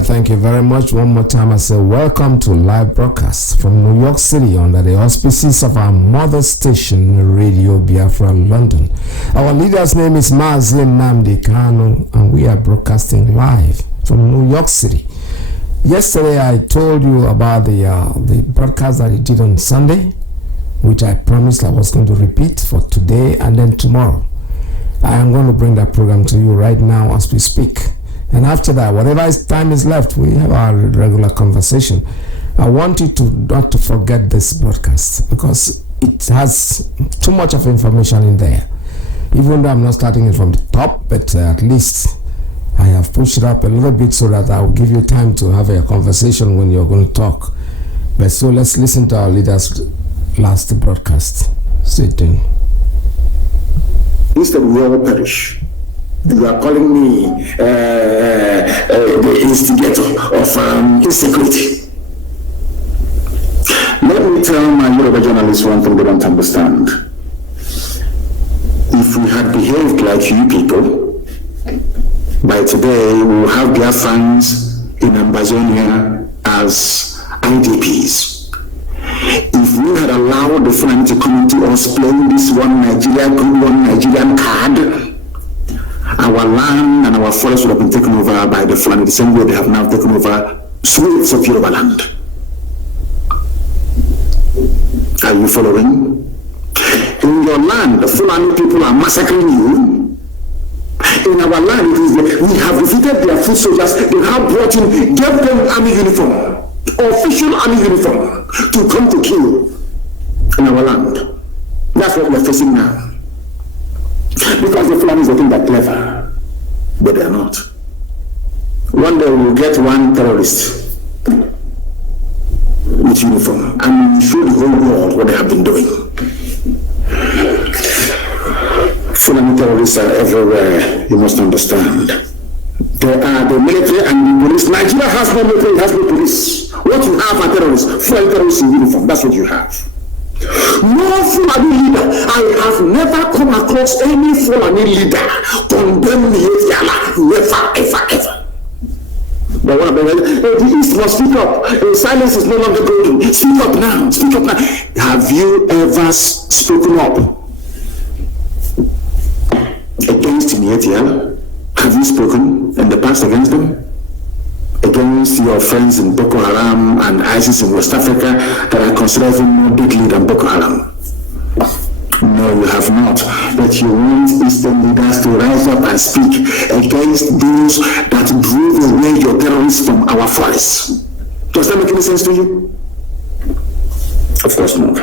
Thank you very much. One more time, I say welcome to live broadcast from New York City under the auspices of our mother station, Radio Biafra, London. Our leader's name is Mazi Nnamdi Kanu, and we are broadcasting live from New York City. Yesterday, I told you about the broadcast that he did on Sunday, which I promised I was going to repeat for today and then tomorrow. I am going to bring that program to you right now as we speak. And after that, whatever time is left, we have our regular conversation. I want you to not to forget this broadcast because it has too much of information in there. Even though I'm not starting it from the top, but at least I have pushed it up a little bit so that I will give you time to have a conversation when you're going to talk. But so let's listen to our leader's last broadcast. Stay tuned. Instead, we all perish. You are calling me the instigator of insecurity. Let me tell my Yoruba journalists one thing they don't understand. If we had behaved like you people, by today we will have Biafrans in Amazonia as IDPs. If we had allowed the Fulani to come into us playing this one Nigerian card, our land and our forests would have been taken over by the Fulani the same way they have now taken over swathes of Yoruba land. Are you following? In your land, the Fulani people are massacring you. In our land, we have defeated their foot soldiers. They have brought in, gave them army uniform, official army uniform, to come to kill in our land. That's what we're facing now. Because the Fulanis think they're clever, but they're not. One day we'll get one terrorist with uniform and show the whole world what they have been doing. Fulani terrorists are everywhere, you must understand. There are the military and the police. Nigeria has no military, it has no police. What you have are terrorists, Fulani terrorists in uniform, that's what you have. No Fulani leader, I have never come across any Fulani leader condemn me, never, ever. But what about the East must speak up. Silence is no longer golden. Speak up now, speak up now. Have you ever spoken up against Mietiala? Have you spoken in the past against them? Against your friends in Boko Haram and ISIS in West Africa that are considered even more deadly than Boko Haram? No, you have not. But you want Eastern leaders to rise up and speak against those that drove away your terrorists from our forests. Does that make any sense to you? Of course not.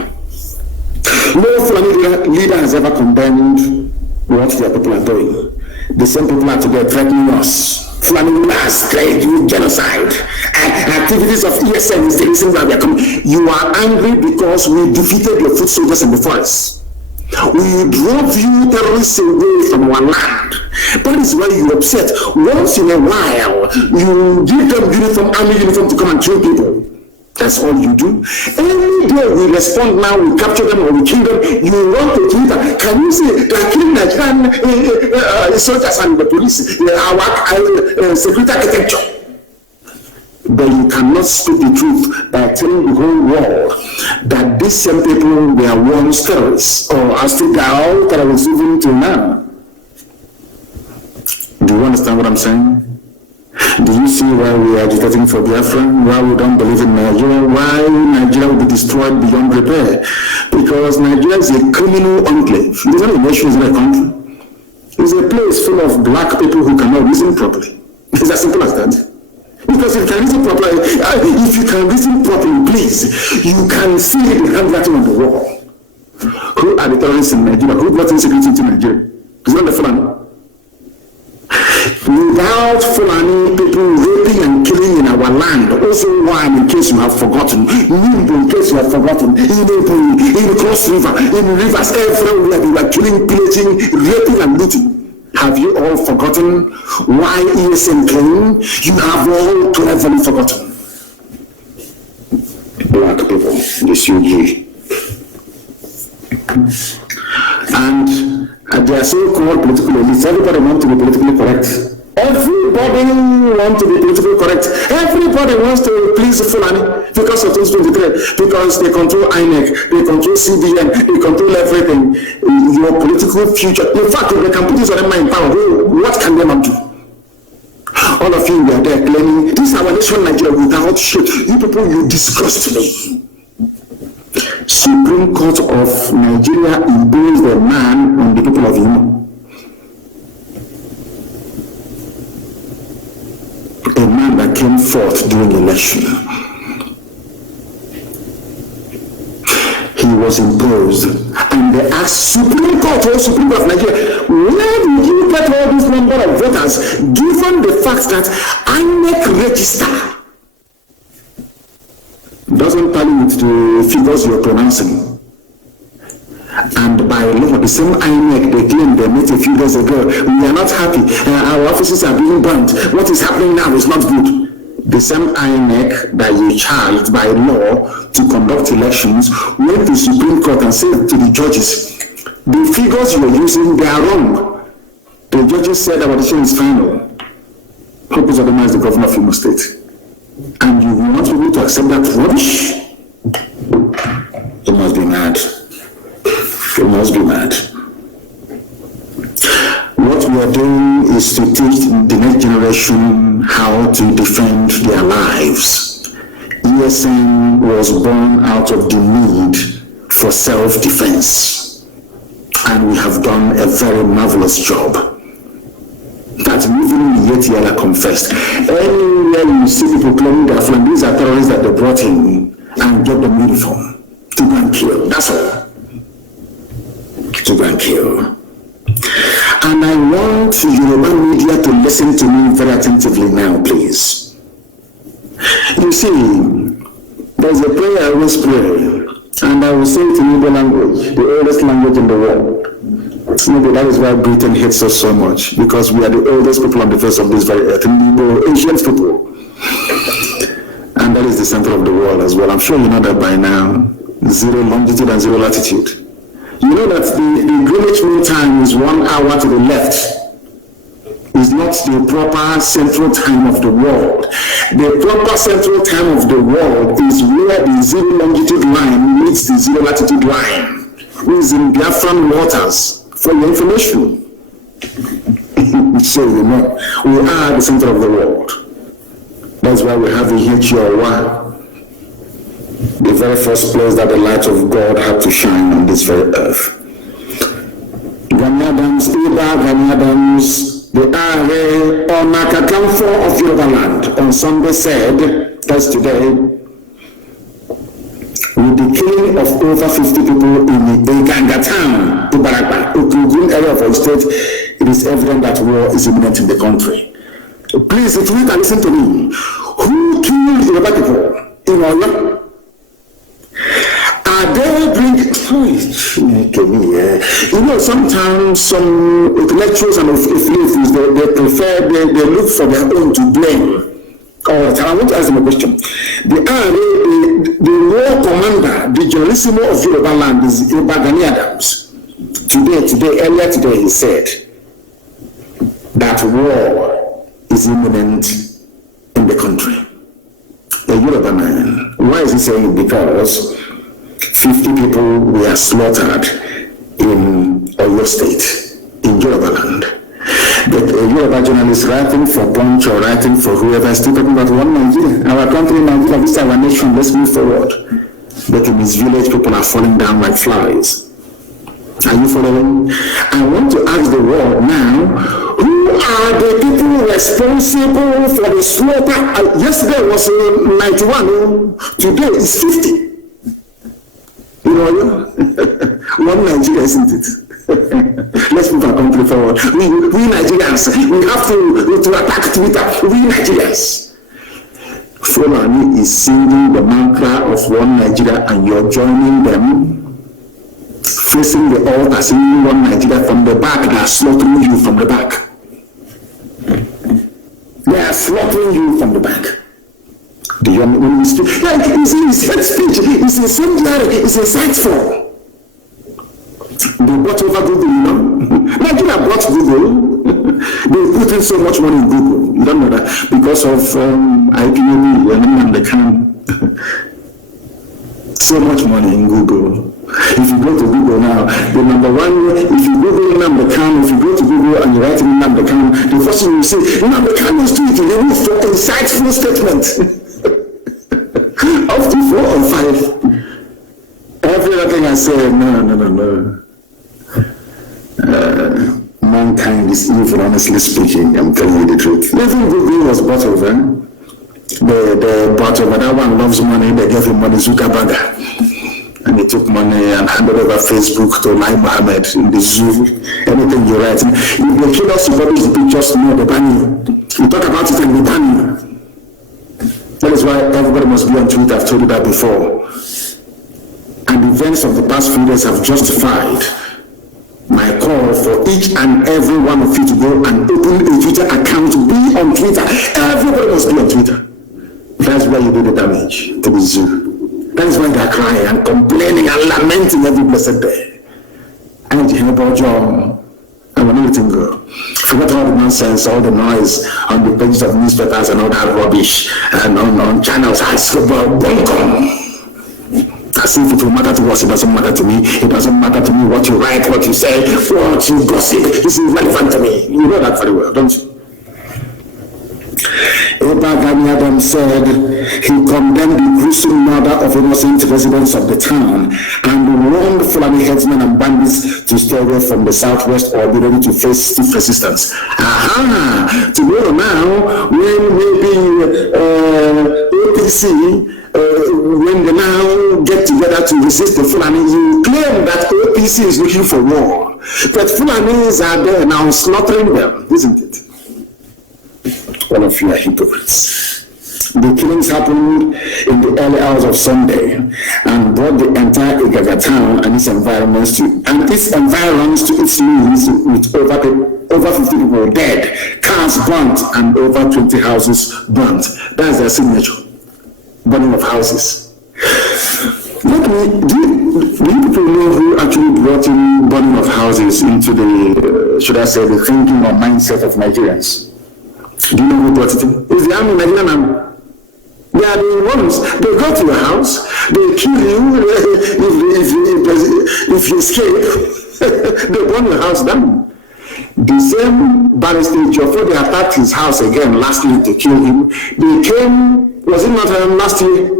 No Fulani leader has ever condemned what their people are doing. The same people are today threatening us. Fulani massacre, genocide, activities of ESN is the reason why we are coming. You are angry because we defeated your foot soldiers in the forest. We drove you terrorists away from our land. That is why you're upset. Once in a while, you give them uniform, army uniform to come and kill people. That's all you do. Any day we respond now, we capture them or we kill them, you run to Twitter. Can you see they are killing Nigerian soldiers and the police, our security architecture? But you cannot speak the truth by telling the whole world that these same people were once terrorists or are still all terrorists even till now. Do you understand what I'm saying? Do you see why we are agitating for Biafra? Why we don't believe in Nigeria? Why Nigeria will be destroyed beyond repair? Because Nigeria is a criminal enclave. It's not a nation, it's not a country. It's a place full of black people who cannot reason properly. It's as simple as that. Because if you can reason properly, please, you can see the handwriting on the wall. Who are the terrorists in Nigeria? Who brought insecurity into Nigeria? It's not the Fulani. Without Fulani people raping and killing in our land, also one in case you have forgotten, Nimbo in case you have forgotten, in Cross River, in rivers everywhere, they were killing, pillaging, raping and looting. Have you all forgotten why ESN came? You have all cleverly forgotten. Black people, this UG. And they are so-called political elites. Everybody wants to be politically correct. Everybody wants to be politically correct. Everybody wants to please Fulani because of 2023, because they control INEC, they control CBN, they control everything. Your political future. In fact, if they can put this on in power, what can they not do? All of you are there claiming this is our nation, Nigeria, without shit. You people, you disgust me. Supreme Court of Nigeria imposed a man on the people of Imo. A man that came forth during election. He was imposed, and they asked Supreme Court of Nigeria, where did you get all this number of voters, given the fact that INEC register doesn't tally with the figures you're pronouncing? And by law, the same INEC they claimed they met a few days ago, we are not happy, our offices are being burnt, what is happening now is not good. The same INEC that you charged by law to conduct elections went to Supreme Court and said to the judges, the figures you are using, they are wrong. The judges said our decision is final. Purpose of them is the governor of Imo State. And you want people to accept that rubbish? You must be mad. You must be mad. What we are doing is to teach the next generation how to defend their lives. ESN was born out of the need for self-defense, and we have done a very marvelous job. That even Yetiala confessed. Anywhere you see people claiming that from these are terrorists that they brought in and get them uniform to go and kill. That's all. To go and kill. And I want Yoruba media to listen to me very attentively now, please. You see, there's a prayer I always pray, and I will say it in Igbo language, the oldest language in the world. Maybe that is why Britain hates us so much, because we are the oldest people on the face of this very earth, Igbo, ancient people. And that is the center of the world as well. I'm sure you know that by now. 0 longitude and 0 latitude. You know that the Greenwich Mean Time is 1 hour to the left. It's not the proper central time of the world. The proper central time of the world is where the 0 longitude line meets the 0 latitude line, which is in Biafran waters, for your information. So you know, we are the center of the world. That's why we have the HUR1. The very first place that the light of God had to shine on this very earth. Ghanaians, the Are Onakakamfo of Yoruba land on Sunday said, that's today, with the killing of over 50 people in the Iganga town, Ubaraba, Okugun area of our state, it is evident that war is imminent in the country. Please, if you can listen to me, who killed Yoruba people in Oyo? Are they bringing? You know, sometimes some intellectuals and affiliates they look for their own to blame. I want to ask them a question. The war commander, the Generalissimo of Yoruba land is Mazi Adams. Earlier today, he said that war is imminent in the country. A Yoruba man. Why is he saying it? Because 50 people were slaughtered in Oyo State, in Yoruba land. But a Yoruba journalist writing for Punch or writing for whoever is still talking about one Nigeria. Our country, Nigeria, this is our nation, let's move forward. But in his village, people are falling down like flies. Are you following? I want to ask the world now, who are the people responsible for the slaughter? Yesterday was 91, today is 50. You know, one Nigeria, isn't it? Let's move our country forward. We Nigerians, we have to attack Twitter. We Nigerians. Fulani is singing the mantra of one Nigeria, and you're joining them, facing the altar, singing one Nigeria from the back. They are slaughtering you from the back. They are slaughtering you from the back. The young woman is like, it's hate speech, it's incendiary, it's insightful. They brought over Google, you know. Nigeria brought Google. They put putting so much money in Google? You don't know that because of IPOB and NNAMDI Kanu. So much money in Google. If you go to Google now, the number one, if you Google NNAMDI Kanu, if you go to Google and you write in NNAMDI Kanu, the first thing you say, NNAMDI Kanu's tweet, you look for insightful statement. Up to 4 or 5. Every other thing I say, no. Mankind is evil, honestly speaking. I'm telling you the truth. Even Google was bought over. They bought over. That one loves money. They gave him money, Zuckerberg. And he took money and handed over Facebook to Lai Mohammed in the zoo. Anything you write. If they kill us to publish the pictures, no, they ban you. You talk about it and we ban you. That is why everybody must be on Twitter. I've told you that before. And the events of the past few days have justified my call for each and every one of you to go and open a Twitter account, to be on Twitter. Everybody must be on Twitter. That's why you do the damage to the zoo. That is why they are crying and complaining and lamenting every blessed day. And you hear about John. And we're not letting go. Forget all the nonsense, all the noise on the pages of newspapers and all that rubbish and on channels. As if it will matter to us. It doesn't matter to me. It doesn't matter to me what you write, what you say, what you gossip. It's irrelevant to me. You know that very well, don't you? Gani Adams said he condemned the gruesome murder of innocent residents of the town and warned Fulani headsmen and bandits to stay away from the southwest or be ready to face stiff resistance. Tomorrow now, when maybe APC, when they now get together to resist the Fulani, you claim that APC is looking for war. But Fulanis are there now slaughtering them, isn't it? All of you are hypocrites. The killings happened in the early hours of Sunday and brought the entire Igaga town and its environs to its knees, with over 50 people dead, cars burnt, and over 20 houses burnt. That's their signature. Burning of houses. Do you people know who actually brought in burning of houses into the, should I say, the thinking or mindset of Nigerians? Do you know who brought it in? It's the army, Nigerian army. They are the ones. They go to your house, they kill you if you escape. They burn your house down. The same barrister Jofo, they attacked his house again last year to kill him. They came, was it not last year,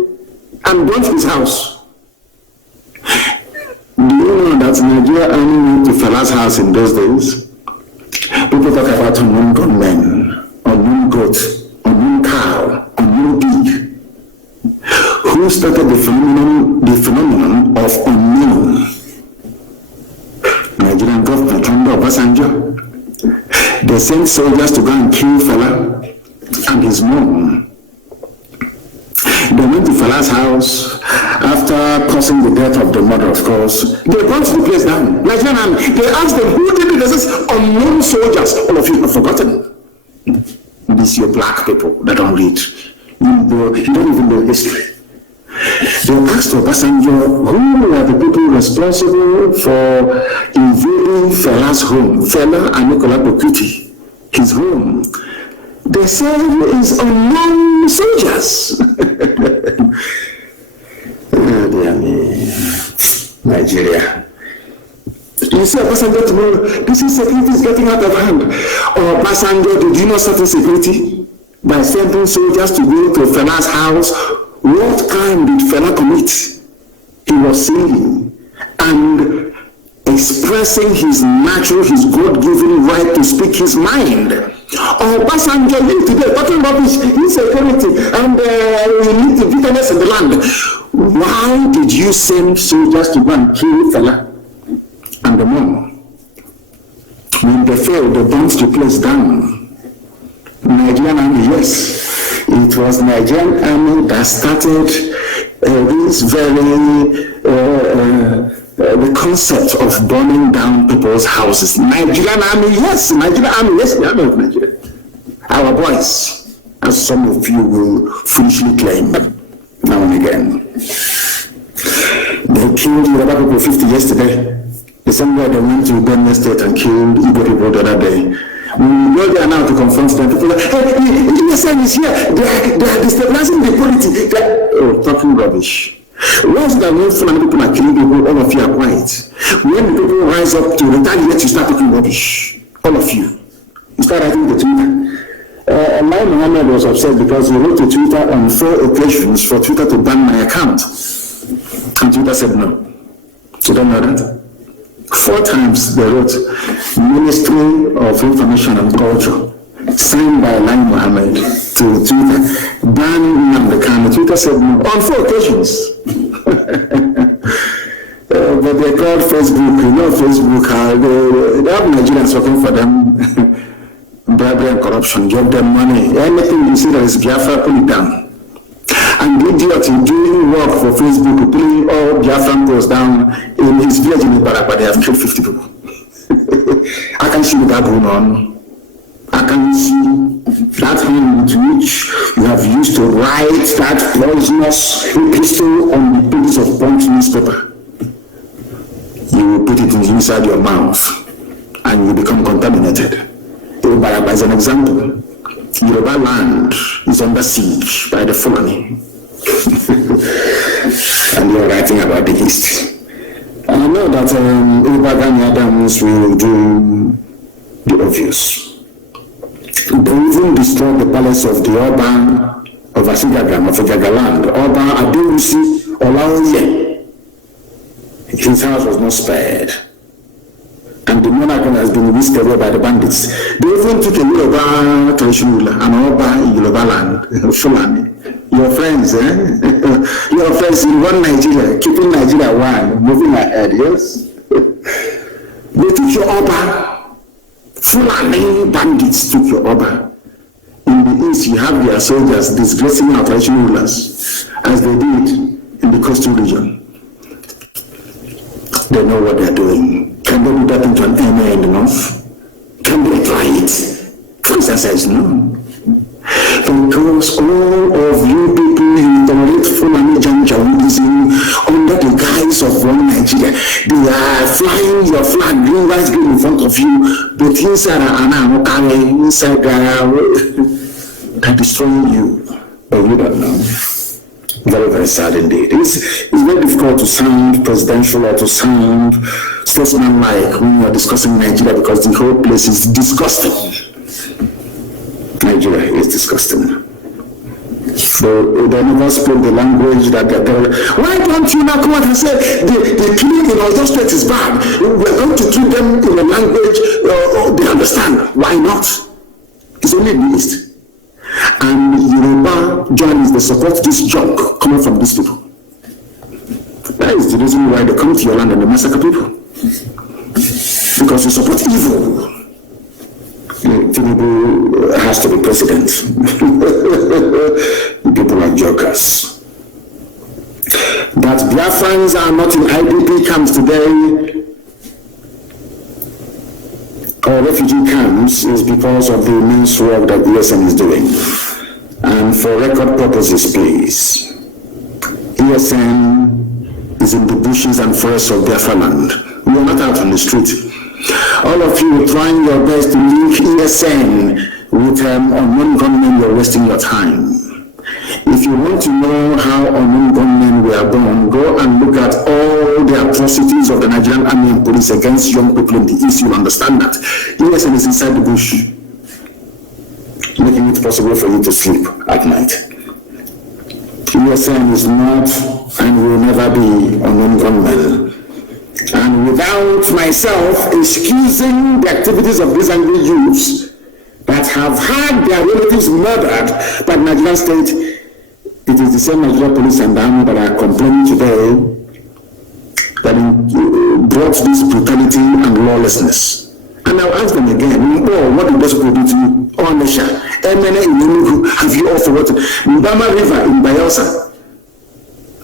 and burnt his house. Do you know that Nigeria army went to Fela's house in those days? People talk about unknown gunmen, unknown goat, unknown cow, unknown pig. Who started the phenomenon of unknown? Nigerian government under Obasanjo. They sent soldiers to go and kill Fela and his mom. They went to Fela's house after causing the death of the mother, of course. They burnt the place down. Nigerian army. They asked them, who did it? They said, unknown soldiers. All of you have forgotten. These your black people that don't read. You don't even know history. They asked Obasanjo, who were the people responsible for invading Fela's home? Fela and Nicola Bokuti, his home. They said it's unknown soldiers. Oh, dear me. Nigeria. You see Obasanjo tomorrow, this insecurity is getting out of hand. Or Obasanjo, did you know certain security? By sending soldiers to go to Fela's house. What crime did Fela commit? He was singing and expressing his natural, his God-given right to speak his mind. Obasanjo, you today talking about insecurity and we need the bitterness in the land. Why did you send soldiers to go and kill Fela and the mom? When they failed, they burnt the place down. Nigerian army, yes. It was Nigerian army that started this very the concept of burning down people's houses. Nigerian army, yes. Nigerian army, yes. The army of Nigeria. Our boys, as some of you will foolishly claim now and again. They killed Yoruba people 50 yesterday. The same way they went to Benue State and killed Igbo people the other day. When we go there now to confront them, people are like, hey, ESN is here. They are destabilizing the polity. Talking rubbish. Once that when Fulani people are killing people, all of you are quiet. When the people rise up to retaliate, you start talking rubbish. All of you. You start writing the Twitter. Mazi Mohammed was upset because he wrote to Twitter on 4 occasions for Twitter to ban my account. And Twitter said no. You don't know that? 4 times they wrote Ministry of Information and Culture, signed by Mazi Mohammed to Twitter, ban Nnamdi Kanu. Twitter said no on 4 occasions. But they called Facebook, you know, Facebook, they have Nigerians working for them, bribery and corruption, give them money. Anything you see that is Biafra, pull it down. And the idiot doing work for Facebook, pulling all Biafran posts down in his village in Ibaraka, they have killed 50 people. I can see that going on. I can see that hand with which you have used to write that poisonous epistle on the pages of Punch newspaper. You will put it inside your mouth and you become contaminated. Ibaraka is an example. Yoruba land is under siege by the Fulani. And you're writing about the East. And I know that Gani Adams will do the obvious. They even destroyed the palace of the Oba of Asigagam, of Jagaland, Oba Adelusi Olaoye. His house was not spared. And the monarch has been whisked away by the bandits. They even took a Yoruba traditional ruler, an Oba in Yoruba land, Fulani. Your friends, Your friends in one Nigeria, keeping Nigeria one, moving ahead, yes? They took your Oba. Fulani bandits took your Oba. In the east, you have their soldiers disgracing our traditional rulers, as they did in the coastal region. They know what they're doing. Can they do that into an area in the north? Can they try it? First says no. Because all of you people who tolerate Fulani Janjaweedism under the guise of one Nigeria, they are flying your flag, green, white, green in front of you, but inside they're destroying you. But you don't know. Very, very sad indeed. It's very difficult to sound presidential or to sound statesman-like when you are discussing Nigeria because the whole place is disgusting. Nigeria is disgusting. So they never spoke the language that they're. Why don't you now come out and say the killing in Oyo State is bad? We're going to treat them in a language they understand. Why not? It's only in the East. And Yoruba journalists, they support this junk coming from these people. That is the reason why they come to your land and they massacre people. Because you support evil. Tinubu has to be president. People are jokers. That Biafrans are not in IDP camps today or refugee camps is because of the immense work that the ESN is doing. And for record purposes, please, ESN is in the bushes and forests of Biafra land. We are not out on the street. All of you are trying your best to link ESN with unknown gunmen. You're wasting your time. If you want to know how unknown gunmen were born, go and look at all the atrocities of the Nigerian Army and Police against young people in the East. You'll understand that. ESN is inside the bush, making it possible for you to sleep at night. ESN is not and will never be unknown gunmen. And without myself excusing the activities of these angry youths that have had their relatives murdered by the Nigerian state, it is the same Nigerian police and army that are complaining today that brought this brutality and lawlessness. And I'll ask them again, what did those people do to you? Onisha, Emene in Enugu, have you all forgotten? Mbama River in Bayelsa.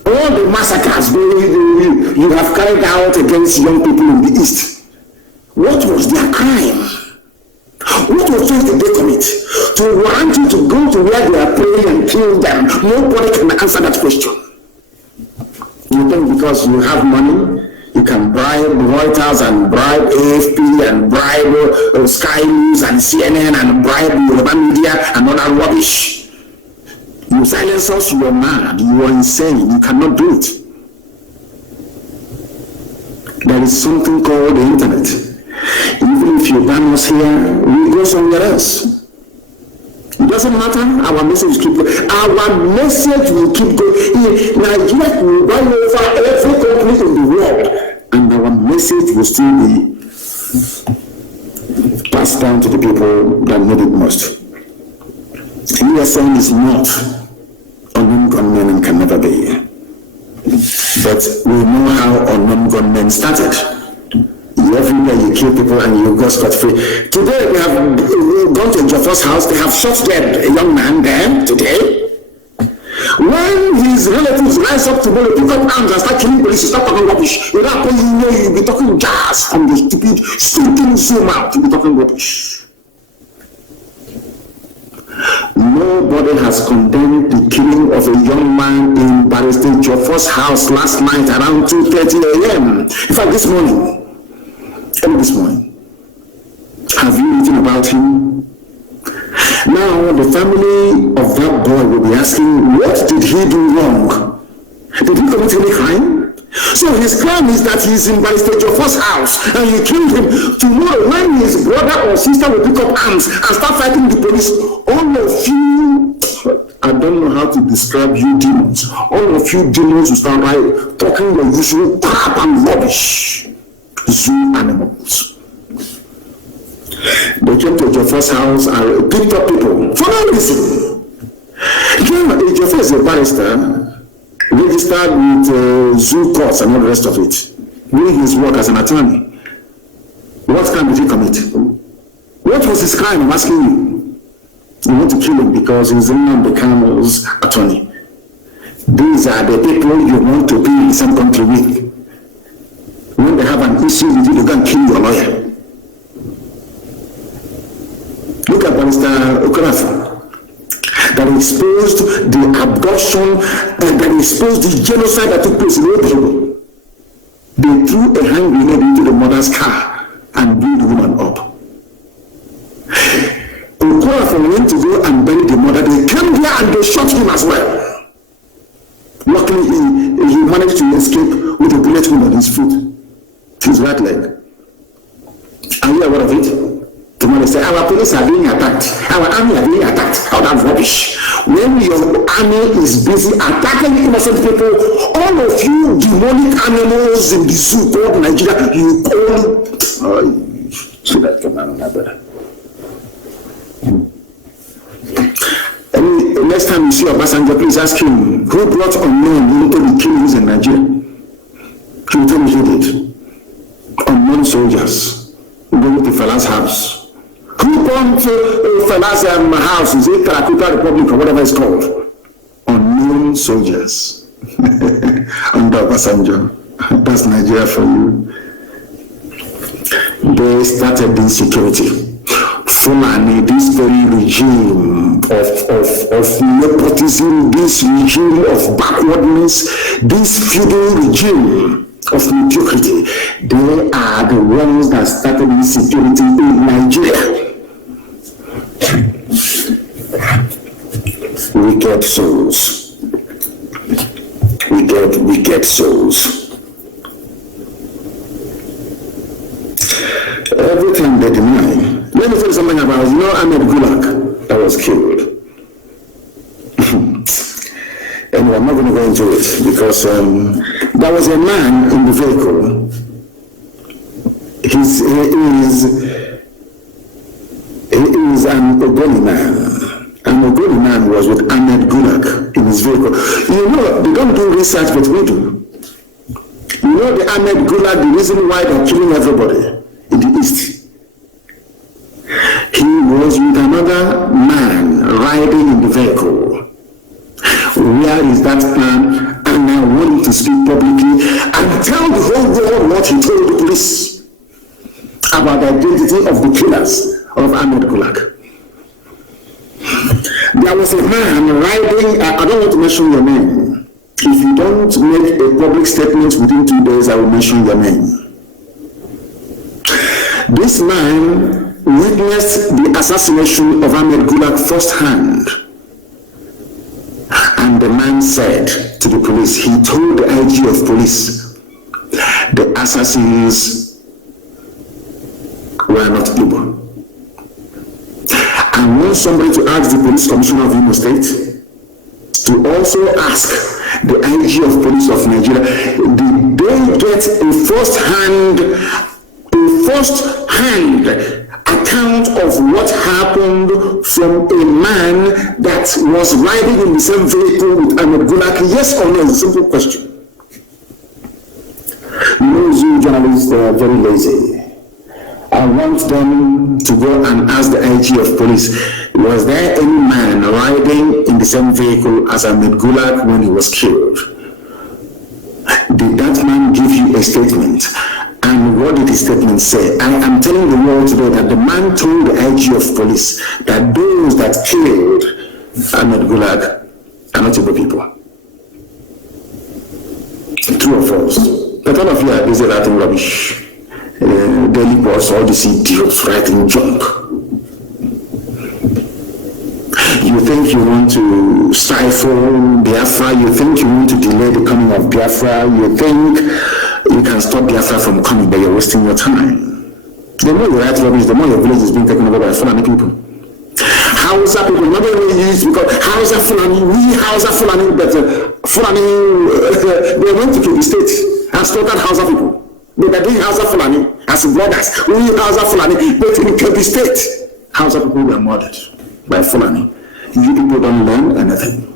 All the massacres you have carried out against young people in the East. What was their crime? What offense did they commit to warrant you to go to where they are praying and kill them? Nobody can answer that question. You think because you have money, You can bribe Reuters and bribe AFP and bribe Sky News and CNN and bribe Yoruba media and all that rubbish. You silence us, you are mad, you are insane, you cannot do it. There is something called the internet. Even if you ban us here, we go somewhere else. It doesn't matter, our message keep going. Our message will keep going. Nigeria will buy over every country in the world, and our message will still be passed down to the people that need it most. USN is not unknown gunmen and can never be. But we know how unknown gunmen started. Everywhere you kill people and you go scot-free. Today they have gone to Jaffa's house, they have shot dead a young man there today. When his relatives rise up tomorrow, pick up arms and start killing police, you start talking rubbish. You know you'll be talking jazz from the stupid, stinking Zoom out, you'll be talking rubbish. Nobody has condemned the killing of a young man in Barrister Jaffa's house last night around 2:30 a.m. In fact, this morning, have you written about him? Now, the family of that boy will be asking, what did he do wrong? Did he commit any crime? So his crime is that he's in Barrister Jaffa's house and you killed him. Tomorrow, when his brother or sister will pick up arms and start fighting the police, all of you, I don't know how to describe you demons, all of you demons will start talking your usual crap and rubbish. Zoo animals. They came to Jaffa's house and picked up people for no reason. Jaffa is a barrister, registered with zoo courts and all the rest of it, doing his work as an attorney. What crime did he commit? What was his crime? I'm asking you. You want to kill him because he's NNAMDI Kanu's attorney. These are the people you want to be in some country with. When they have an issue with you, they can kill your lawyer. Look at Barrister Okafor, that exposed the abduction, that exposed the genocide that took place in April. They threw a hand grenade into the mother's car and blew the woman up. Okafor went to go and bury the mother. They came there and they shot him as well. Luckily, he managed to escape with a bullet wound on his foot. His right leg. Are you aware of it? Tomorrow they say, our police are being attacked. Our army are being attacked. All that rubbish. When your army is busy attacking innocent people, all of you demonic animals in the zoo called Nigeria, you call... see that come on, my brother. And next time you see Obasanjo, please ask him, who brought unknown military killings in Nigeria? He will tell me who did. Unknown soldiers going to Fela's house. Who come to Fela's house? Is it Karakuta Republic or whatever it's called? Unknown soldiers. Under Obasanjo. That's Nigeria for you. They started insecurity. Fulani, this very regime of nepotism, this regime of backwardness, this feudal regime of mediocrity, they are the ones that started insecurity in Nigeria. Wicked souls. Wicked souls. Every time they deny. Let me tell you something about, Ahmed Gulag that was killed. Anyway, I'm not going to go into it because there was a man in the vehicle. He is an Ogoni man. An Ogoni man was with Ahmed Gulag in his vehicle. They don't do research, but we do. The Ahmed Gulag, the reason why they're killing everybody in the East. He was with another man riding in the vehicle. Where is that man? And I want him to speak publicly and tell the whole world what he told the police about the identity of the killers of Ahmed Gulag. There was a man riding, I don't want to mention your name, If you don't make a public statement within 2 days, I will mention your name. This man witnessed the assassination of Ahmed Gulag firsthand. And the man said to the police, he told the IG of police, the assassins were not Igbo. I want somebody to ask the police commissioner of Imo State to also ask the IG of police of Nigeria, did they get a first-hand account of what happened from a man that was riding in the same vehicle with Ahmed Gulag? Yes or no? It's a simple question. You know, Zoo journalists, they are very lazy. I want them to go and ask the IG of police, was there any man riding in the same vehicle as Ahmed Gulag when he was killed? Did that man give you a statement? And what did his statement say? I am telling the world today that the man told the IG of police that those that killed Ahmed Gulag are not Igbo people. True or false? But all of you are busy writing rubbish. Daily Post, all these idiots writing junk. You think you want to stifle Biafra, you think you want to delay the coming of Biafra, you think you can stop Biafra from coming, but you're wasting your time. The more you write rubbish, the more your village is being taken over by Fulani people. Hausa people, not only used because Hausa Fulani, we Hausa Fulani, but Fulani, they went to the state and slaughtered Hausa people. They are doing Hausa Fulani as brothers. We Hausa Fulani, but in Kebbi State, Hausa people were murdered by Fulani. You people don't learn anything.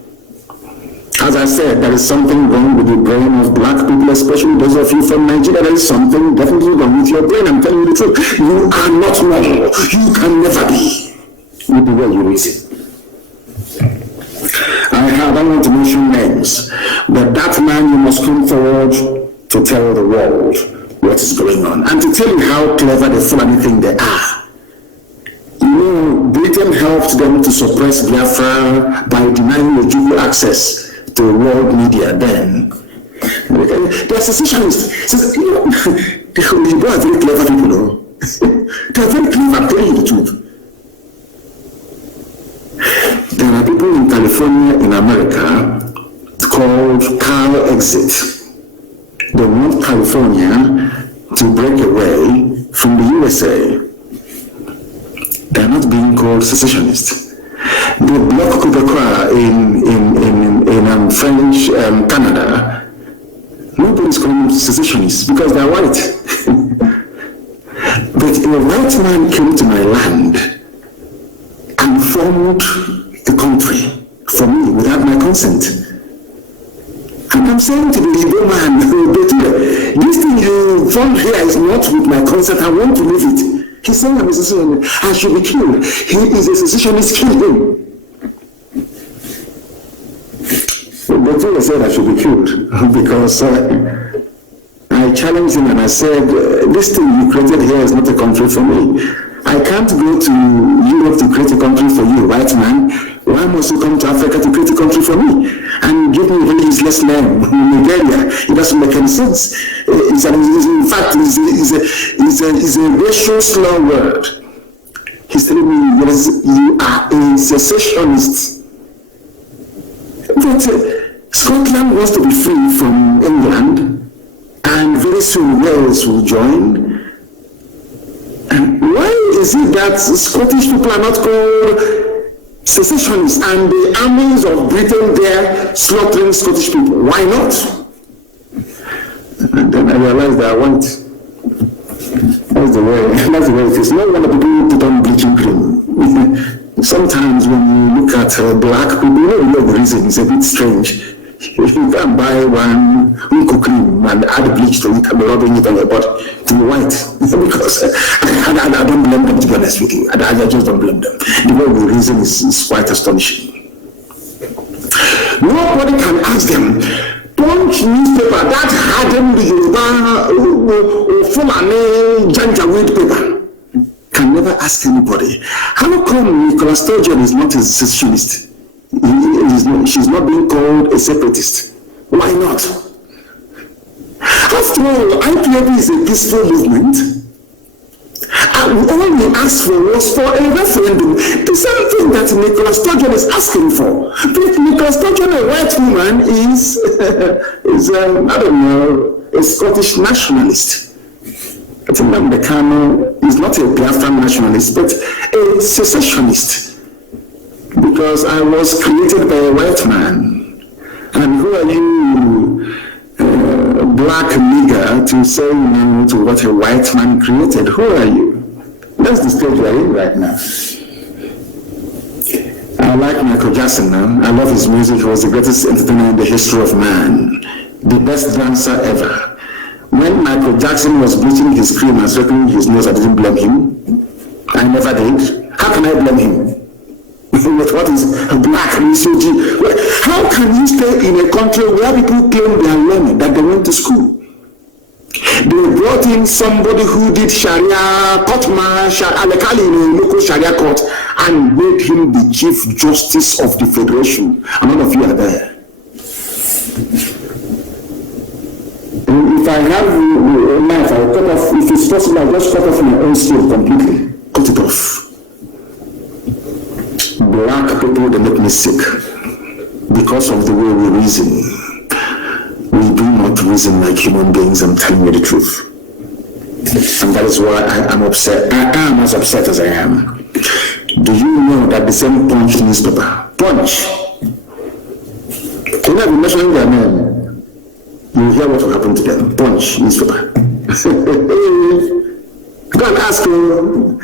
As I said, there is something wrong with the brain of black people, especially those of you from Nigeria. There is something definitely wrong with your brain. I'm telling you the truth. You are not normal. You can never be. With the way you reason. I don't want to mention names, but that man, you must come forward to tell the world what is going on and to tell you how clever the Fulani think they are. You know, Britain helped them to suppress Biafra by denying the Jew access to world media then. They are secessionists. You know, they are very clever people, no? They are very clever, I'm telling you the truth. There are people in California, in America, called Cal Exit. They want California to break away from the USA. They are not being called secessionists. They block Quebecois in French Canada. Nobody's calling them secessionists because they are white. But a white man came to my land and formed a country for me without my consent. And I'm saying to the Igbo man, this thing you formed here is not with my consent, I want to leave it. He's saying I'm a secessionist, I should be killed. He is a secessionist, kill him. The thing said I should be killed because I challenged him and I said, this thing you created here is not a country for me. I can't go to Europe to create a country for you, white man. Why must you come to Africa to create a country for me? And give me a very useless name, Nigeria. It doesn't make any sense. In fact, it's a racial slur word. He's telling me, yes, you are a secessionist. But Scotland wants to be free from England, and very soon Wales will join. And why is it that Scottish people are not called secessionists and the armies of Britain there slaughtering Scottish people? Why not? And then I realized that I want. That's the way it is. No wonder people put on bleaching cream. Sometimes when you look at black people, you know the reason it's a bit strange. You can buy one unco cream and add bleach to it and be rubbing it on your body to be white. Because I don't blame them, to be honest with you. I just don't blame them. The reason is quite astonishing. Nobody can ask them, Punch newspaper that hardened the Yoruba Fulani Janjaweed paper can never ask anybody, how come Nicola Sturgeon is not a secessionist? She's not being called a separatist. Why not? After all, IPOB is a peaceful movement. And all we asked for was for a referendum. The same thing that Nicola Sturgeon is asking for. But Nicola Sturgeon, a white woman, is I don't know, a Scottish nationalist. Nnamdi Kanu is not a Biafran nationalist, but a secessionist. Because I was created by a white man. And who are you, black nigger, to say no to what a white man created? Who are you? That's the stage we are in right now. I like Michael Jackson now. I love his music. He was the greatest entertainer in the history of man. The best dancer ever. When Michael Jackson was bleaching his cream and straightening his nose, I didn't blame him. I never did. How can I blame him? With what is black misogyny? How can you stay in a country where people claim they are learning, that they went to school? They brought in somebody who did Sharia, Alekali in a local Sharia court, and made him the Chief Justice of the Federation. And all of you are there. If I have a knife, I'll cut off, if it's possible, I'll just cut off my own skin completely. Cut it off. Black people, they make me sick because of the way we reason. We do not reason like human beings. I'm telling you the truth. And that is why I am upset. I am as upset as I am. Do you know that the same Punch newspaper, Punch, can I be mentioning their name? You hear what will happen to them. Punch newspaper. Go and ask him.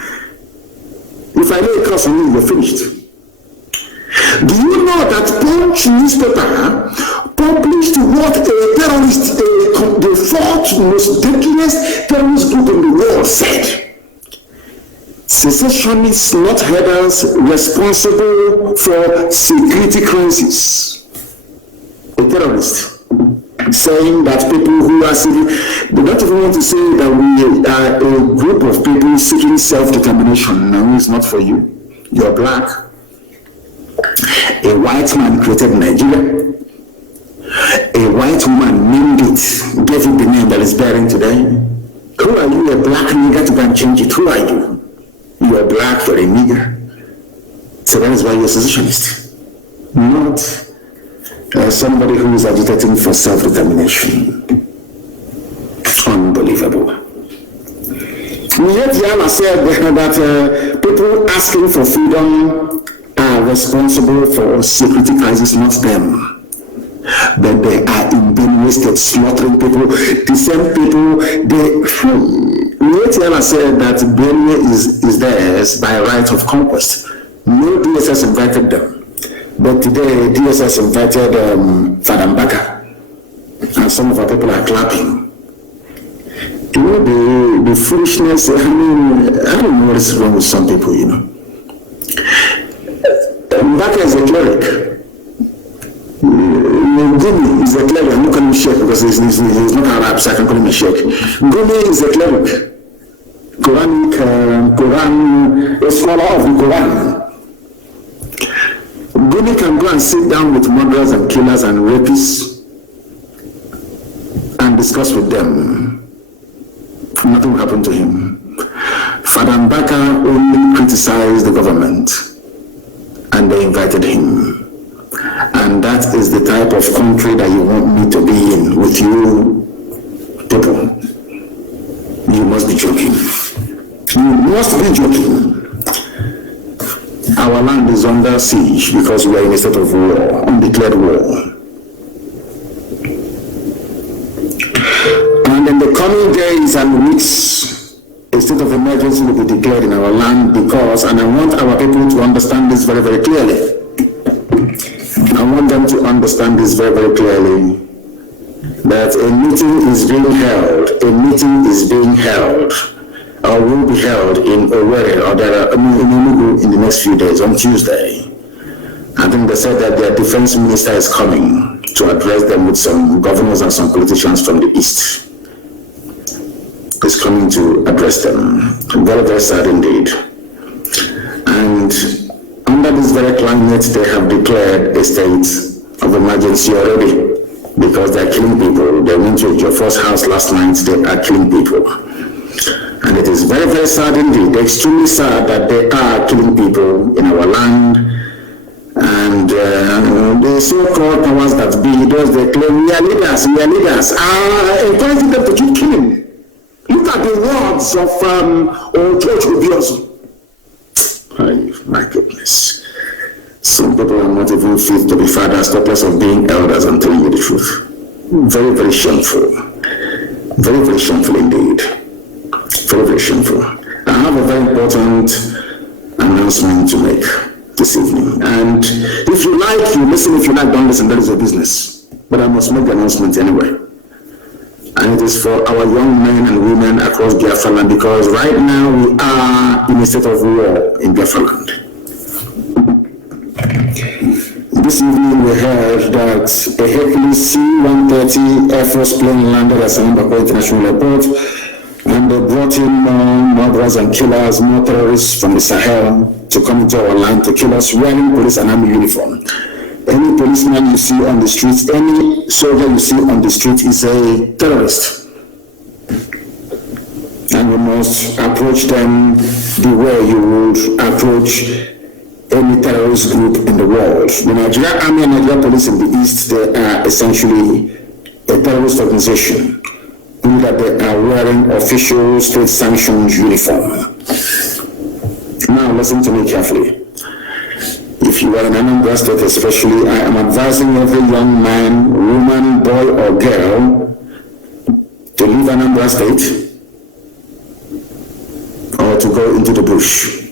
If I lay a curse on you, you're finished. Do you know that Punch newspaper published what a terrorist, the fourth most deadliest terrorist group in the world said? Secessionists, not headers, responsible for security crisis. A terrorist saying that people who are civil, they don't even want to say that we are a group of people seeking self-determination. No, it's not for you. You're black. A white man created Nigeria. A white woman named it, gave it the name that is bearing today. Who are you, a black nigger, to go and change it? Who are you? You are black, you're a nigger. So that is why you're a secessionist. Not somebody who is agitating for self-determination. Unbelievable. Yet Yana said that people asking for freedom are responsible for security crisis, not them. But they are in Benue State slaughtering people. The same people, Yana said that Benue is theirs by right of conquest. No DSS invited them. But today, DSS invited Father Mbaka. And some of our people are clapping. You know, the foolishness, I don't know what is wrong with some people, you know. Mbaka is a cleric. Gumi is a cleric. I'm not calling him Sheikh because he's not Arab, so I can call him a Sheikh. Gumi is a cleric. Quran, a scholar of the Quran. Gumi can go and sit down with murderers and killers and rapists and discuss with them. Nothing will happen to him. Father Mbaka only criticized the government and they invited him. And that is the type of country that you want me to be in with you people. You must be joking. You must be joking. Our land is under siege because we are in a state of war, undeclared war. And in the coming days and weeks, a state of emergency will be declared in our land because, and I want our people to understand this very, very clearly. I want them to understand this very, very clearly, that a meeting is being held, or will be held in Owerri or in Enugu in the next few days, on Tuesday. I think they said that their defense minister is coming to address them with some governors and some politicians from the east. Is coming to address them. Very, very sad indeed. And under this very climate, they have declared a state of emergency already. because they're killing people. They went to your first house last night, they are killing people. And it is very, very sad indeed, extremely sad that they are killing people in our land. And the so-called powers that be, those they claim, we are leaders, are encouraging them to keep killing. Look at the words of old George Obiozo. Oh, my goodness. Some people are not even fit to be fathers, talkers of being elders. I'm telling you the truth. Very, very shameful. Very, very shameful indeed. Very, very shameful. I have a very important announcement to make this evening. And if you like, you listen. If you like, don't listen. That is your business. But I must make the announcement anyway. And it is for our young men and women across Biafra land, because right now we are in a state of war in Biafra land. This evening we heard that a Hercules C-130 Air Force plane landed at Sambako International Airport, and they brought in more murderers and killers, more terrorists from the Sahel to come into our land to kill us wearing police and army uniform. Any policeman you see on the streets, any soldier you see on the street is a terrorist. And you must approach them the way you would approach any terrorist group in the world. The Nigerian Army and Nigerian Police in the East, they are essentially a terrorist organization, only that they are wearing official state-sanctioned uniform. Now listen to me carefully. If you are in NNAMDI'S state especially, I am advising every young man, woman, boy or girl to leave NNAMDI'S state or to go into the bush.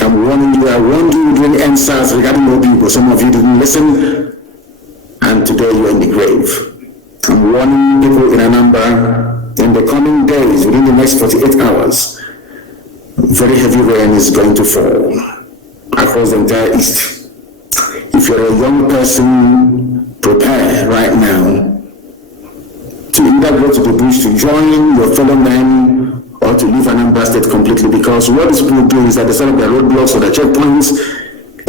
I'm warning you, I warned you during NSAS regarding Obi, but some of you didn't listen, and today you are in the grave. I'm warning people in Anambra, in the coming days, within the next 48 hours, very heavy rain is going to fall across the entire East. If you're a young person, prepare right now to either go to the bush to join your fellow men or to leave Anambra state completely, because what these people do is that they set up their roadblocks or their checkpoints.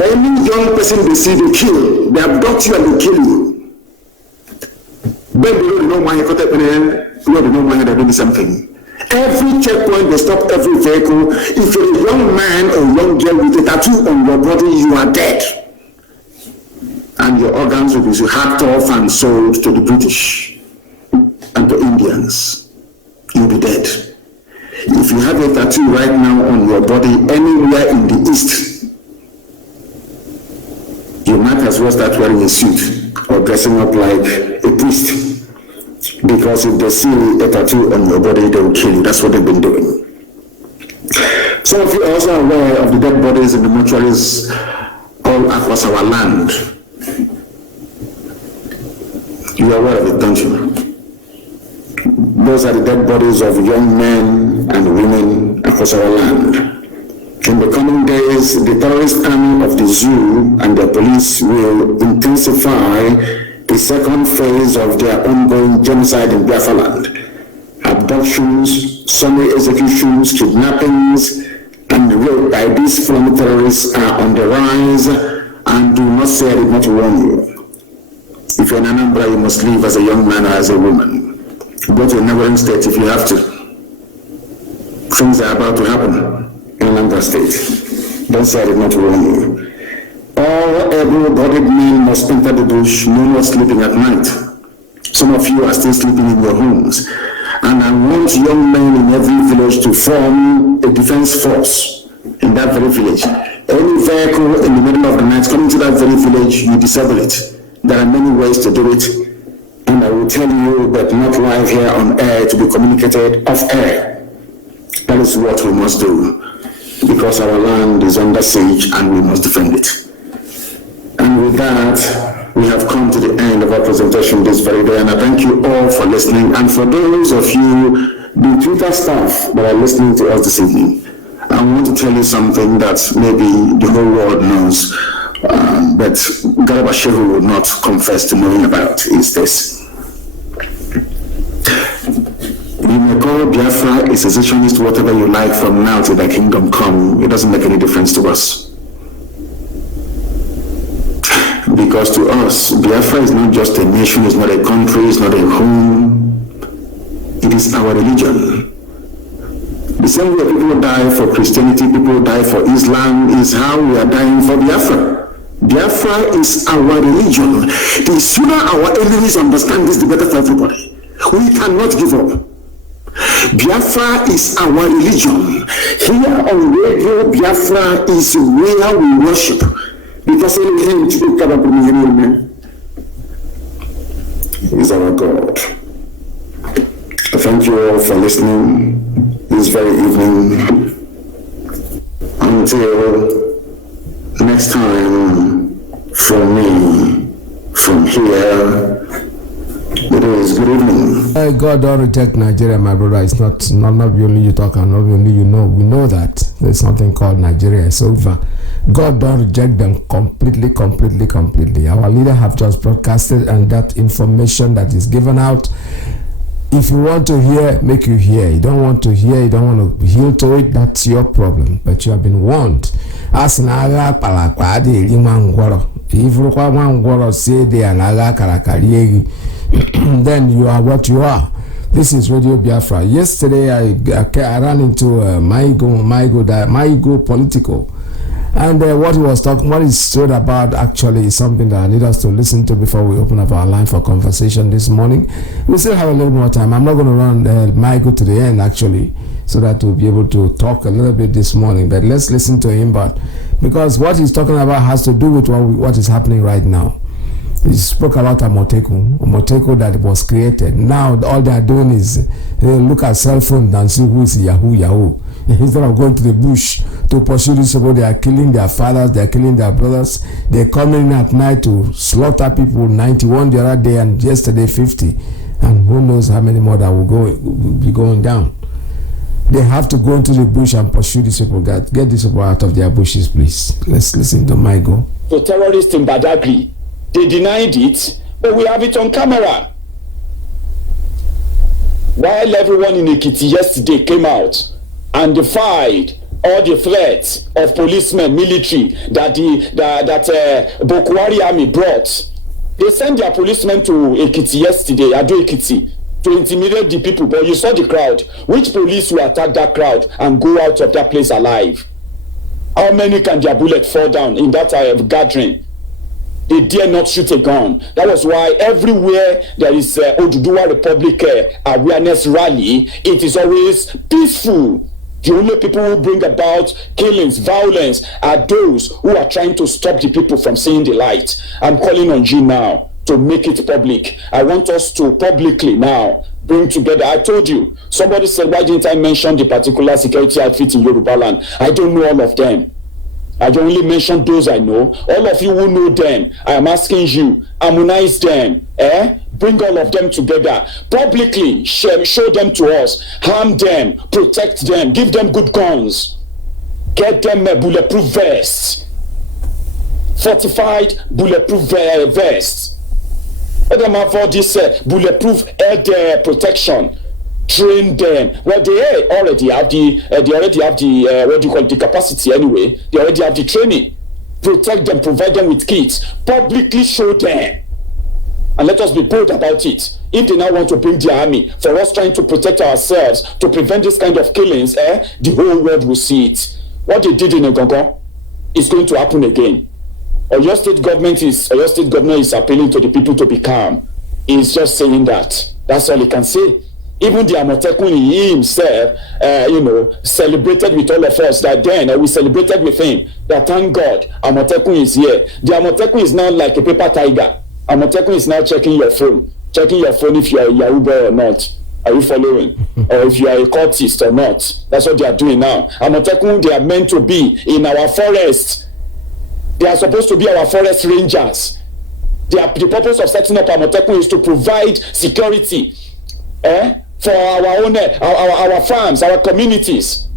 Any young person they see, they kill, they abduct you and they kill you. Then they know why they're doing something. Every checkpoint, they stop every vehicle. If you're a young man or young girl with a tattoo on your body, you are dead. And your organs will be hacked off and sold to the British and to Indians. You'll be dead. If you have a tattoo right now on your body anywhere in the East, you might as well start wearing a suit or dressing up like a priest. Because if they see a tattoo on your body, they will kill you. That's what they've been doing. Some of you are also aware of the dead bodies in the mortuaries all across our land. You are aware of it, don't you? Those are the dead bodies of young men and women across our land. In the coming days, the terrorist army of the zoo and the police will intensify the second phase of their ongoing genocide in Biafra land. Abductions, summary executions, kidnappings, and rape by these former terrorists are on the rise, and do not say I did not warn you. If you're in Anambra, you must leave as a young man or as a woman. Go to a neighboring state if you have to. Things are about to happen in Anambra state. Don't say I did not warn you. All able-bodied men must enter the bush, no more sleeping at night. Some of you are still sleeping in your homes. And I want young men in every village to form a defense force in that very village. Any vehicle in the middle of the night coming to that very village, you disable it. There are many ways to do it. And I will tell you that not live here on air, to be communicated off air. That is what we must do, because our land is under siege and we must defend it. And with that, we have come to the end of our presentation this very day, and I thank you all for listening. And for those of you, the Twitter staff that are listening to us this evening, I want to tell you something that maybe the whole world knows, but Garba Shehu will not confess to knowing about, is this. You may call Biafra a secessionist, whatever you like, from now till the kingdom come. It doesn't make any difference to us. Because to us, Biafra is not just a nation, it's not a country, it's not a home. It is our religion. The same way people die for Christianity, people die for Islam, is how we are dying for Biafra. Biafra is our religion. The sooner our enemies understand this, the better for everybody. We cannot give up. Biafra is our religion. Here on Radio Biafra is where we worship. Because is our God. Thank you all for listening this very evening. Until next time, from me, from here, it is good evening. God don't reject Nigeria, my brother. It's not only you talk and not only you know. We know that there's something called Nigeria. It's over. God don't reject them completely. Our leader have just broadcasted, and that information that is given out, if you want to hear, make you hear. You don't want to hear, you don't want to heal to it, that's your problem. But you have been warned. As naga palakwadi limangwaro. If you say they are naga karakari, then you are what you are. This is Radio Biafra. Yesterday I ran into Maigo Political. And what he was talking, what he stood about actually is something that I need us to listen to before we open up our line for conversation this morning. We still have a little more time. I'm not going to run Michael to the end actually, so that we'll be able to talk a little bit this morning. But let's listen to him. But because what he's talking about has to do with what is happening right now. He spoke about a Moteko that was created. Now all they are doing is look at cell phones and see who is Yahoo. Instead of going to the bush to pursue this people, they are killing their fathers, they are killing their brothers. They come in at night to slaughter people, 91 the other day and yesterday 50. And who knows how many more that will be going down. They have to go into the bush and pursue these people. Get these people out of their bushes, please. Let's listen to Michael. So terrorists in Badagry, they denied it, but we have it on camera. While everyone in Ekiti yesterday came out and defied all the threats of policemen, military that Boko Haram army brought. They sent their policemen to Ekiti yesterday, Ado Ekiti, to intimidate the people. But you saw the crowd. Which police will attack that crowd and go out of that place alive? How many can their bullet fall down in that gathering? They dare not shoot a gun. That was why everywhere there is Oduduwa Republic awareness rally, it is always peaceful. The only people who bring about killings, violence, are those who are trying to stop the people from seeing the light. I'm calling on you now to make it public. I want us to publicly now bring together. I told you, somebody said, why didn't I mention the particular security outfit in Yoruba land? I don't know all of them. I only mention those I know. All of you who know them, I am asking you, harmonize them. Bring all of them together. Publicly, show them to us. Harm them, protect them, give them good guns. Get them a bulletproof vest. Fortified bulletproof vest. Let them have all this bulletproof air protection. Train them. Well, they already have the the capacity anyway. They already have the training. Protect them, provide them with kits. Publicly show them. And let us be bold about it. If they now want to bring the army for us trying to protect ourselves, to prevent this kind of killings, the whole world will see it. What they did in Ogongo is going to happen again. Your state governor is appealing to the people to be calm. He's just saying that. That's all he can say. Even the Amotekun, he himself, celebrated with all of us that then we celebrated with him. That thank God, Amotekun is here. The Amotekun is now like a paper tiger. Amotekun is now checking your phone if you are a Yahoo boy or not. Are you following? Or if you are a cultist or not. That's what they are doing now. Amotekun, they are meant to be in our forest. They are supposed to be our forest rangers. The purpose of setting up Amotekun is to provide security for our own, our farms, our communities.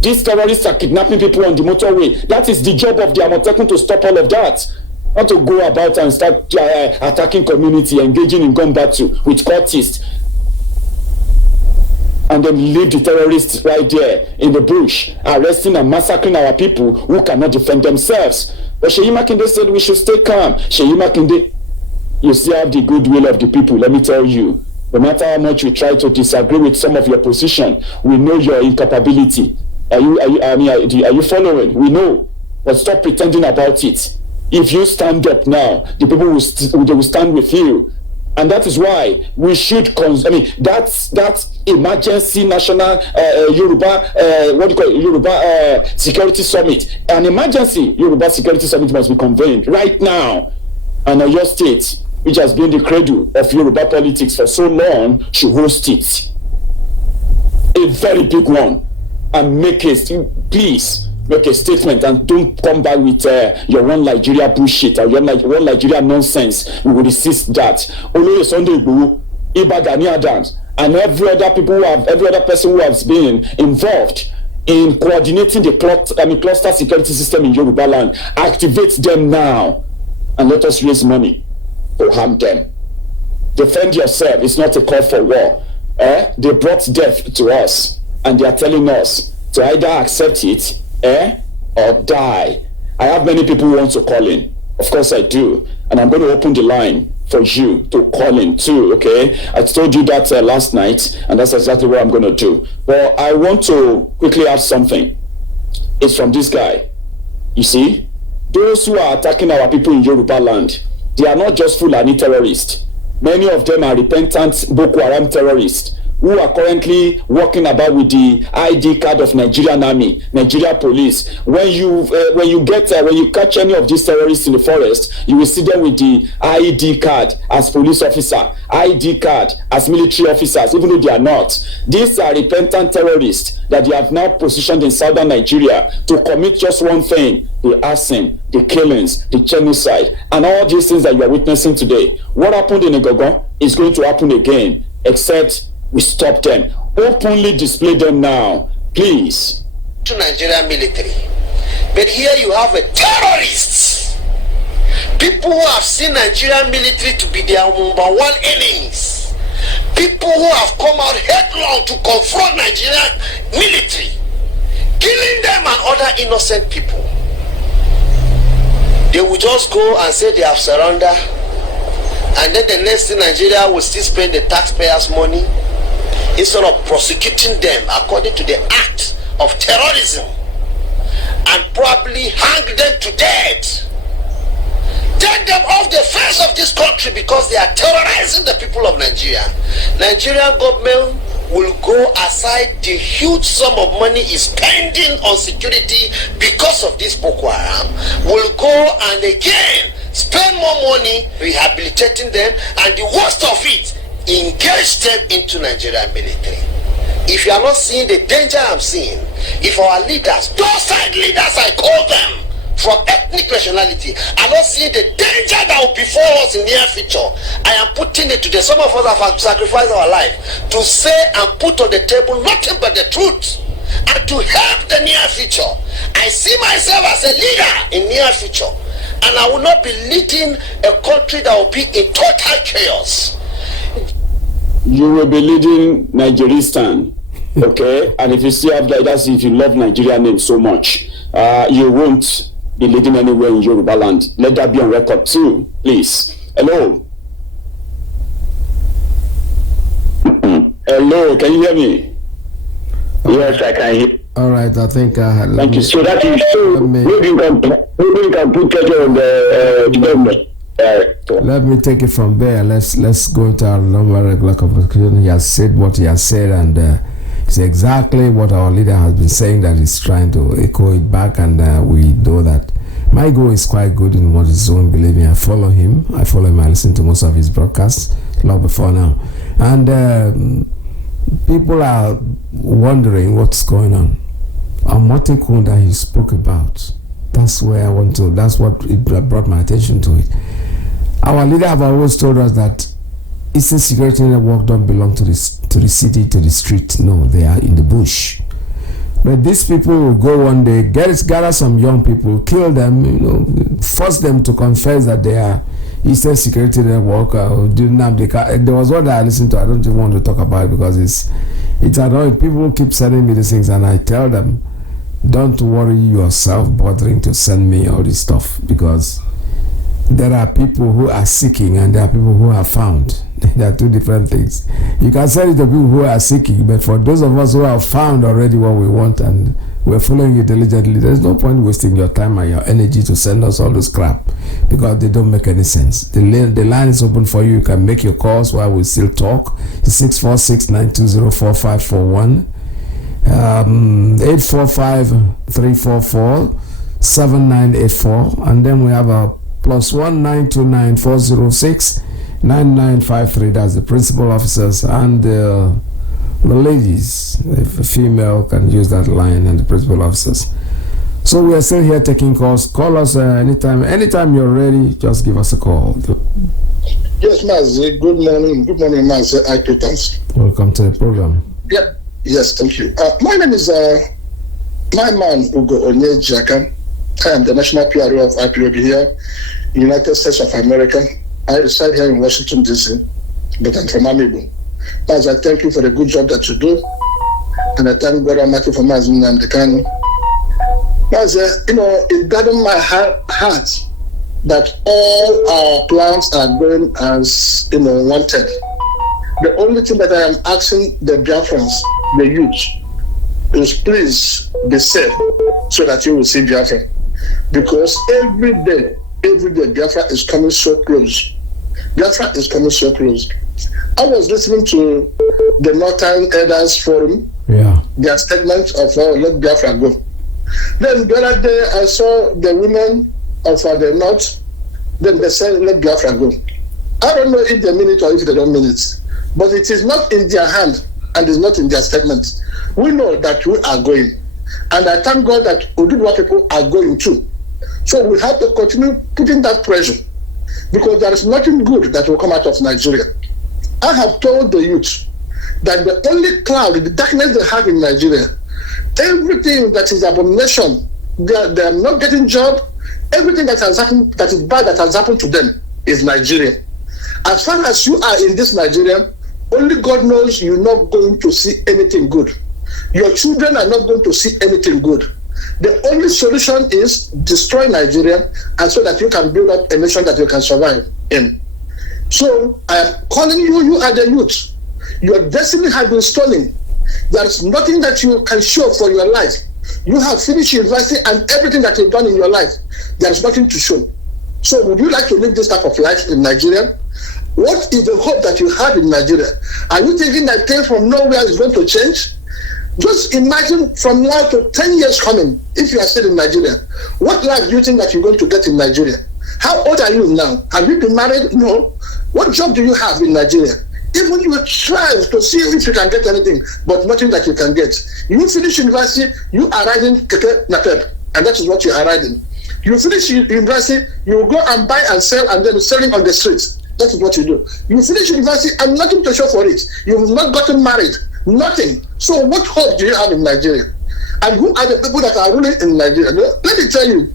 These terrorists are kidnapping people on the motorway. That is the job of the Amotekun, to stop all of that. Not to go about and start attacking community, engaging in gun battle with cultists, and then leave the terrorists right there in the bush, arresting and massacring our people who cannot defend themselves. But Sheyi Makinde said we should stay calm. Sheyi Makinde, you still have the goodwill of the people, let me tell you. No matter how much you try to disagree with some of your position, we know your incapability. Are you following? We know. But stop pretending about it. If you stand up now, the people will stand with you. And that is why we should, that emergency national Yoruba, Yoruba security summit, an emergency Yoruba security summit must be convened right now. And Oyo State, which has been the cradle of Yoruba politics for so long, should host it. A very big one. And please make a statement and don't come back with your one Nigeria bullshit or your one Nigeria nonsense. We will resist that. Oloye Sunday Igboho, Iba Gani Adams, and every other person who has been involved in coordinating the cluster security system in Yoruba land, activate them now and let us raise money to harm them. Defend yourself. It's not a call for war. They brought death to us. And they are telling us to either accept it, or die. I have many people who want to call in. Of course I do. And I'm going to open the line for you to call in too, okay? I told you that last night, and that's exactly what I'm going to do. But I want to quickly add something. It's from this guy. You see, those who are attacking our people in Yoruba land, they are not just Fulani terrorists. Many of them are repentant Boko Haram terrorists who are currently walking about with the ID card of Nigerian Army, Nigeria Police. When you catch any of these terrorists in the forest, you will see them with the ID card as police officer, ID card as military officers, even though they are not. These are repentant terrorists that they have now positioned in southern Nigeria to commit just one thing: the arson, the killings, the genocide, and all these things that you are witnessing today. What happened in Igogo is going to happen again, except we stop them. Openly display them now, please. To Nigerian military. But here you have a terrorists. People who have seen Nigerian military to be their number one enemies. People who have come out headlong to confront Nigerian military, killing them and other innocent people. They will just go and say they have surrendered, and then the next thing, Nigeria will still spend the taxpayers' money instead of prosecuting them according to the act of terrorism and probably hang them to death. Take them off the face of this country because they are terrorizing the people of Nigeria. Nigerian government will go aside the huge sum of money is spending on security because of this Boko Haram, will go and again spend more money rehabilitating them, and the worst of it, engage them into Nigerian military. If you are not seeing the danger I'm seeing, if our leaders, those side leaders I call them, from ethnic nationality, are not seeing the danger that will befall us in the near future, I am putting it to them. Some of us have sacrificed our life to say and put on the table nothing but the truth and to help the near future. I see myself as a leader in near future, and I will not be leading a country that will be in total chaos. You will be leading Nigeristan, okay? And if you still have that, that's if you love Nigerian name so much, you won't be leading anywhere in Yoruba land. Let that be on record too, please. Hello. Hello, can you hear me? Yes, I can hear. All right, I think thank you. So that is so. Maybe you can put pressure on the government. Let me take it from there. Let's go into our normal regular conversation. He has said what he has said, and it's exactly what our leader has been saying, that he's trying to echo it back, and we know that my goal is quite good in what his own believing. I follow him. I listen to most of his broadcasts long before now, and people are wondering what's going on. Amotekun that he spoke about, that's where I want to, that's what it brought my attention to it. Our leader have always told us that Eastern security network don't belong to the city, to the street. No, they are in the bush. But these people will go one day, gather some young people, kill them, force them to confess that they are Eastern security network. There was one that I listened to. I don't even want to talk about it because it's annoying. People keep sending me these things, and I tell them, don't worry yourself bothering to send me all this stuff, because there are people who are seeking and there are people who are found. There are two different things. You can send it to people who are seeking, but for those of us who have found already what we want and we're following it diligently, there's no point wasting your time and your energy to send us all this crap, because they don't make any sense. The line is open for you. You can make your calls while we still talk. It's 646-920-4541, 845-344-7984, and then we have a +1 929-406-9953. That's the principal officers, and the ladies, if a female, can use that line, and the principal officers. So we are still here taking calls. Call us anytime you're ready. Just give us a call. Yes, Mazi. Good morning, Mazi. Thanks. Welcome to the program. Yeah. Yes, thank you. My name is my man Ugo Onyejiaka. I am the national PRO of IPOB here, United States of America. I reside here in Washington, D.C., but I'm from Amibu. Mazi, I thank you for the good job that you do, and I thank God Almighty for Mazi Nnamdi Kanu. Mazi, it gladdened my heart that all our plans are going as wanted. The only thing that I am asking the Biafrans, the youth, is please be safe so that you will see Biafra. Because every day, Biafra is coming so close. Biafra is coming so close. I was listening to the Northern Elders Forum, their statement of let Biafra go. Then the other day, I saw the women of the North, then they said let Biafra go. I don't know if they mean it or if they don't mean it, but it is not in their hand and it's not in their statement. We know that we are going, and I thank God that Oduduwa people are going too. So we have to continue putting that pressure, because there is nothing good that will come out of Nigeria. I have told the youth that the only cloud, the darkness they have in Nigeria, everything that is abomination, they are not getting job. Everything that has happened, that is bad, that has happened to them is Nigeria. As far as you are in this Nigeria, only God knows you're not going to see anything good. Your children are not going to see anything good. The only solution is destroy Nigeria, and so that you can build up a nation that you can survive in. So I am calling you, you are the youth. Your destiny has been stolen. There is nothing that you can show for your life. You have finished university and everything that you've done in your life, there is nothing to show. So would you like to live this type of life in Nigeria? What is the hope that you have in Nigeria? Are you thinking that things from nowhere is going to change? Just imagine from now to 10 years coming, if you are still in Nigeria, what life do you think that you're going to get in Nigeria? How old are you now? Have you been married? No. What job do you have in Nigeria? Even you strive to see if you can get anything, but nothing that you can get. You finish university, you are riding keke napep, and that is what you are riding. You finish university, you go and buy and sell, and then selling on the streets. That is what you do. You finish university and nothing to show for it. You've not gotten married, nothing. So what hope do you have in Nigeria? And who are the people that are ruling in Nigeria? Let me tell you,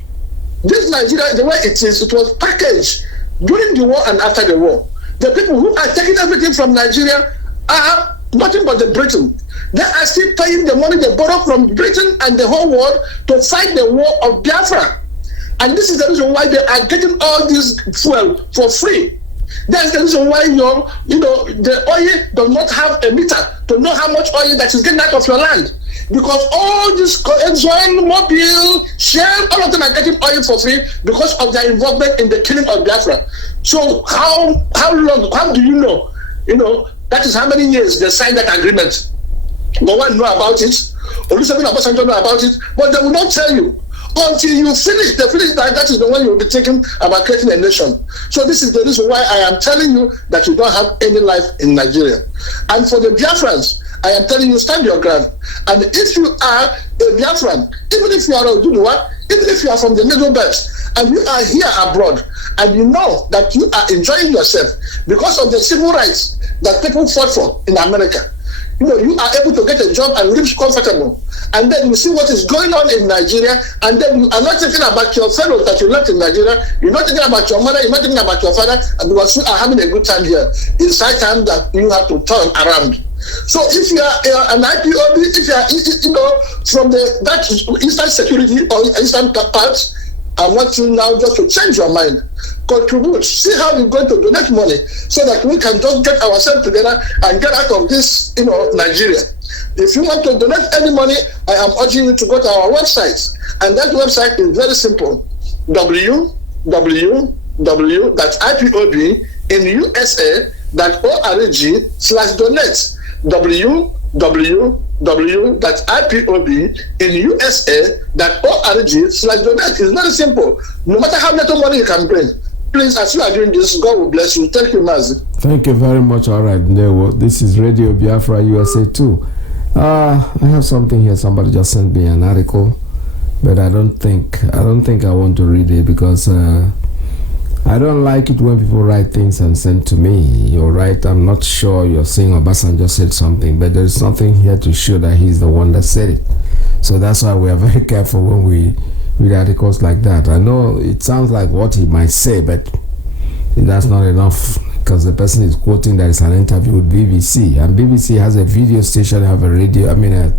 this Nigeria, the way it is, it was packaged during the war and after the war. The people who are taking everything from Nigeria are nothing but the Britain. They are still paying the money they borrow from Britain and the whole world to fight the war of Biafra. And this is the reason why they are getting all this fuel for free. That's the reason why the oil does not have a meter to know how much oil that is getting out of your land. Because all this Exxon, Mobil, Shell, all of them are getting oil for free because of their involvement in the killing of Biafra. So how long, how do you know? That is how many years they signed that agreement. No one know about it. Olusegun Obasanjo know about it, but they will not tell you. Until you finish that is the one you will be thinking about creating a nation. So this is the reason why I am telling you that you don't have any life in Nigeria. And for the Biafrans, I am telling you, stand your ground. And if you are a Biafran, even if you are a Oduduwa, even if you are from the Middle Belt, and you are here abroad, and you know that you are enjoying yourself because of the civil rights that people fought for in America, you are able to get a job and live comfortable. And then you see what is going on in Nigeria, and then you are not thinking about your fellows that you left in Nigeria, you're not thinking about your mother, you're not thinking about your father, and because you are having a good time here. It's high time that you have to turn around So if you are an IPOB, if you are, from that instant security or instant part, I want you now just to change your mind, contribute, see how you're going to donate money so that we can just get ourselves together and get out of this, Nigeria. If you want to donate any money, I am urging you to go to our website. And that website is very simple. www.ipobinusa.org/donate. www.ipobinusa.org/donate. It's very simple. No matter how little money you can bring, please, as you are doing this, God will bless you. Thank you, Mazi. Thank you very much. All right, this is Radio Biafra USA 2. I have something here. Somebody just sent me an article, but I don't think I want to read it because I don't like it when people write things and send to me. You're right. I'm not sure you're saying Obasanjo said something, but there's something here to show that he's the one that said it. So that's why we are very careful when we read articles like that. I know it sounds like what he might say, but that's not enough, because the person is quoting that it's an interview with BBC, and BBC has a video station, have a radio, a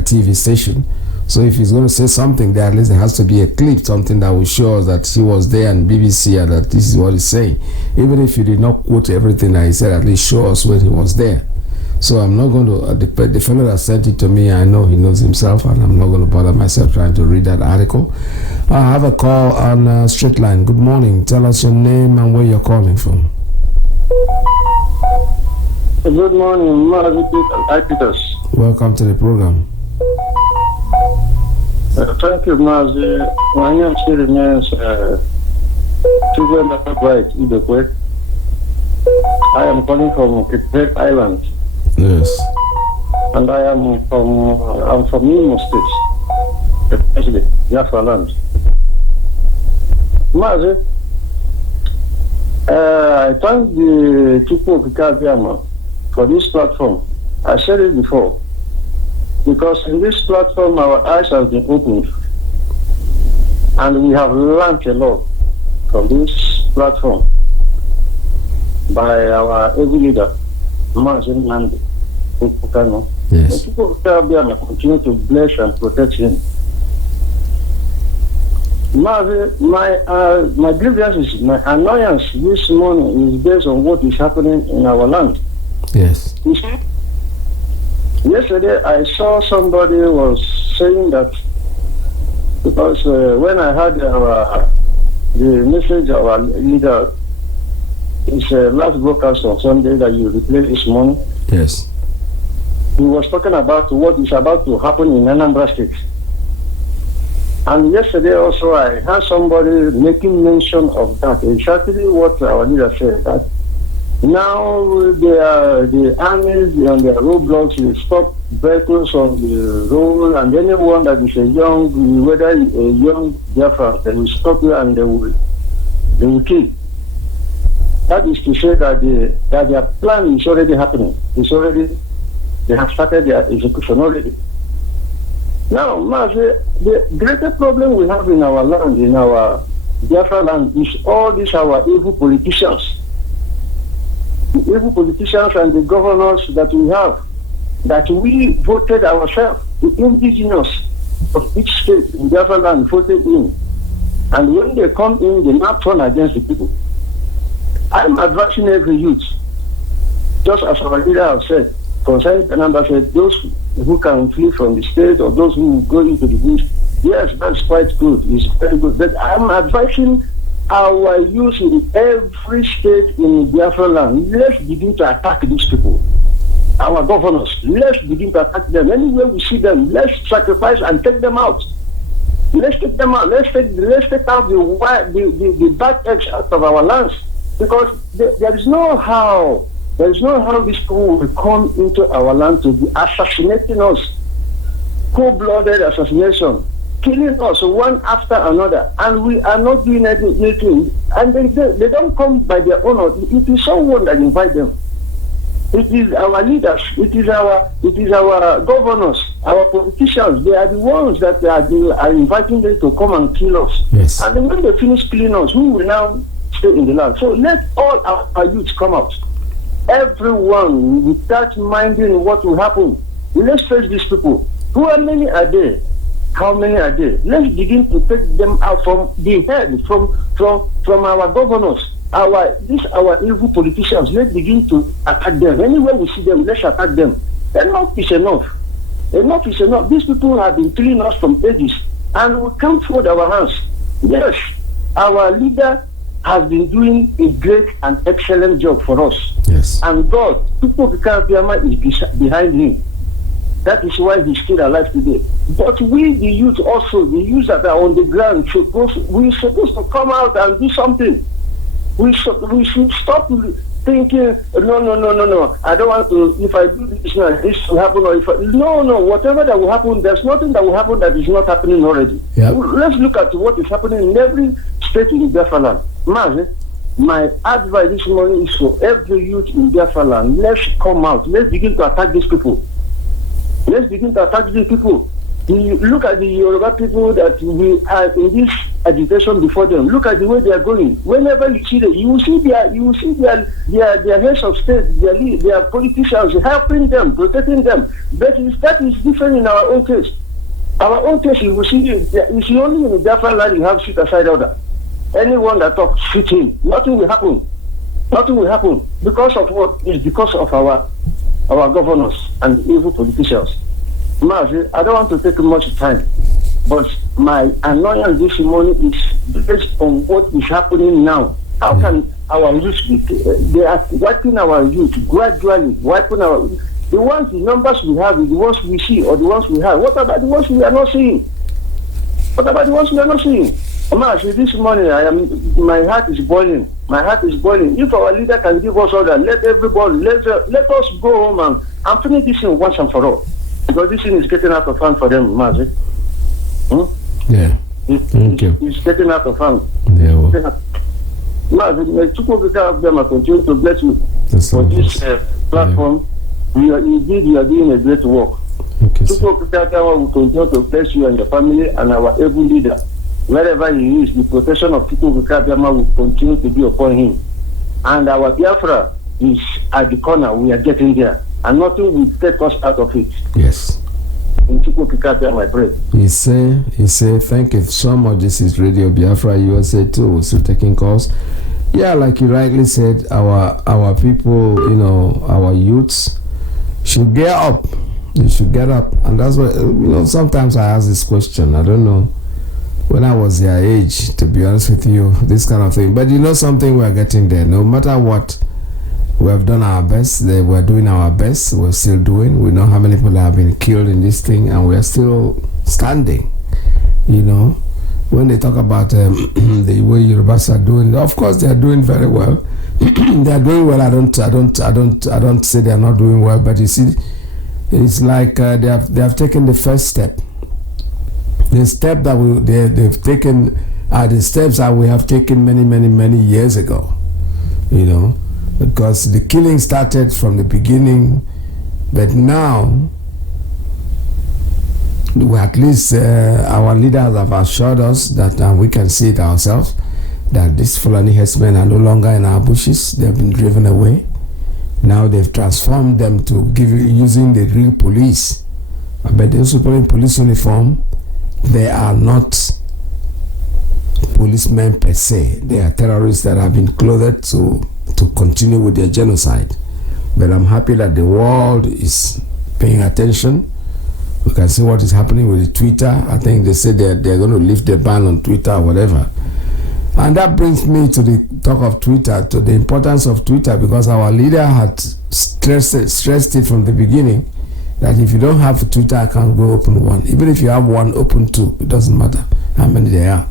TV station. So if he's going to say something there, at least there has to be a clip, something that will show us that he was there and BBC and that this is what he's saying. Even if you did not quote everything that he said, at least show us when he was there. So I'm not going to, the fellow that sent it to me, I know he knows himself, and I'm not going to bother myself trying to read that article. I have a call on straight line. Good morning. Tell us your name and where you're calling from. Good morning, Mazi Nnamdi. Welcome to the program. Thank you, Mazi. My name still remains Children Upright Idokwe. I am calling from Cape Island. Yes. And I am from Imo State, especially Biafra land. Mazi, I thank the people of Kikabiama for this platform. I said it before, because in this platform our eyes have been opened and we have learned a lot from this platform by our every leader, Mazi Nnamdi Kanu. Yes. The people of Kikabiama continue to bless and protect him. My grievances, my annoyance this morning is based on what is happening in our land. Yes. Yesterday I saw somebody was saying that because when I heard the message of our leader, his last broadcast on Sunday that you replayed this morning. Yes. He was talking about what is about to happen in Anambra State. And yesterday also I heard somebody making mention of that, exactly what our leader said, that now the armies on their roadblocks will stop vehicles on the road, and anyone that is a young Biafra, they will stop you and they will kill. That is to say that their plan is already happening. They have started their execution already. Now, Mazi, the greater problem we have in our land, in our Biafra land, is all these our evil politicians. The evil politicians and the governors that we have, that we voted ourselves, the indigenous of each state in Biafra land voted in. And when they come in, they now turn against the people. I'm advising every youth, just as our leader has said, concerning the number, said those who can flee from the state or those who go into the bush, yes, that's quite good. It's very good. But I'm advising our youth in every state in Biafra land, let's begin to attack these people. Our governors, let's begin to attack them. Anywhere we see them, let's sacrifice and take them out. Let's take them out. Let's take out the bad eggs out of our lands. Because there is no how these people will come into our land to be assassinating us. Cold-blooded assassination, killing us one after another, and we are not doing anything. And they don't come by their own. It is someone that invites them. It is our leaders. It is our governors, our politicians. They are the ones that are inviting them to come and kill us. Yes. And then when they finish killing us, who will now stay in the land? So let all our youths come out. everyone, without minding what will happen, let's face these people. How many are there? How many are there? Let's begin to take them out from the head, from our governors, our evil politicians. Let's begin to attack them. Anywhere we see them, let's attack them. Enough is enough. Enough is enough. These people have been killing us from ages, and we can't fold our hands. Yes, our leader has been doing a great and excellent job for us. Yes. And God, Tupu is behind him. That is why he's still alive today. But we, the youth, also, the youth that are on the ground, we're supposed to come out and do something. We should stop thinking, no, I don't want to, if I do this now, this will happen, or whatever that will happen, there's nothing that will happen that is not happening already. Yep. Let's look at what is happening in every state in Biafra land. Mazi, my advice this morning is for every youth in Biafra land, let's come out, let's begin to attack these people. Let's begin to attack these people. Look at the Yoruba people that we have in this agitation before them. Look at the way they are going. Whenever you see them, you will see their heads of state, their politicians helping them, protecting them. But that is different in our own case. Our own case, you will see, you see only in the Biafra land you have shoot aside order. Anyone that talks, shoot him. Nothing will happen. Nothing will happen. Because of what? It's because of our governors and evil politicians. Mazi, I don't want to take much time, but my annoyance this morning is based on what is happening now. How can our youth they are wiping our youth gradually, wiping the numbers we have is the ones we see or the ones we have. What about the ones we are not seeing? Mazi, this morning my heart is boiling. My heart is boiling. If our leader can give us order, let everybody, let us go home and finish this thing once and for all. Because this thing is getting out of hand for them, Mazi. Yeah. Thank you. It's getting out of hand. Yeah. Mazi, may Tupu continue to bless you for this platform. You are doing a great work. Tupu will continue to bless you and your family and our able leader. Wherever he is, the protection of Tupu will continue to be upon him. And our Biafra is at the corner. We are getting there. And nothing will take us out of it. Yes. In Tupu my prayer. He say, thank you so much. This is Radio Biafra USA too. We're still taking calls. Yeah, like you rightly said, our people, our youths should get up. They should get up. And that's why, sometimes I ask this question. I don't know. When I was their age, to be honest with you, this kind of thing. But something, we're getting there. No matter what, we have done our best. We're doing our best. We're still doing. We know how many people have been killed in this thing, and we're still standing. When they talk about the way Yorubas are doing, of course they are doing very well. They are doing well. I don't say they are not doing well, but you see, it's like they have taken the first step. The step that they've taken are the steps that we have taken many years ago, because the killing started from the beginning, but now at least our leaders have assured us that we can see it ourselves, that these Fulani herdsmen are no longer in our bushes. They have been driven away. Now they've transformed them to using the real police, but those people in police uniform, they are not policemen per se. They are terrorists that have been clothed to continue with their genocide. But I'm happy that the world is paying attention. We can see what is happening with Twitter. I think they said they're going to lift the ban on Twitter or whatever. And that brings me to the talk of Twitter, to the importance of Twitter, because our leader had stressed it from the beginning, that if you don't have a Twitter account, go open one. Even if you have one, open two. It doesn't matter how many there are.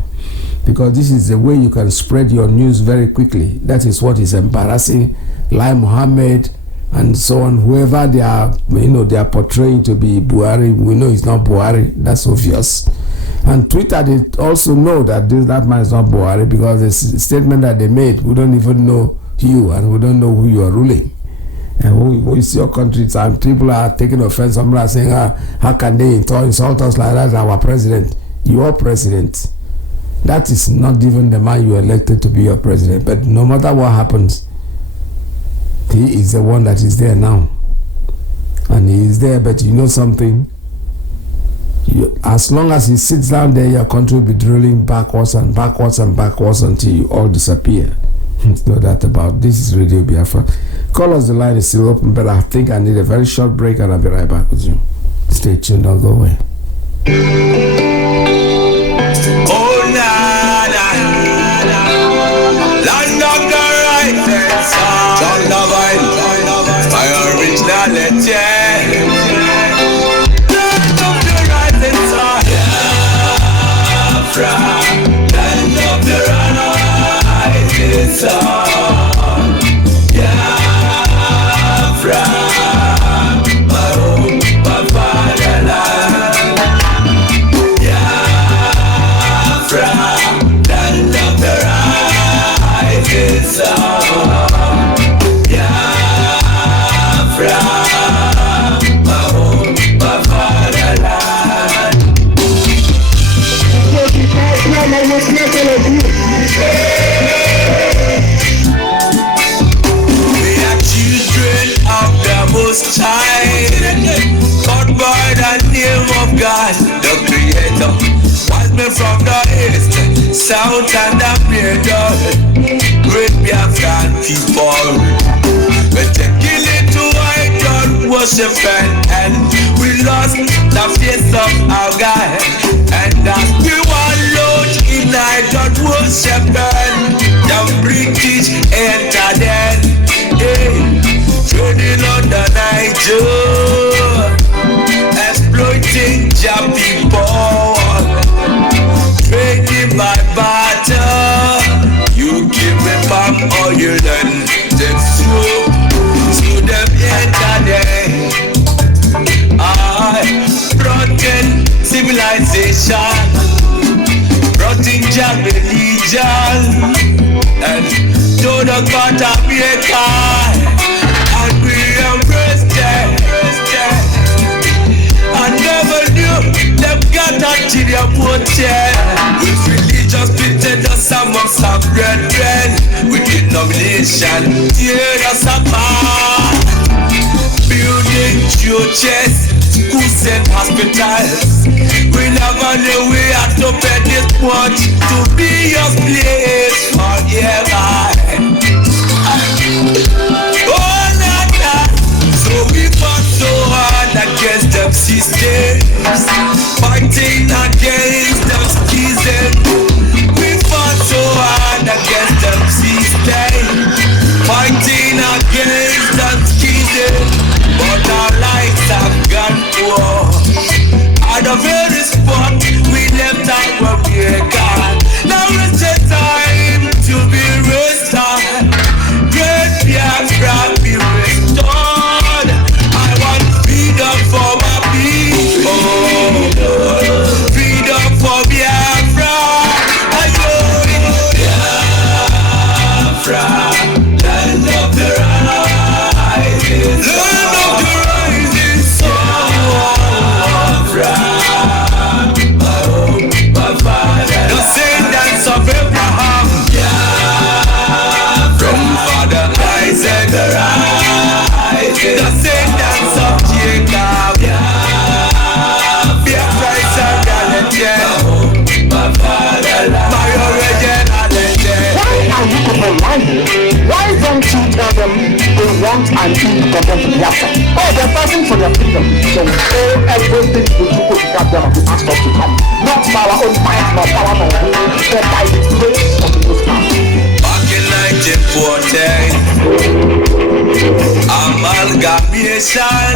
Because this is the way you can spread your news very quickly. That is what is embarrassing Lai Mohammed and so on. Whoever they are, they are portraying to be Buhari, we know it's not Buhari. That's obvious. And Twitter, they also know that that man is not Buhari, because the statement that they made, we don't even know you, and we don't know who you are ruling. And who is your country? And people are taking offense. Some are saying, how can they insult us like that? Our president, your president. That is not even the man you elected to be your president. But no matter what happens, He is the one that is there now. And he is there, but you know something? As long as he sits down there, your country will be drilling backwards and backwards and backwards until you all disappear. No doubt about this. Is Radio Biafra. Call us, the line is still open, but I think I need a very short break and I'll be right back with you. Stay tuned, don't go away. Oh, nada, land of the righteous, John Divine, my originality. Land of the rising sun, Biafra, land of the rising sun, Biafra, my home, my fatherland. Land of the rising sun, Biafra, my home, my fatherland. We are children of the Most High, called by the name of God, the Creator. Wise men from the east, south and the middle, great Biafran people. We're taking it to idol worship and we lost the face of our God. And as we wallowed in idol worship, the British entered in, trading on the Niger, exploiting your people. Trading by barter, you give me palm oil and then swoop to them yesterday. Rotten civilization, rotten your religion, and to the God of Maker, and we embrace them. I never knew them got until their motel. With religious pretenders amongst our brethren, with denomination, tear us apart. Building churches, schools and hospitals. We never knew we had to pay this much to be your place forever. Oh, nada. So we fought so hard against them systems, fighting against them schisms. We fought so hard against them systems, fighting against them schisms. But our lives have gone poor. At the very spot we left our Maker. Now is the time to be restored. Great Biafra be restored. I want freedom for my people. Freedom for Biafra. Ayo, Biafra, land of the rising sun. Land of the rising sun. Biafra, my home, my father. The descendants of Abraham. Biafra, from Father Isaac, the rising. The descendants of Jacob. Biafra is a reality. My fatherland, my originality. Why are you people lying? Why don't you tell them they want an independent Biafra? Oh, they're fighting for their freedom. So everything we do to get them and we ask us to come. Not by our own might, nor power, nor will, but by the grace of the Most High. Back in 1914, amalgamation.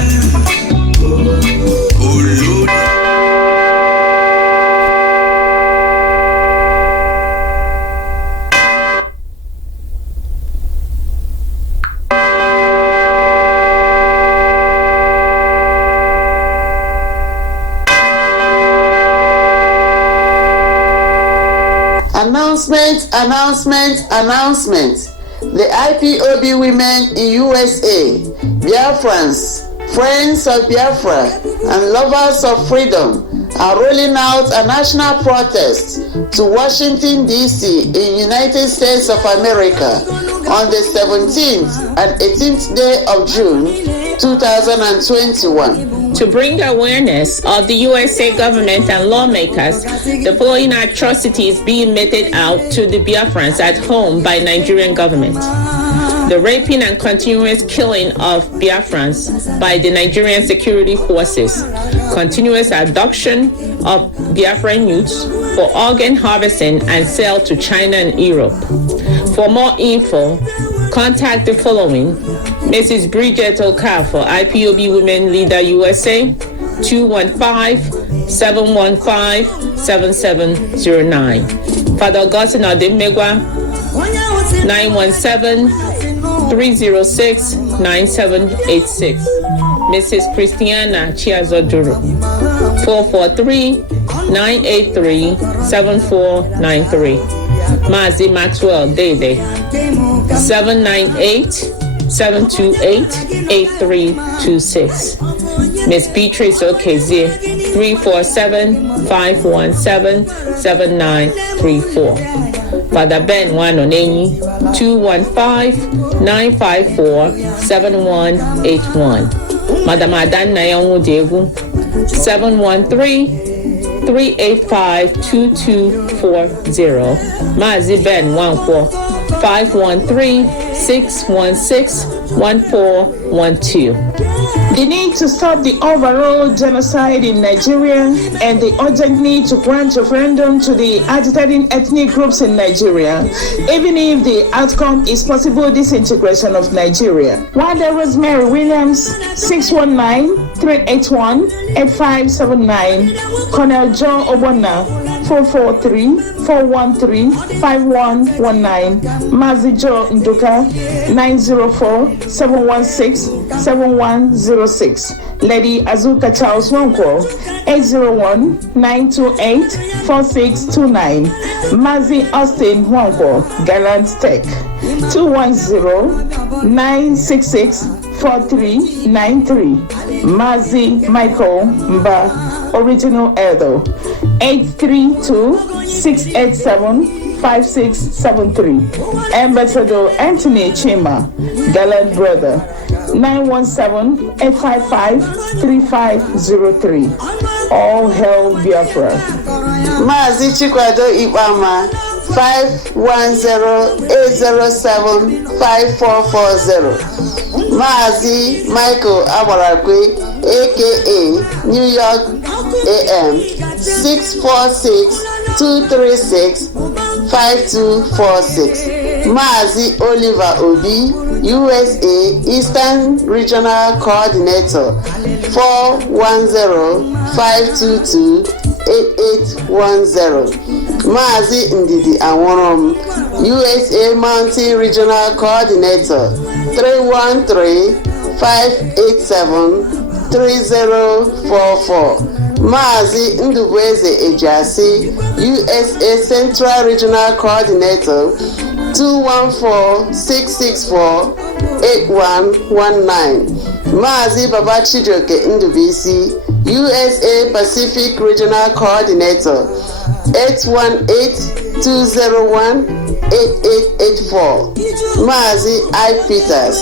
Announcement. The IPOB women in USA, Biafrans, friends of Biafra, and lovers of freedom are rolling out a national protest to Washington, D.C. in United States of America on the 17th and 18th day of June 2021. To bring awareness of the USA government and lawmakers, the following atrocities being meted out to the Biafrans at home by Nigerian government. The raping and continuous killing of Biafrans by the Nigerian security forces, continuous abduction of Biafran youths for organ harvesting and sale to China and Europe. For more info, contact the following: Mrs. Bridget Okafor, IPOB Women Leader USA, 215-715-7709. Father Augustine Odemegwa, 917-306-9786. Mrs. Christiana Chiazoduro, 443-983-7493. Mazi Maxwell Dede, 798-728-8326. Miss Beatrice Okezie, 347-517-7934. Father Ben Wanoneni, 215-954-7181. Madam Adan Nayanwu Degu, 713-385-2240. Mazi Ben Wankwo, 513-616-1412. The need to stop the overall genocide in Nigeria and the urgent need to grant referendum to the agitating ethnic groups in Nigeria, even if the outcome is possible disintegration of Nigeria. Wanda Rosemary Williams, 619-381-8579. Colonel John Obona, 443-413-5119. Mazi Joe Nduka, 904-716-7106. Lady Azuka Charles Wanko, 801-928-4629. Mazi Austin Wanko, Gallant Tech, 210-966-4393. Mazi Michael Mba, Original Edo, 832-687-5673. Ambassador Anthony Chima, Gallant Brother, 917-855-3503. All hail Biafra. Mazi Chikwado Ipama, 510-807-5440. Mazi Michael Abarakwe, aka New York AM, 646-236-5246. Mazi Oliver Obi, USA Eastern Regional Coordinator, 410-522-8810. Mazi Ndidi Anworom, USA Mountain Regional Coordinator, 313-587-3044. Mazi Ndubweze Ejasi, USA Central Regional Coordinator, 214-664-8119. Mazi Babachijoke Ndubisi, USA Pacific Regional Coordinator, 818-201-8884. Mazi I. Peters,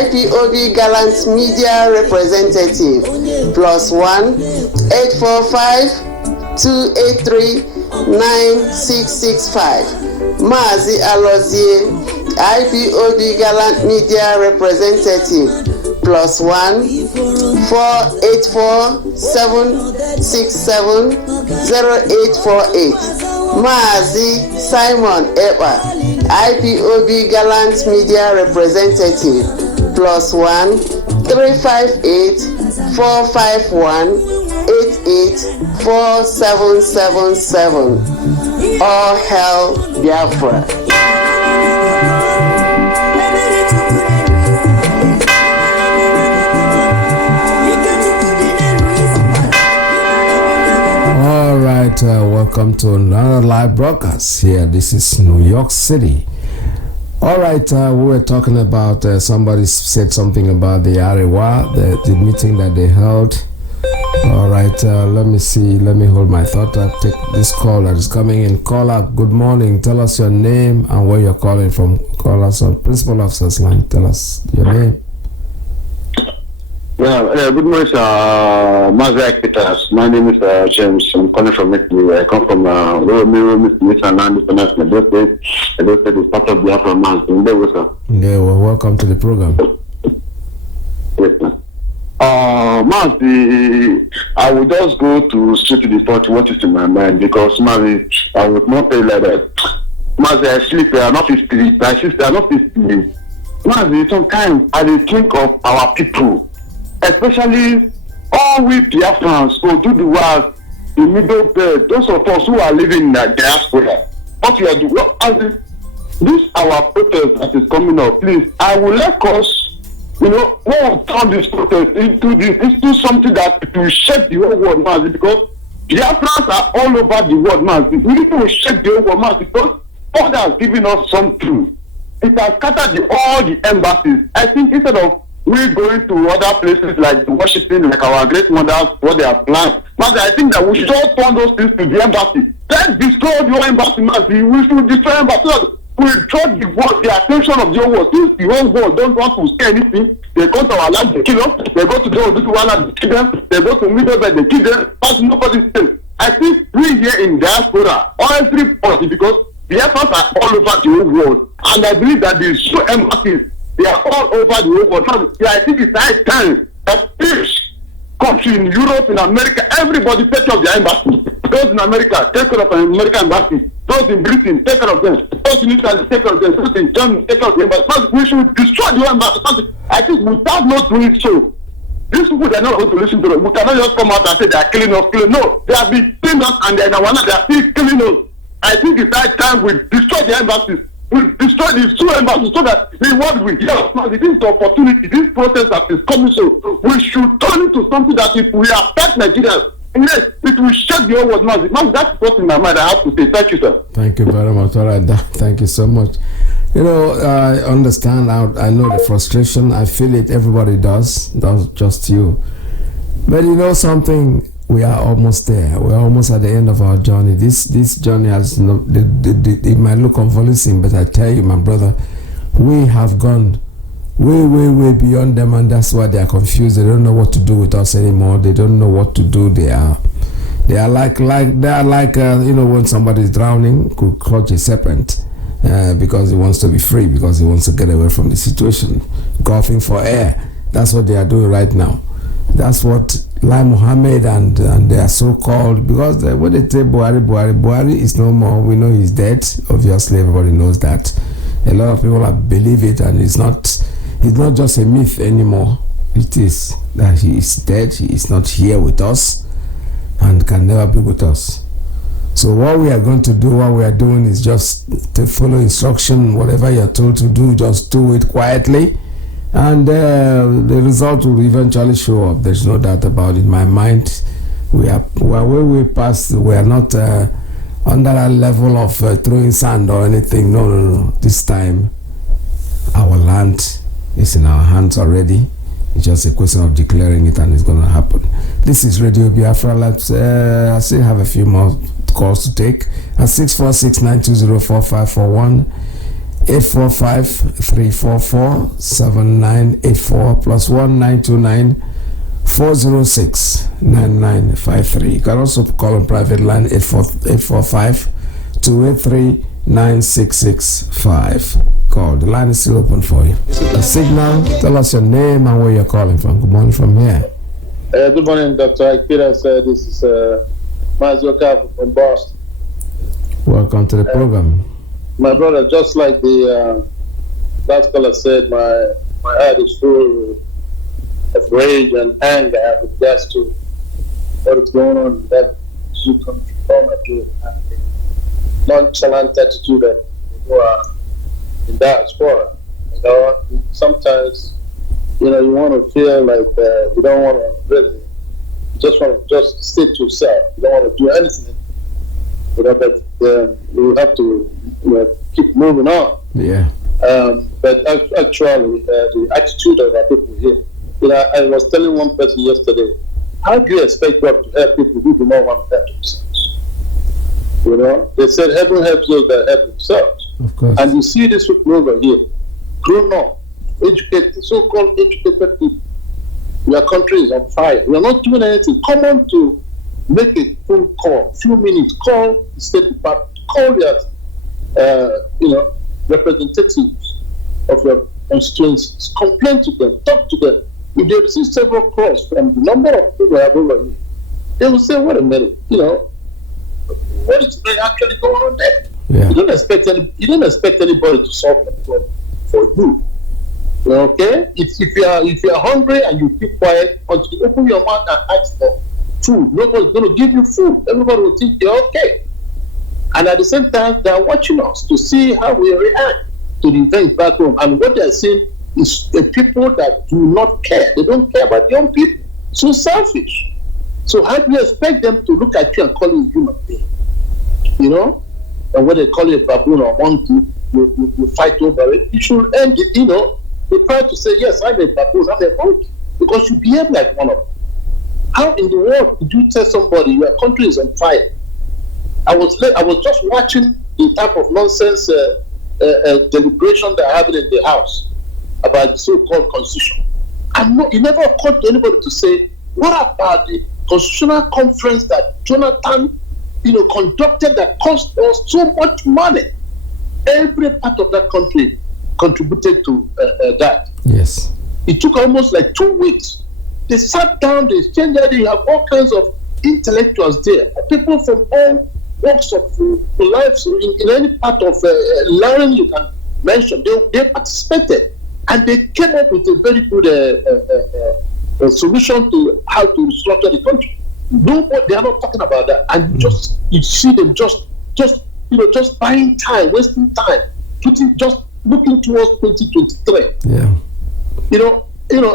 IPOB Gallant Media Representative, +1-845-283-9665. Mazi Alozie, IPOB Gallant Media Representative, +1-484-767-0848. Mazi Simon Ewa, IPOB Gallant Media Representative, +1-358-451-884777. All hail Biafra. All right, welcome to another live broadcast here. This is New York City. All right, we were talking about, somebody said something about the Arewa, the meeting that they held All right, let me see. Let me hold my thought. I'll take this call that is coming in. Caller, good morning. Tell us your name and where you're calling from. Call us on Principal Officer's line. Tell us your name. Good morning, sir. Mazi. My name is James. I'm calling from Italy. I come from Mazi Nnamdi Kanu. Edo State is part of Biafra Mazi. Sir. Yeah, well, welcome to the program. Yes, sir. Mazi, I will just go straight to the point. What is in my mind? Because Mazi, I would not tell you like that. Mazi, I sleep. I not sleep. I not sleep. Mazi, sometimes I will think of our people. Especially all we Biafrans who do the work, the middle belt, those of us who are living in the diaspora. What we are doing, this our protest that is coming up, please, I will let us, won't turn this protest into something that will shake the whole world, Mazi, because Biafrans are all over the world, Mazi. We need to shake the whole world, Mazi, because God has given us some truth. It has scattered all the embassies. I think instead of we're going to other places like Washington, like our great mothers, what they have planned. But I think that we should all turn those things to the embassy. Let's destroy the embassy, Mazi. We should destroy embassy. We draw the attention of the whole world. Since the whole world don't want to say anything, they come to our land, they kill us. They go to this one and they kill them. They go to middle bed, they kill them. But nobody says. I think we here in diaspora, everybody, because the efforts are all over the whole world. And I believe that the two embassies, they are all over the world. I think it's high time that each country in Europe, in America, everybody take care of their embassy. Those in America, take care of an American embassy. Those in Britain, take care of them. Those in Italy, take care of them. Those in Germany, take care of the embassy. We should destroy the embassy. I think without not doing so, these people, they are not going to listen to us. We cannot just come out and say they are killing us. No, they have been killing us and they are still killing us. I think it's high time we destroy the embassies. We destroy these two embassies so that the world will hear us. Now, this is the opportunity, this process that is coming, so we should turn into something that if we affect Nigerians, yes, it will shake the whole world. Now, that's what's in my mind. I have to say. Thank you, sir. Thank you very much. All right, thank you so much. I understand. I know the frustration. I feel it. Everybody does. Not just you. But something. We are almost there. We're almost at the end of our journey. This journey has it might look convoluting, but I tell you, my brother, we have gone way beyond them, and that's why they are confused. They don't know what to do with us anymore. They don't know what to do. They are like when somebody is drowning, could clutch a serpent because he wants to be free, because he wants to get away from the situation, golfing for air. That's what they are doing right now. That's what Lai Mohammed and they are so-called, because when they say Buhari is no more. We know he's dead. Obviously, everybody knows that. A lot of people believe it, and it's not just a myth anymore. It is that he is dead. He is not here with us and can never be with us. So what we are going to do, what we are doing is just to follow instruction. Whatever you're told to do, just do it quietly. And the result will eventually show up. There's no doubt about it. In my mind, we are way past. We are not under that level of throwing sand or anything. No. This time, our land is in our hands already. It's just a question of declaring it, and it's going to happen. This is Radio Biafra. Let's I still have a few more calls to take. At 646-920-4541. 845-344-7984 plus 1-929-406-9953. You can also call on private line 845-283-9665. Call. The line is still open for you. A signal. Tell us your name and where you're calling from. Good morning from here. Good morning, Dr. Akira. This is Mazi Nnamdi from Boston. Welcome to the program. My brother, just like the last caller said, my heart is full of rage and anger with regards to what is going on in that zoo country, and the nonchalant attitude that people are in diaspora. Sometimes, you want to feel like you don't want to really, you just want to just sit to yourself. You don't want to do anything. But you have to keep moving on. Yeah. But actually, the attitude of our people here. I was telling one person yesterday How do you expect God to help people who do not want to help themselves? You know, they said heaven helps those that help themselves. Of course. And you see this people over here, grown up, educated, so-called educated people. Your country is on fire. We are not doing anything. Come on to make a phone call, few minutes, call the State Department, call your representatives of your constituencies, complain to them, talk to them. If they receive several calls from the number of people who have over here, they will say, wait a minute, what is actually going on there? Yeah. You don't expect anybody to solve the problem for you. Okay? If you are hungry and you keep quiet, until you open your mouth and ask for food, nobody's going to give you food. Everybody will think you're okay. And at the same time, they are watching us to see how we react to the events back home. And what they are seeing is the people that do not care. They don't care about young people. So selfish. So how do you expect them to look at you and call you a human being? And when they call you a baboon or monkey, you fight over it. You should end it, you try to say, yes, I'm a baboon, I'm a monkey, because you behave like one of them. How in the world did you tell somebody your country is on fire? I was just watching the type of nonsense deliberation that happened in the House about the so-called constitution. And no, it never occurred to anybody to say, what about the constitutional conference that Jonathan conducted that cost us so much money? Every part of that country contributed to that. Yes. It took almost like 2 weeks. They sat down, they exchanged ideas. You have all kinds of intellectuals there, people from all walks of life, in any part of learning you can mention. They participated, and they came up with a very good solution to how to restructure the country. Nobody, they are not talking about that, and you see them just buying time, wasting time, looking towards 2023. Yeah.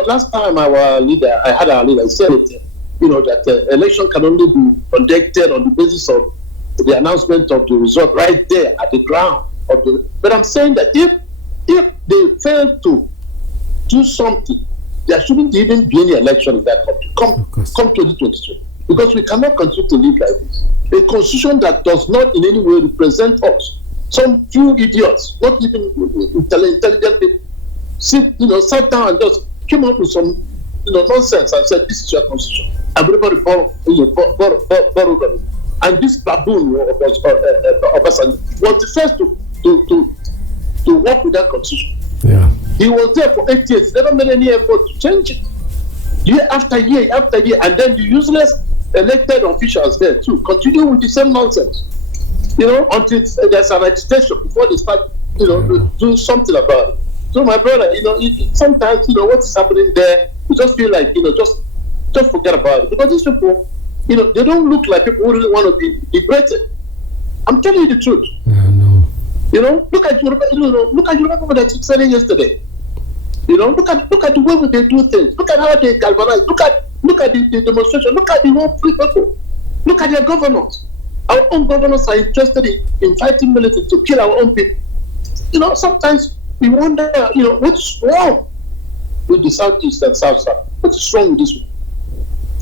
Last time I had our leader said it, that election can only be conducted on the basis of the announcement of the result right there at the ground of the. But I'm saying that if they fail to do something, there shouldn't even be any election in that country. Come 2023. Because we cannot continue to live like this. A constitution that does not in any way represent us. Some few idiots, not even intelligent people, sat down and just came up with some nonsense and said, this is your constitution. Everybody borrowed it. And this baboon Obasanjo was the first to work with that constitution. Yeah. He was there for 8 years, never made any effort to change it. Year after year after year, and then the useless elected officials there too continue with the same nonsense. Until there's an agitation before they start, do something about it. So my brother, sometimes what's happening there, you just feel like just forget about it, because these people, they don't look like people who really want to be liberated. I'm telling you the truth. Yeah, no. Look at Yoruba people that said it yesterday. Look at the way they do things. Look at how they galvanize. Look at the demonstration. Look at the whole free people. Look at their governors. Our own governors are interested in fighting military to kill our own people. Sometimes we wonder, what's wrong with the Southeast and South? What's wrong with this one?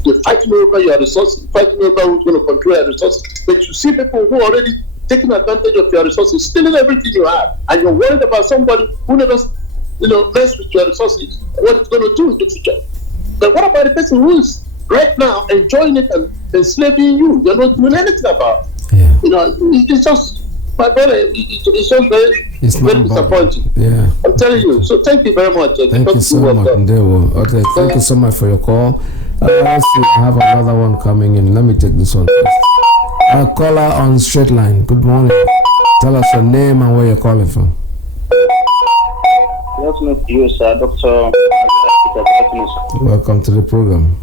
You're fighting over your resources, fighting over who's going to control your resources. But you see people who are already taking advantage of your resources, stealing everything you have, and you're worried about somebody who never mess with your resources, what it's going to do in the future. But what about the person who is right now enjoying it and enslaving you? You're not doing anything about it. Yeah. It's just, my brother, it's just very disappointing. Yeah. I'm telling you. So thank you very much. Thank you so much. Okay, thank you so much for your call. Let's see, I have another one coming in. Let me take this one first. Caller on straight line. Good morning. Tell us your name and where you're calling from. Good afternoon to you, sir. Dr. Welcome to the program.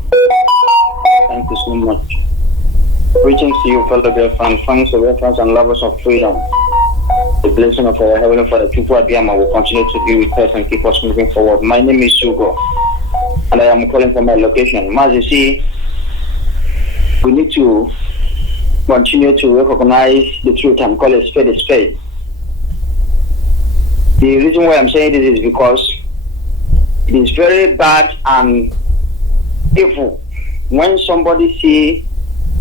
Thank you so much. Greetings to you, fellow Biafran, friends of reference and lovers of freedom. The blessing of our Heavenly Father, people at Biafra, will continue to be with us and keep us moving forward. My name is Hugo, and I am calling from my location. Mazi, see, we need to continue to recognize the truth and call a spade a spade. The reason why I'm saying this is because it is very bad and evil when somebody see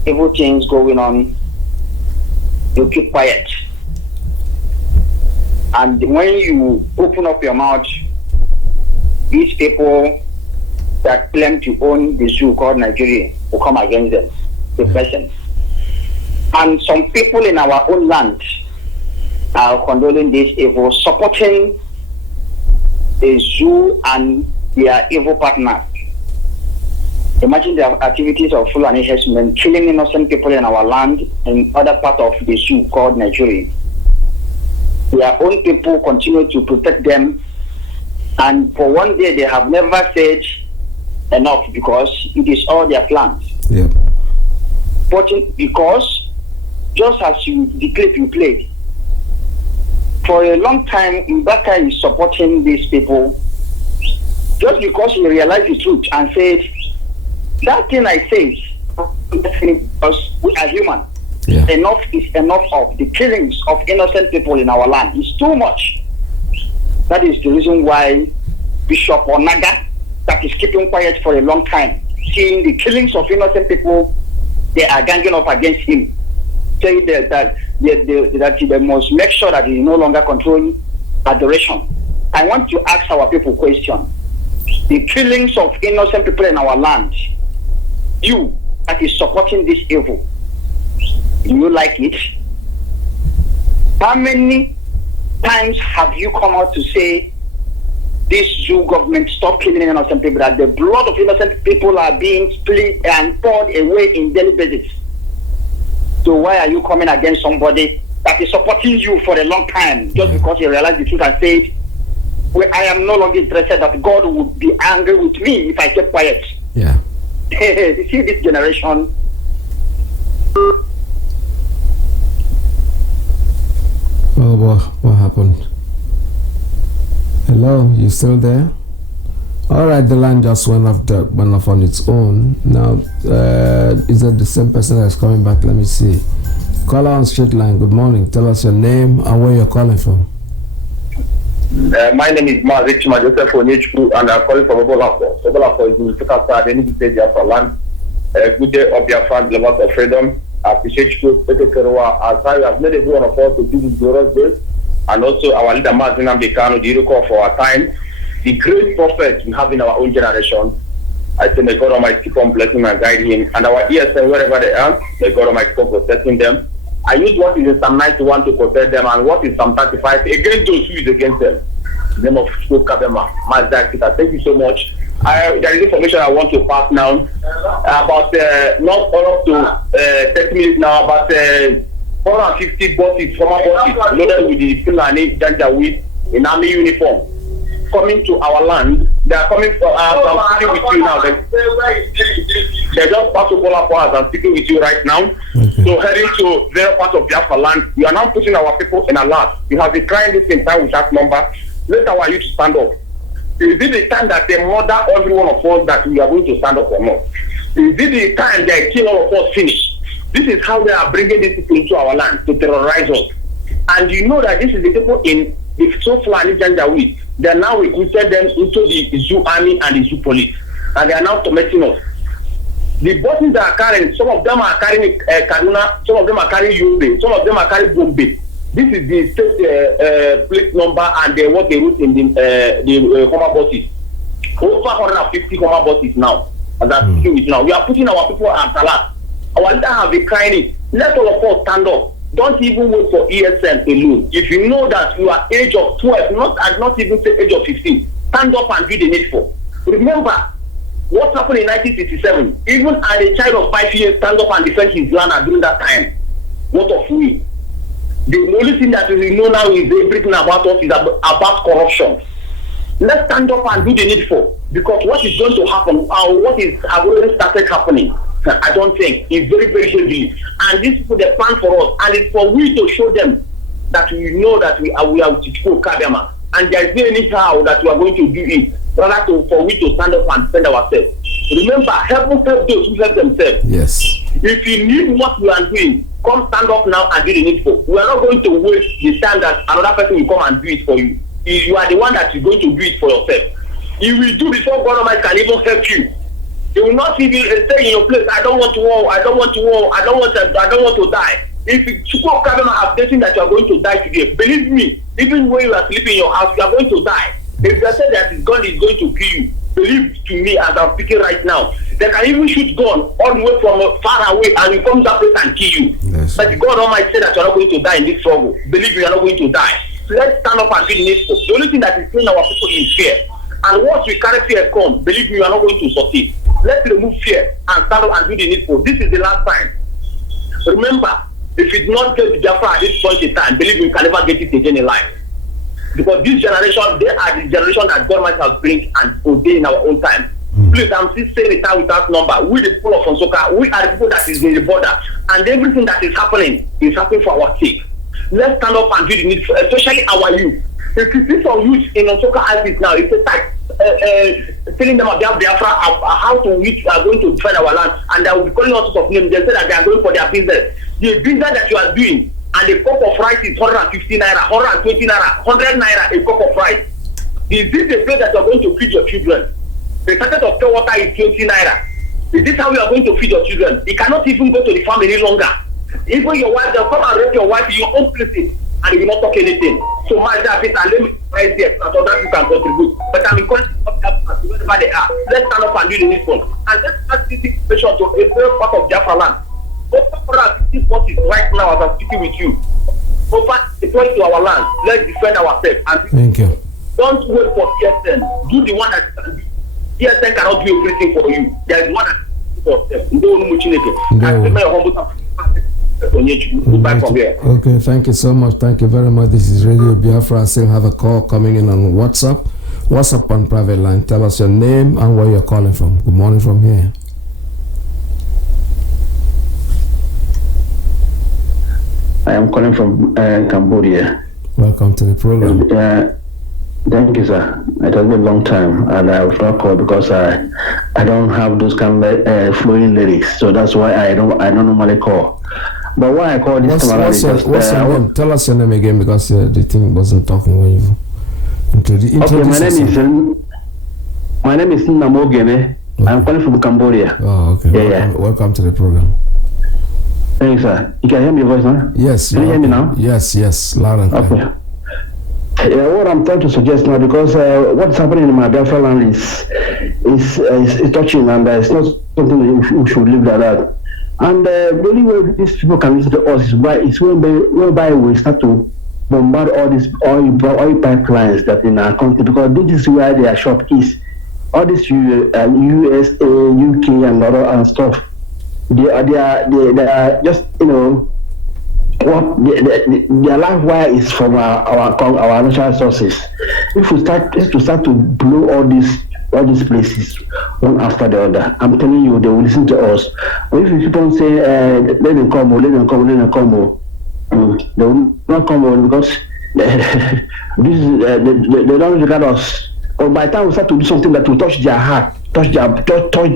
evil things going on, you keep quiet. And when you open up your mouth, these people that claim to own the zoo called Nigeria will come against them, the person. And some people in our own land are condoling this evil, supporting the zoo and their evil partners. Imagine the activities of Fulani herdsmen killing innocent people in our land and other part of the zoo called Nigeria. Their own people continue to protect them, and for one day they have never said enough because it is all their plans. Yeah. But because just as you declared you played, for a long time Mbaka is supporting these people just because he realized the truth and said, that thing I say, because we are human. Yeah. Enough is enough of the killings of innocent people in our land. It's too much. That is the reason why Bishop Onaga, that is keeping quiet for a long time, seeing the killings of innocent people, they are ganging up against him. Say that they must make sure that he no longer control adoration. I want to ask our people a question. The killings of innocent people in our land, you that is supporting this evil, do you like it? How many times have you come out to say this zoo government stop killing innocent people, that the blood of innocent people are being split and poured away in daily basis? So why are you coming against somebody that is supporting you for a long time just because you realize the truth and said, well, I am no longer interested, that God would be angry with me if I kept quiet? Yeah. You see this generation. Oh boy, what happened? Hello, you still there? All right, the line just went off on its own. Now, is that the same person that's coming back? Let me see. Caller on straight line. Good morning. Tell us your name and where you're calling from. My name is Mazi Nnamdi, and I'm calling from Obolapo. Obolapo is in Africa, the New State Biafra land. Good day of Biafra, the lovers of freedom. I appreciate you, as I have made every one of us to do this glorious day, and also our leader Mazi Nnamdi Kanu, the recall for our time, the great prophet we have in our own generation. I say may God Almighty keep on blessing and guiding him, and our ESN wherever they are, may God Almighty keep on protecting them. I use what is in Psalm 91 to protect them, and what is Psalm 35 against those who is against them. In the name of Kabema, Mazi, thank you so much. There is information I want to pass now about not all up to 30 minutes now, about 450 buses, former buses loaded with the Fulani Janjaweed in army uniform coming to our land. They are coming from I'm speaking with you now. They just passed over us. I'm speaking with you right now. Okay. So heading to various parts of Biafra land, we are now putting our people in alert. We have been crying this in time with that number. Let our youth stand up. Is it the time that they murder every one of us that we are going to stand up or not? Is it the time they kill all of us finish? This is how they are bringing these people into our land to terrorize us. And you know that this is the people in the Fulani Janjaweed. They are now recruited them into the zoo army and the zoo police. And they are now tormenting us. The buses that are carrying, some of them are carrying Kaduna, some of them are carrying Yobe, some of them are carrying Bombay. This is the state plate number and what they wrote in the Homer buses. Over 150 Homer buses now. As I'm speaking with you now. We are putting our people at alert. Our leader have been crying it. Let all of us stand up. Don't even wait for ESN alone. If you know that you are age of 12, not even say age of 15, stand up and do the needful. Remember what happened in 1967. Even as a child of 5 years, stand up and defend his land during that time. What of we? The only thing that we know now is everything about us is about corruption. Let's stand up and do the needful, because what is going to happen, or what is have already started happening, I don't think is very, very heavy. And these people, they plan for us, and it's for we to show them that we know that we are with Kadama, and there is no anyhow that we are going to do it. Rather, for we to stand up and defend ourselves. Remember, help those who help themselves. Yes. If you need what we are doing, come stand up now and do the needful. We are not going to waste the time that another person will come and do it for you. You are the one that is going to do it for yourself. If we do before God Almighty can even help you. You will not even stay in your place. I don't want to war. I don't want to war. I don't want to die. If Chukwu Kabema have stated that you are going to die today, believe me, even when you are sleeping in your house, you are going to die. If they say that his gun is going to kill you, believe to me as I'm speaking right now, they can even shoot gun all the way from far away and you come to that place and kill you. Yes. But God Almighty said that you are not going to die in this struggle. Believe me, you are not going to die. So let's stand up and do the needful. The only thing that is killing our people is fear. And once we carry fear come, believe me, you are not going to succeed. Let's remove fear and stand up and do the needful. This is the last time. Remember, if you do not get the Biafra at this point in time, believe me, you can never get it again in life. Because this generation, they are the generation that God might have bring and ordain in our own time. Please, I'm still saying it out without number. We the people of Onsoka, we are the people that is in the border. And everything that is happening for our sake. Let's stand up and do the needful, especially our youth. If you see some youth in Onsoka ISIS now, it's a type telling them about Biafra, how to which are going to defend our land, and they will be calling all sorts of names. They say that they are going for their business. The business that you are doing, and a cup of rice is 150 naira, 120 naira, 100 naira a cup of rice. Is this the place that you are going to feed your children? The packet of pure water is 20 naira. Is this how you are going to feed your children? You cannot even go to the farm any longer. Even your wife, they'll come and rape your wife in your own places, and you will not talk anything. So my job is, and let me try this, so that you can contribute. But I'm encouraging wherever they are. Let's stand up and do the needful. And let's start this situation to a very part of Biafra land. Over 450 forces right now as I'm speaking with you. Over deployed to our land. Let's defend ourselves. And thank you. Don't wait for PSN. Do the one that can do. PSN cannot do everything for you. There is one that can do for Goodbye from here. Okay, thank you so much. Thank you very much. This is Radio Biafra. I still have a call coming in on WhatsApp. WhatsApp on private line. Tell us your name and where you're calling from. Good morning from here. I am calling from Cambodia. Welcome to the program. Thank you, sir. It has been a long time, and I was not called because I don't have those kind of flowing lyrics, so that's why I don't normally call. But why I call this time what's your name? Tell us your name again, because the thing wasn't talking when you introduced. Okay, my name is Nnamdi. Okay. I'm calling from Cambodia. Oh, okay. Welcome to the program. Thanks, sir. You can hear me voice now? Yes. Can you hear me now? Yes, loud and clear. Okay. What I'm trying to suggest now, because what's happening in my Biafra land is touching, and it's not something we should leave like that. And the only way these people can listen to us is whereby we start to bombard all these oil pipelines that in our country, because this is where their shop is. All this USA, UK, and other and stuff. They are just, what their life wire is from our natural sources. If we start to blow all these places one after the other, I'm telling you, they will listen to us. But if you keep on saying let them come, they will not come because they don't regard us. But by the time we start to do something that will touch their heart, touch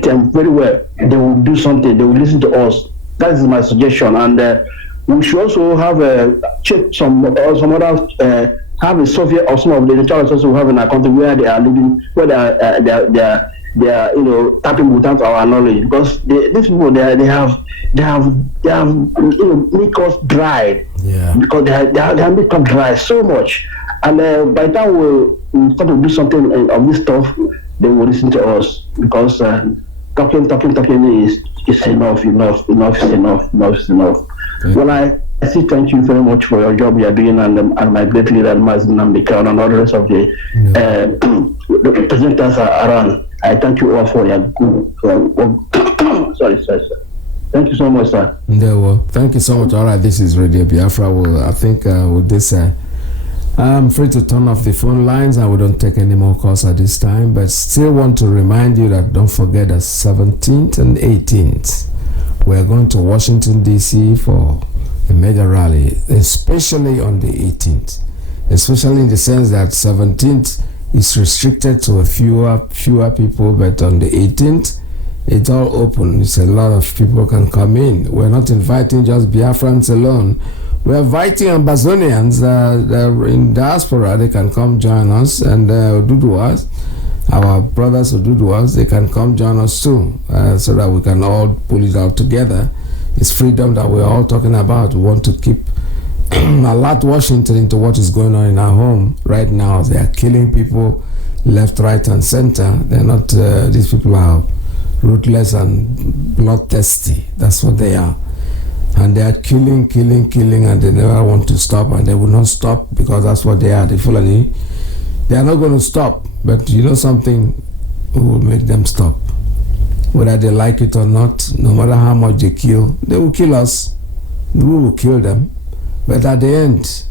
them very well, they will do something. They will listen to us. That is my suggestion. And we should also have check some other have a survey of some of the natural resources we have in our country where they are living, where they are tapping without our knowledge, because these people they have make us dry. Yeah. Because they have become dry so much, and by the time we start to do something of this stuff, they will listen to us, because talking is enough. Okay. Well, I say thank you very much for your job you are doing, and my great leader Mazi Nnamdi Kanu and all the rest of the presenters around. I thank you all for your good. Sorry, sir. Thank you so much, sir. Thank you so much. All right, this is Radio Biafra. Well, I think with this, I'm free to turn off the phone lines, and we don't take any more calls at this time. But still want to remind you that don't forget that 17th and 18th, we're going to Washington, D.C. for a major rally, especially on the 18th. Especially in the sense that 17th is restricted to a fewer people, but on the 18th, it's all open. It's a lot of people can come in. We're not inviting just Biafrans alone. We're inviting Ambazonians that are in diaspora. They can come join us and do to us. our brothers Oduduwas, they can come join us too, so that we can all pull it out together. It's freedom that we're all talking about. We want to keep alert Washington into what is going on in our home right now. They are killing people left, right, and center. They're not, these people are ruthless and bloodthirsty. That's what they are. And they are killing, and they never want to stop, and they will not stop because that's what they are. The Fulani, they are not going to stop. But you know something, we will make them stop. Whether they like it or not, no matter how much they kill, they will kill us. We will kill them. But at the end,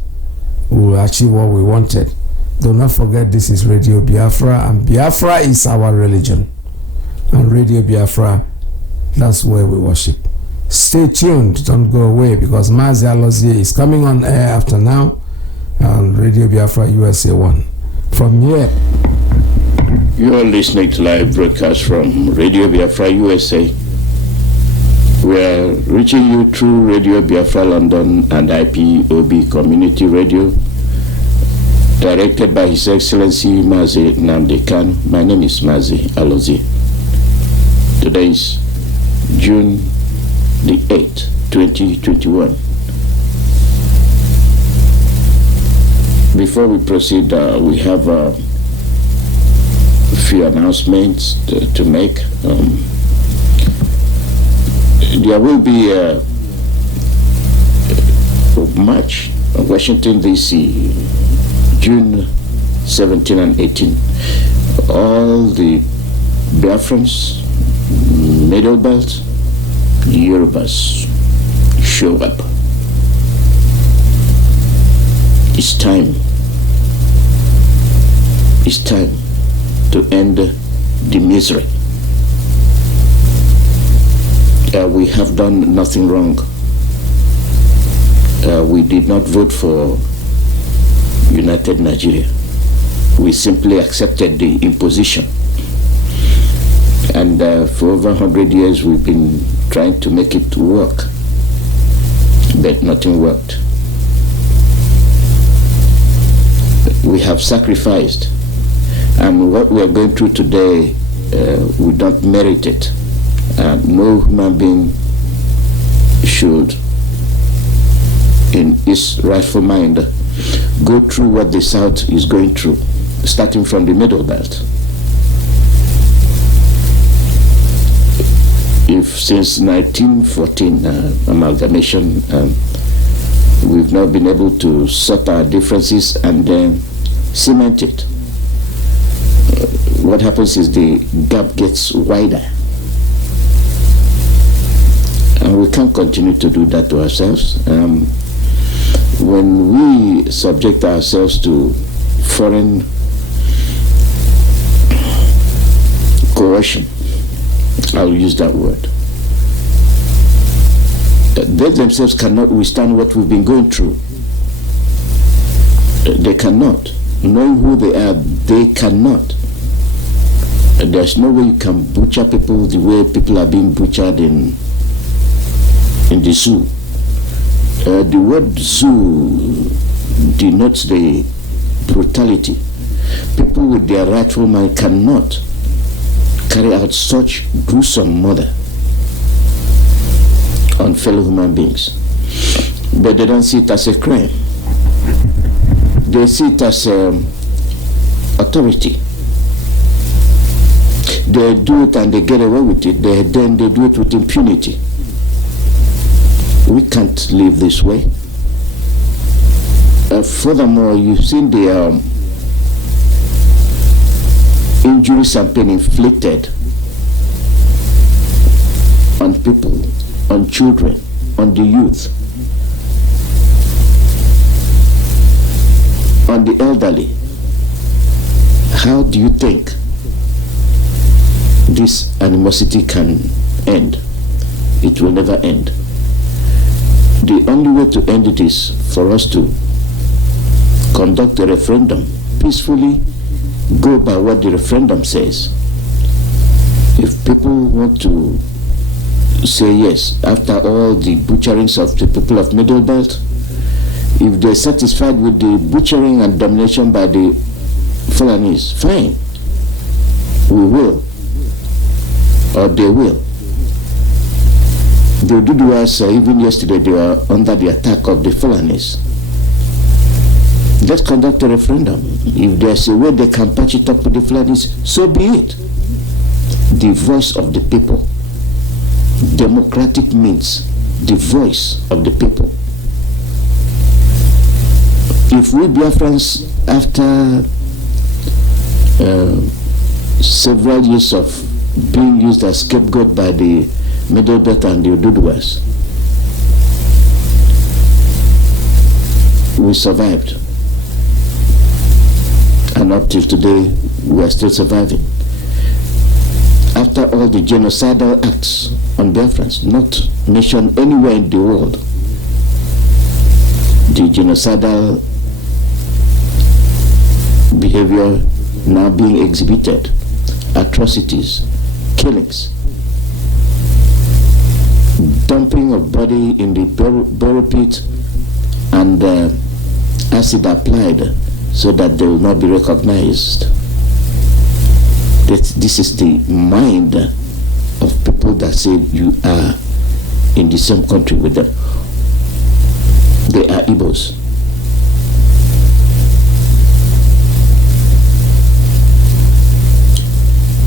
we will achieve what we wanted. Do not forget, this is Radio Biafra, and Biafra is our religion. And Radio Biafra, that's where we worship. Stay tuned, don't go away, because Mazi Nnamdi is coming on air after now on Radio Biafra USA 1. From here, you are listening to live broadcast from Radio Biafra USA. We are reaching you through Radio Biafra London and IPOB Community Radio, directed by His Excellency Mazi Nnamdi Kanu. My name is Mazi Nnamdi. Today is June the 8th, 2021. Before we proceed, we have a few announcements to make. There will be a march in Washington, D.C., June 17 and 18. All the Biafrans, Middle Belt, Yorubas show up. It's time. It's time to end the misery. We have done nothing wrong. We did not vote for United Nigeria. We simply accepted the imposition. And for over 100 years, we've been trying to make it work, but nothing worked. We have sacrificed, and what we are going through today, we don't merit it. No human being should, in his rightful mind, go through what the South is going through, starting from the Middle Belt. If since 1914 amalgamation, we've not been able to sort our differences and then cement it, what happens is the gap gets wider. And we can't continue to do that to ourselves. When we subject ourselves to foreign coercion, I'll use that word, they themselves cannot withstand what we've been going through. They cannot. Knowing who they are, they cannot. There's no way you can butcher people the way people are being butchered in the zoo. The word zoo denotes the brutality. People with their rightful mind cannot carry out such gruesome murder on fellow human beings. But they don't see it as a crime. They see it as authority. They do it and they get away with it. Then they do it with impunity. We can't live this way. Furthermore, you've seen the injuries and pain inflicted on people, on children, on the youth, on the elderly. How do you think this animosity can end? It will never end. The only way to end it is for us to conduct a referendum peacefully, go by what the referendum says. If people want to say yes, after all the butcherings of the people of Middle Belt, if they're satisfied with the butchering and domination by the Fulanis, fine. we will, or they will. The Oduduwas, even yesterday, they were under the attack of the Fulanis. Let's conduct a referendum. If there's a way they can patch it up with the Fulanis, so be it. The voice of the people. Democratic means the voice of the people. If we Biafrans, after several years of being used as scapegoat by the Middle Belt and the Oduduwas, we survived. And up till today, we are still surviving. After all the genocidal acts on Biafrans, not mentioned anywhere in the world, the genocidal behavior now being exhibited, atrocities, killings, dumping of body in the burial pit, and acid applied so that they will not be recognized. This is the mind of people that say you are in the same country with them. They are Igbos.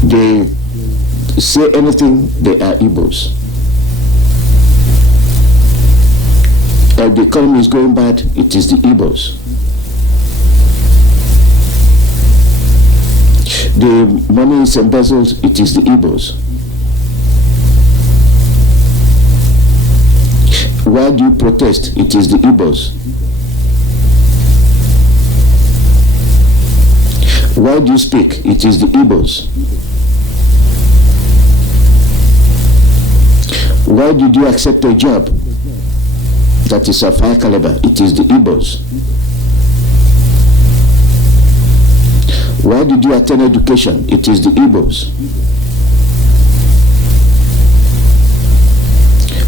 They say anything, they are Igbos. If the economy is going bad, it is the Igbos. The money is embezzled, it is the Igbos. Why do you protest? It is the Igbos. Why do you speak? It is the Igbos. Why did you accept a job that is of high caliber? It is the Igbos. Why did you attend education? It is the Igbos.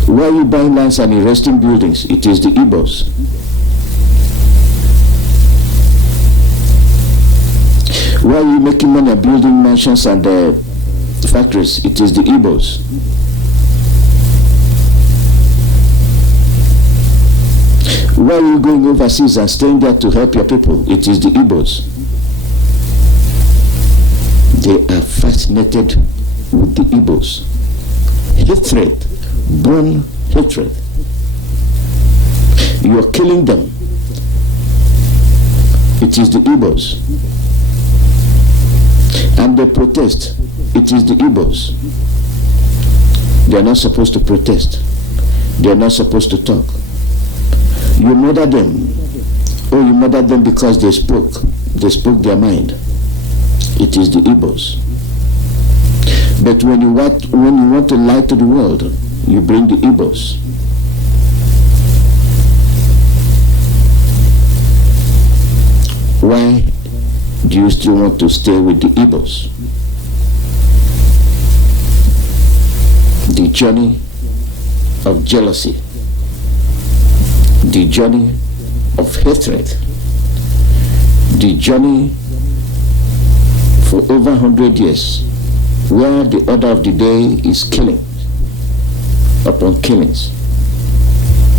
Why are you buying lands and erecting buildings? It is the Igbos. Why are you making money building mansions and factories? It is the Igbos. Why are you going overseas and staying there to help your people? It is the Igbos. They are fascinated with the Igbos. Hatred, born hatred. You are killing them. It is the Igbos. And they protest. It is the Igbos. They are not supposed to protest. They are not supposed to talk. You murder them. Oh, you murder them because they spoke. They spoke their mind. It is the Igbos. But when you want to lie to the world, you bring the Igbos. Why do you still want to stay with the Igbos? The journey of jealousy, the journey of hatred, the journey for over 100 years, where the order of the day is killing upon killings.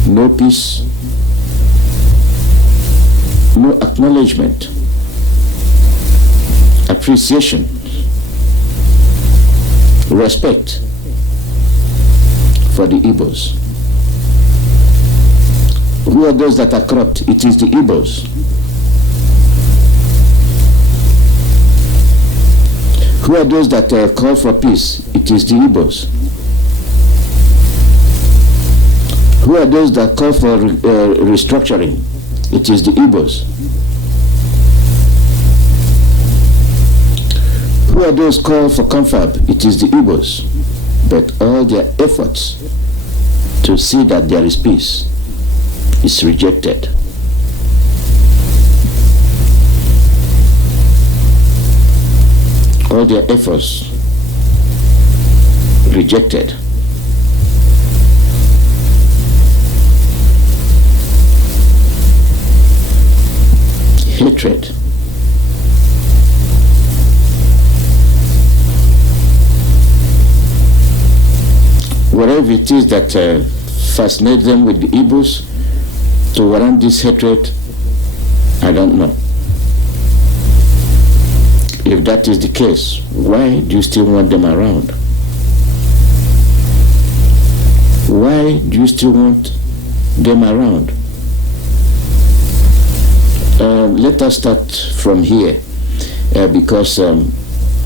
No peace, no acknowledgement, appreciation, respect for the Igbos. Who are those that are corrupt? It is the Igbos. Who are those that call for peace? It is the Igbos. Who are those that call for restructuring? It is the Igbos. Who are those call for confab? It is the Igbos. But all their efforts to see that there is peace is rejected. All their efforts rejected. Hatred. whatever it is that fascinates them with the Igbos to warrant this hatred, I don't know. If that is the case, why do you still want them around? Why do you still want them around? Let us start from here, because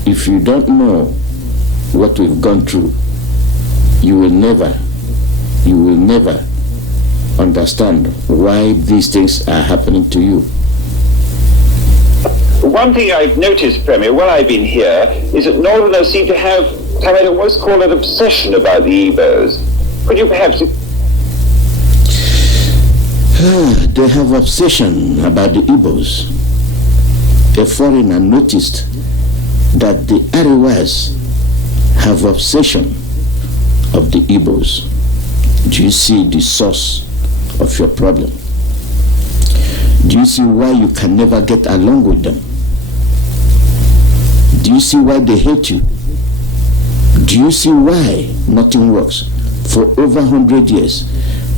if you don't know what we've gone through, you will never understand why these things are happening to you. One thing I've noticed, Premier, while I've been here, is that Northerners seem to have what's called an obsession about the Igbos. Could you perhaps... They have obsession about the Igbos. A foreigner noticed that the Ariwas have obsession of the Igbos. Do you see the source of your problem? Do you see why you can never get along with them? Do you see why they hate you? Do you see why nothing works? For over 100 years,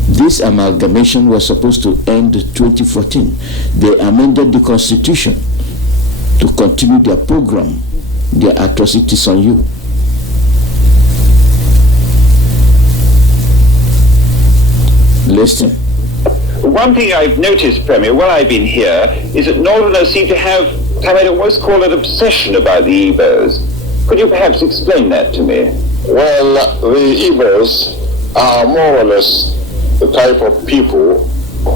this amalgamation was supposed to end 2014. They amended the constitution to continue their program, their atrocities on you. Listen. One thing I've noticed, Premier, while I've been here, is that Northerners seem to have what's called an obsession about the Igbos. Could you perhaps explain that to me? Well, the Igbos are more or less the type of people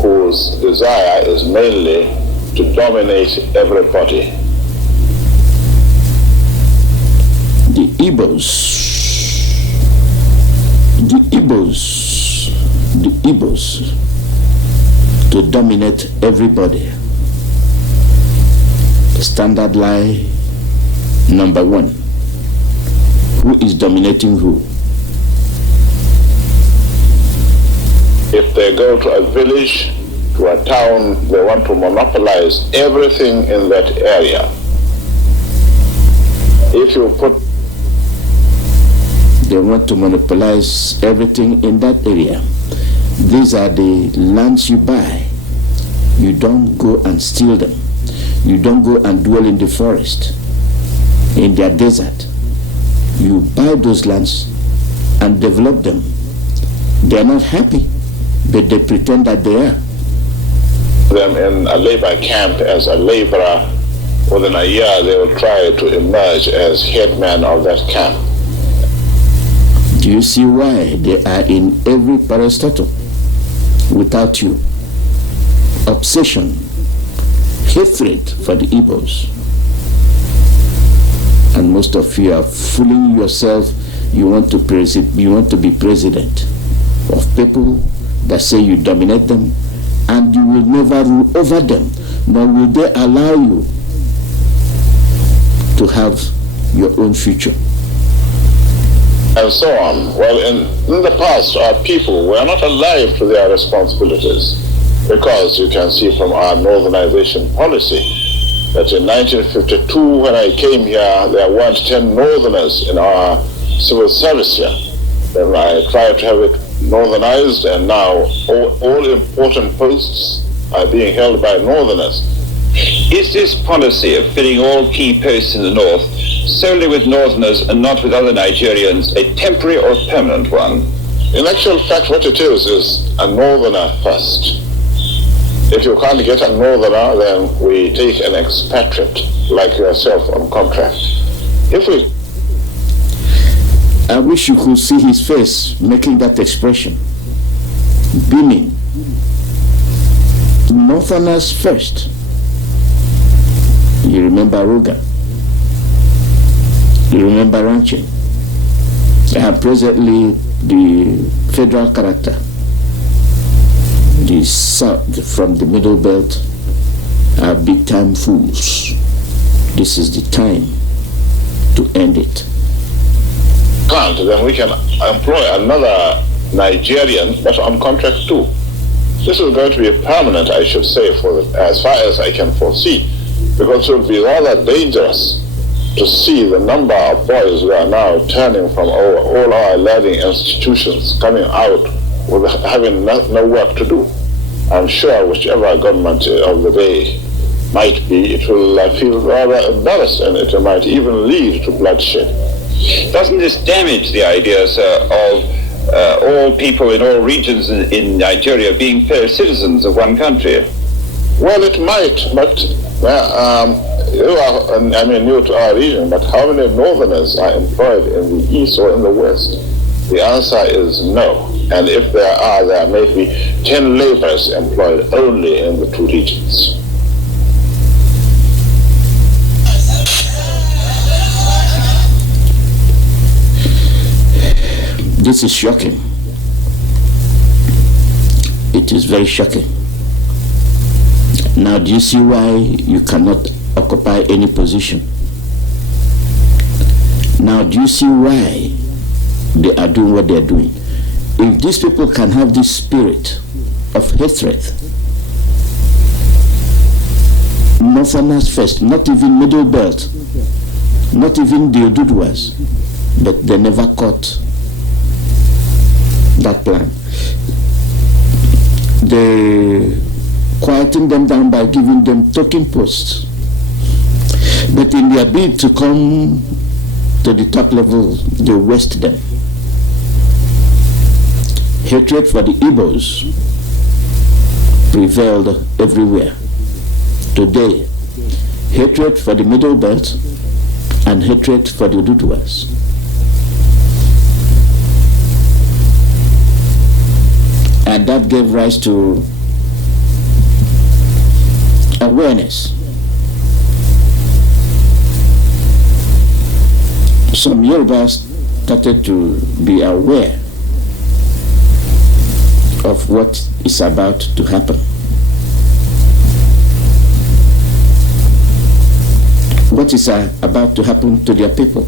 whose desire is mainly to dominate everybody. The Igbos to dominate everybody. Standard lie number one. Who is dominating who? If they go to a village, to a town, they want to monopolize everything in that area. If you put... They want to monopolize everything in that area. These are the lands you buy. You don't go and steal them. You don't go and dwell in the forest, in their desert. You buy those lands and develop them. They are not happy, but they pretend that they are. Them in a labor camp as a laborer, within a year they will try to emerge as headman of that camp. Do you see why they are in every parastatal without you? Obsession, hatred for the Igbos. And most of you are fooling yourself. You want to be president of people that say you dominate them, and you will never rule over them, nor will they allow you to have your own future. And so on. Well, in the past, our people were not alive to their responsibilities, because you can see from our northernization policy that in 1952, when I came here, there weren't 10 northerners in our civil service here. Then I tried to have it northernized, and now all important posts are being held by northerners. Is this policy of filling all key posts in the north solely with northerners and not with other Nigerians a temporary or permanent one? In actual fact, what it is a northerner first. If you can't get a northerner, then we take an expatriate like yourself on contract. I wish you could see his face making that expression, beaming. Northerners first. You remember Roga. You remember ranching. And presently the federal character, the south from the middle belt, are big time fools. This is the time to end it. Can't, then we can employ another Nigerian, but on contract too. This is going to be permanent, I should say, as far as I can foresee, because it will be rather dangerous to see the number of boys who are now turning from all our learning institutions, coming out with having no work to do. I'm sure whichever government of the day might be, it will feel rather embarrassed, and it might even lead to bloodshed. Doesn't this damage the idea, sir, of all people in all regions in Nigeria being fair citizens of one country? Well, it might, but you are new to our region, but how many northerners are employed in the east or in the west? The answer is no. And if there may be 10 laborers employed only in the two regions. This is shocking. It is very shocking. Now, do you see why you cannot occupy any position? Now, do you see why they are doing what they are doing? If these people can have this spirit of hatred, Northerners first, not even Middle Belt, not even the Oduduwas, but they never caught that plan. They quietened them down by giving them talking posts. But in their bid to come to the top level, they waste them. Hatred for the Igbos prevailed everywhere. Today, hatred for the Middle Belt and hatred for the Oduduwas. And that gave rise to awareness. Some Yorubas started to be aware of what is about to happen. What is about to happen to their people?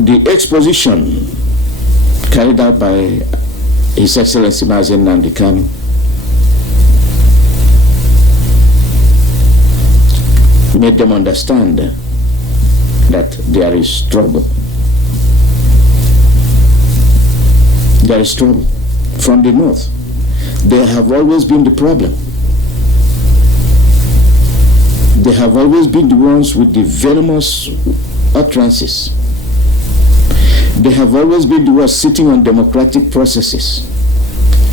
The exposition carried out by His Excellency Mazi Nnamdi Kanu made them understand that there is trouble. There is trouble from the north. They have always been the problem. They have always been the ones with the venomous utterances. They have always been the ones sitting on democratic processes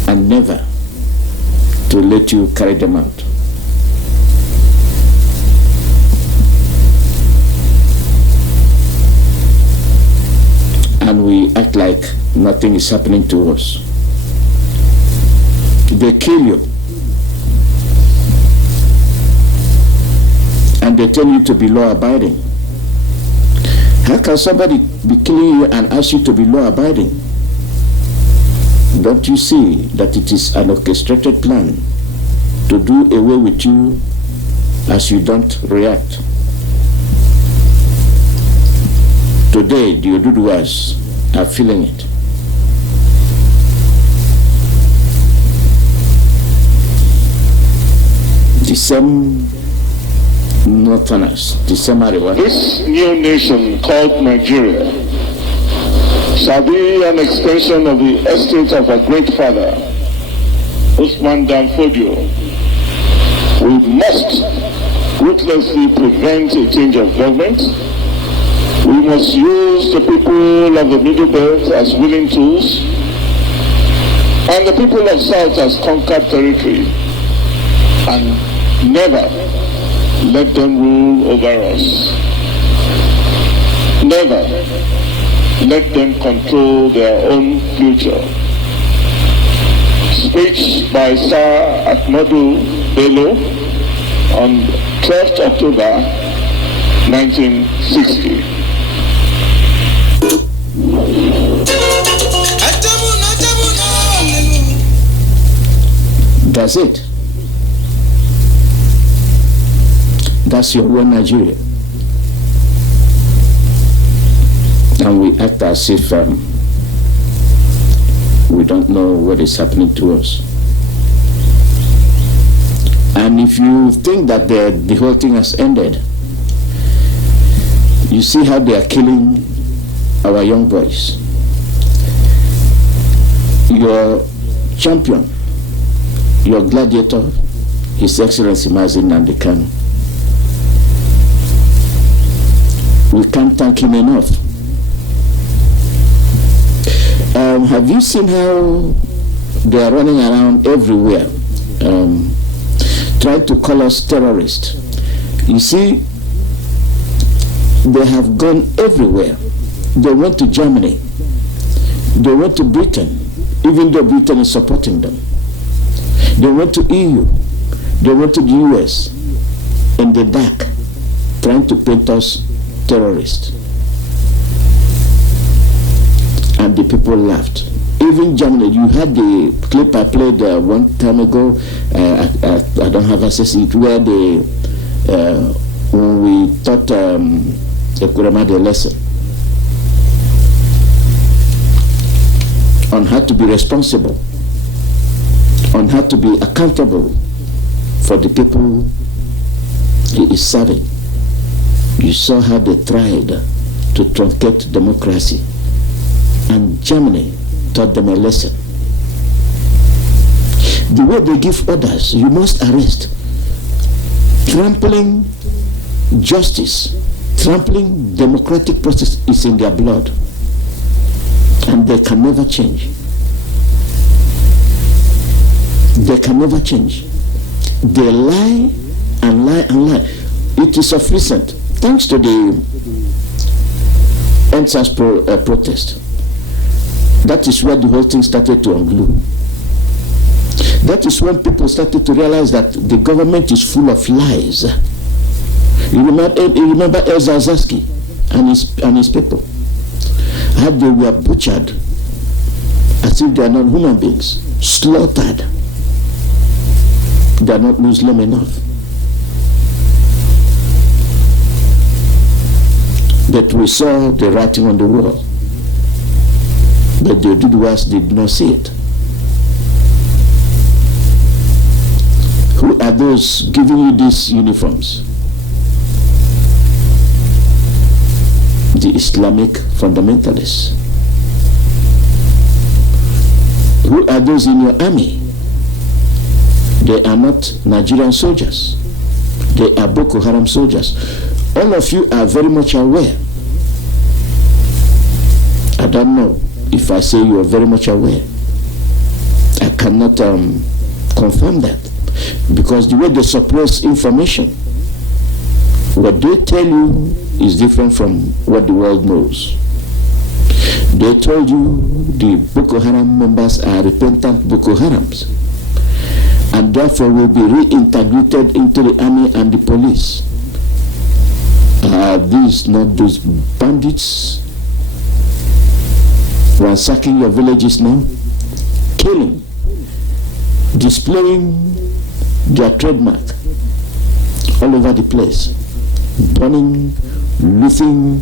and never to let you carry them out. And we act like nothing is happening to us. They kill you. And they tell you to be law-abiding. How can somebody be killing you and ask you to be law-abiding? Don't you see that it is an orchestrated plan to do away with you as you don't react? Today, the Oduduwas are feeling it. The same Northerners, the same Arewa. This new nation called Nigeria shall be an extension of the estate of our great father, Usman Dan Fodio. We must ruthlessly prevent a change of government. We must use the people of the Middle Belt as willing tools and the people of South as conquered territory, and never let them rule over us. Never let them control their own future. Speech by Sir Ahmadu Bello on 12th October 1960. That's it. That's your real Nigeria. And we act as if we don't know what is happening to us. And if you think that the whole thing has ended, you see how they are killing our young boys. Your champion, your gladiator, His Excellency Mazi Nnamdi Kanu. We can't thank him enough. Have you seen how they are running around everywhere, trying to call us terrorists? You see, they have gone everywhere. They went to Germany. They went to Britain, even though Britain is supporting them. They went to EU. They went to the US in the dark, trying to paint us terrorists. And the people laughed. Even Germany, you had the clip I played one time ago. I don't have access to it, where when we taught Ekurama the lesson on how to be responsible, on how to be accountable for the people he is serving. You saw how they tried to truncate democracy, and Germany taught them a lesson. The way they give orders, you must arrest. Trampling justice, trampling democratic process is in their blood, and they can never change. They can never change. They lie and lie and lie. It is of recent, thanks to the NNAMDI'S protest. That is where the whole thing started to unglue. That is when people started to realize that the government is full of lies. You remember El Zazaski and his people, how they were butchered as if they are not human beings, slaughtered. They are not Muslim enough. That we saw the writing on the wall, but the Oduduwas did not see it. Who are those giving you these uniforms? The Islamic fundamentalists. Who are those in your army? They are not Nigerian soldiers. They are Boko Haram soldiers. All of you are very much aware. I don't know if I say you are very much aware. I cannot confirm that, because the way they suppress information, what they tell you is different from what the world knows. They told you the Boko Haram members are repentant Boko Harams, and therefore will be reintegrated into the army and the police. Are these not those bandits ransacking your villages now, killing, displaying their trademark all over the place, burning, looting,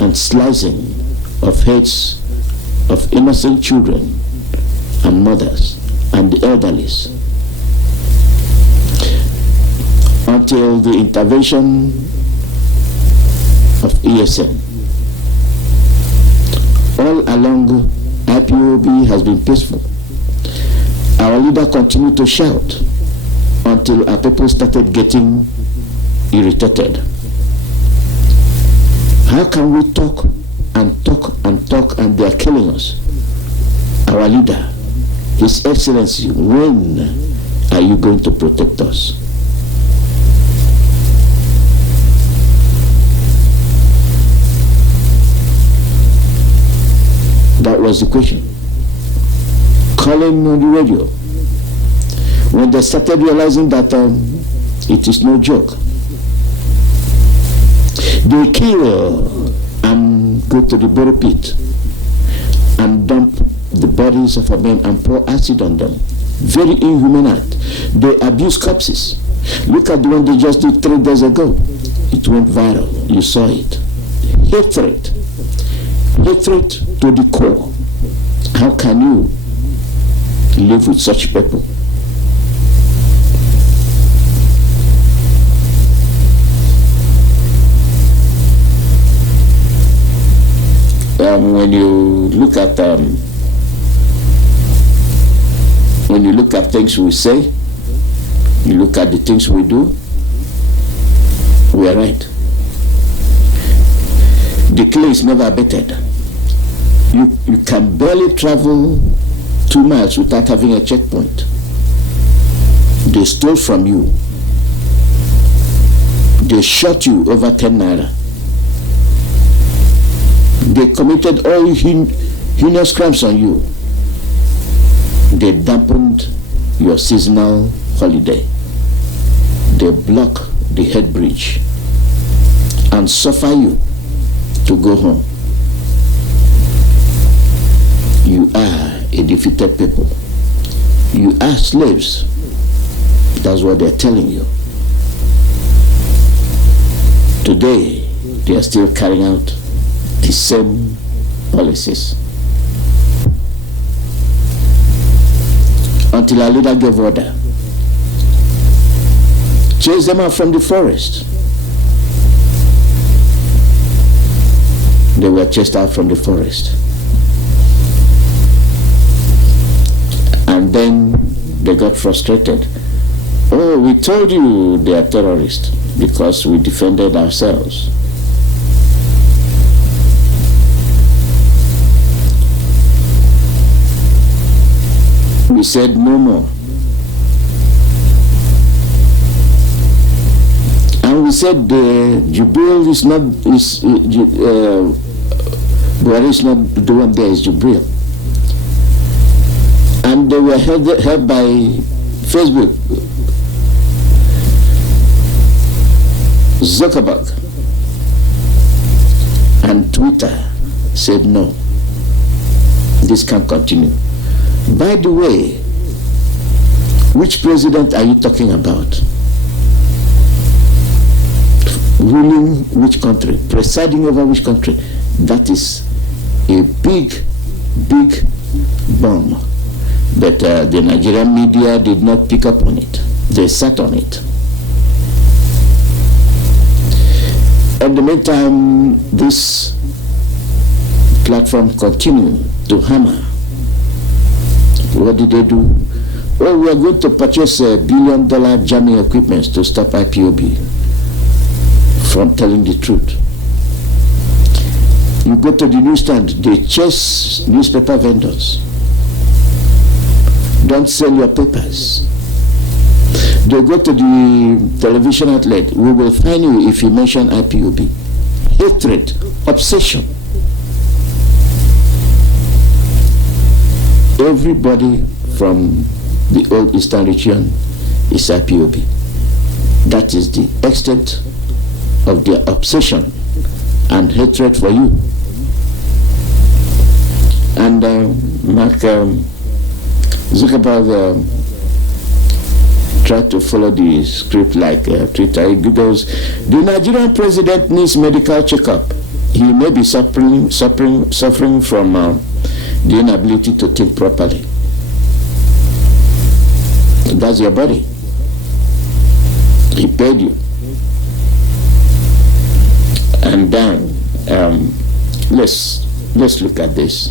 and slicing of heads of innocent children and mothers and the elderly, until the intervention of ESN. All along, IPOB has been peaceful. Our leader continued to shout until our people started getting irritated. How can we talk and talk and talk and they are killing us? Our leader, His Excellency, when are you going to protect us? That was the question. Calling on the radio. When they started realizing that it is no joke, they kill and go to the burial pit and dump the bodies of our men and pour acid on them. Very inhuman act. They abuse corpses. Look at the one they just did 3 days ago. It went viral. You saw it. Hatred. Hatred to the core. How can you live with such people? when you look at things we say, you look at the things we do, we are right. The clay is never abated. You can barely travel 2 miles without having a checkpoint. They stole from you. They shot you over 10 naira. They committed all heinous crimes on you. They dampened your seasonal holiday. They block the head bridge and suffer you to go home. You are a defeated people. You are slaves. That's what they're telling you. Today, they are still carrying out the same policies. Until our leader gave order. Chase them out from the forest. They were chased out from the forest. And then they got frustrated. Oh, we told you they are terrorists because we defended ourselves. We said no more. And we said Jubril is not, Buhari is not the one there, is Jubril. And they were held by Facebook, Zuckerberg, and Twitter said no, this can't continue. By the way, which president are you talking about? Ruling which country? Presiding over which country? That is a big, big bomb. But the Nigerian media did not pick up on it. They sat on it. In the meantime, this platform continued to hammer. What did they do? Well, we are going to purchase $1 billion jamming equipment to stop IPOB from telling the truth. You go to the newsstand, they chase newspaper vendors. Don't sell your papers. They go to the television outlet. We will fine you if you mention IPOB. Hatred, obsession. Everybody from the old Eastern region is IPOB. That is the extent of their obsession and hatred for you. And Mark Zuckerberg tried to follow the script like Twitter. He goes, the Nigerian president needs medical checkup. He may be suffering from the inability to think properly. That's your body. He paid you. And then let's look at this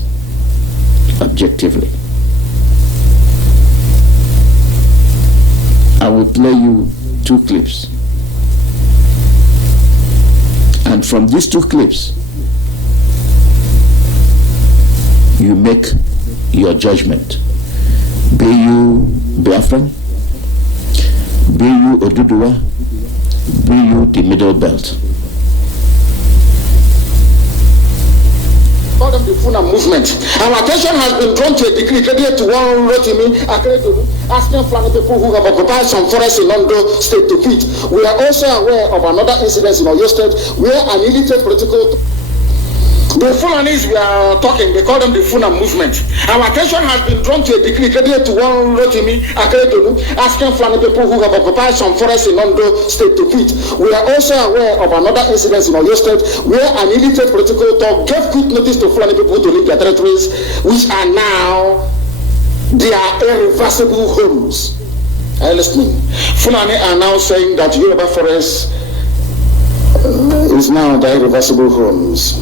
objectively. I will play you 2 clips. And from these 2 clips, you make your judgment. Be you Biafran, be you Oduduwa, be you the Middle Belt. Call them the Funa movement. Our attention has been drawn to a degree credited to one Rotimi Akeredolu, asking Fulani people who have occupied some forests in Ondo State to quit. We are also aware of another incident in Oyo State where an illiterate political... The Fulanis we are talking, they call them the Funa movement. Our attention has been drawn to a degree credited to one Rotimi Akeredolu, asking Fulani people who have occupied some forests in Ondo State to quit. We are also aware of another incident in Oyo State where an illiterate political talk gave quick notice to Fulani people to leave their territories, which are now their irreversible homes. Are you listening? Fulani are now saying that Yoruba forest is now their irreversible homes.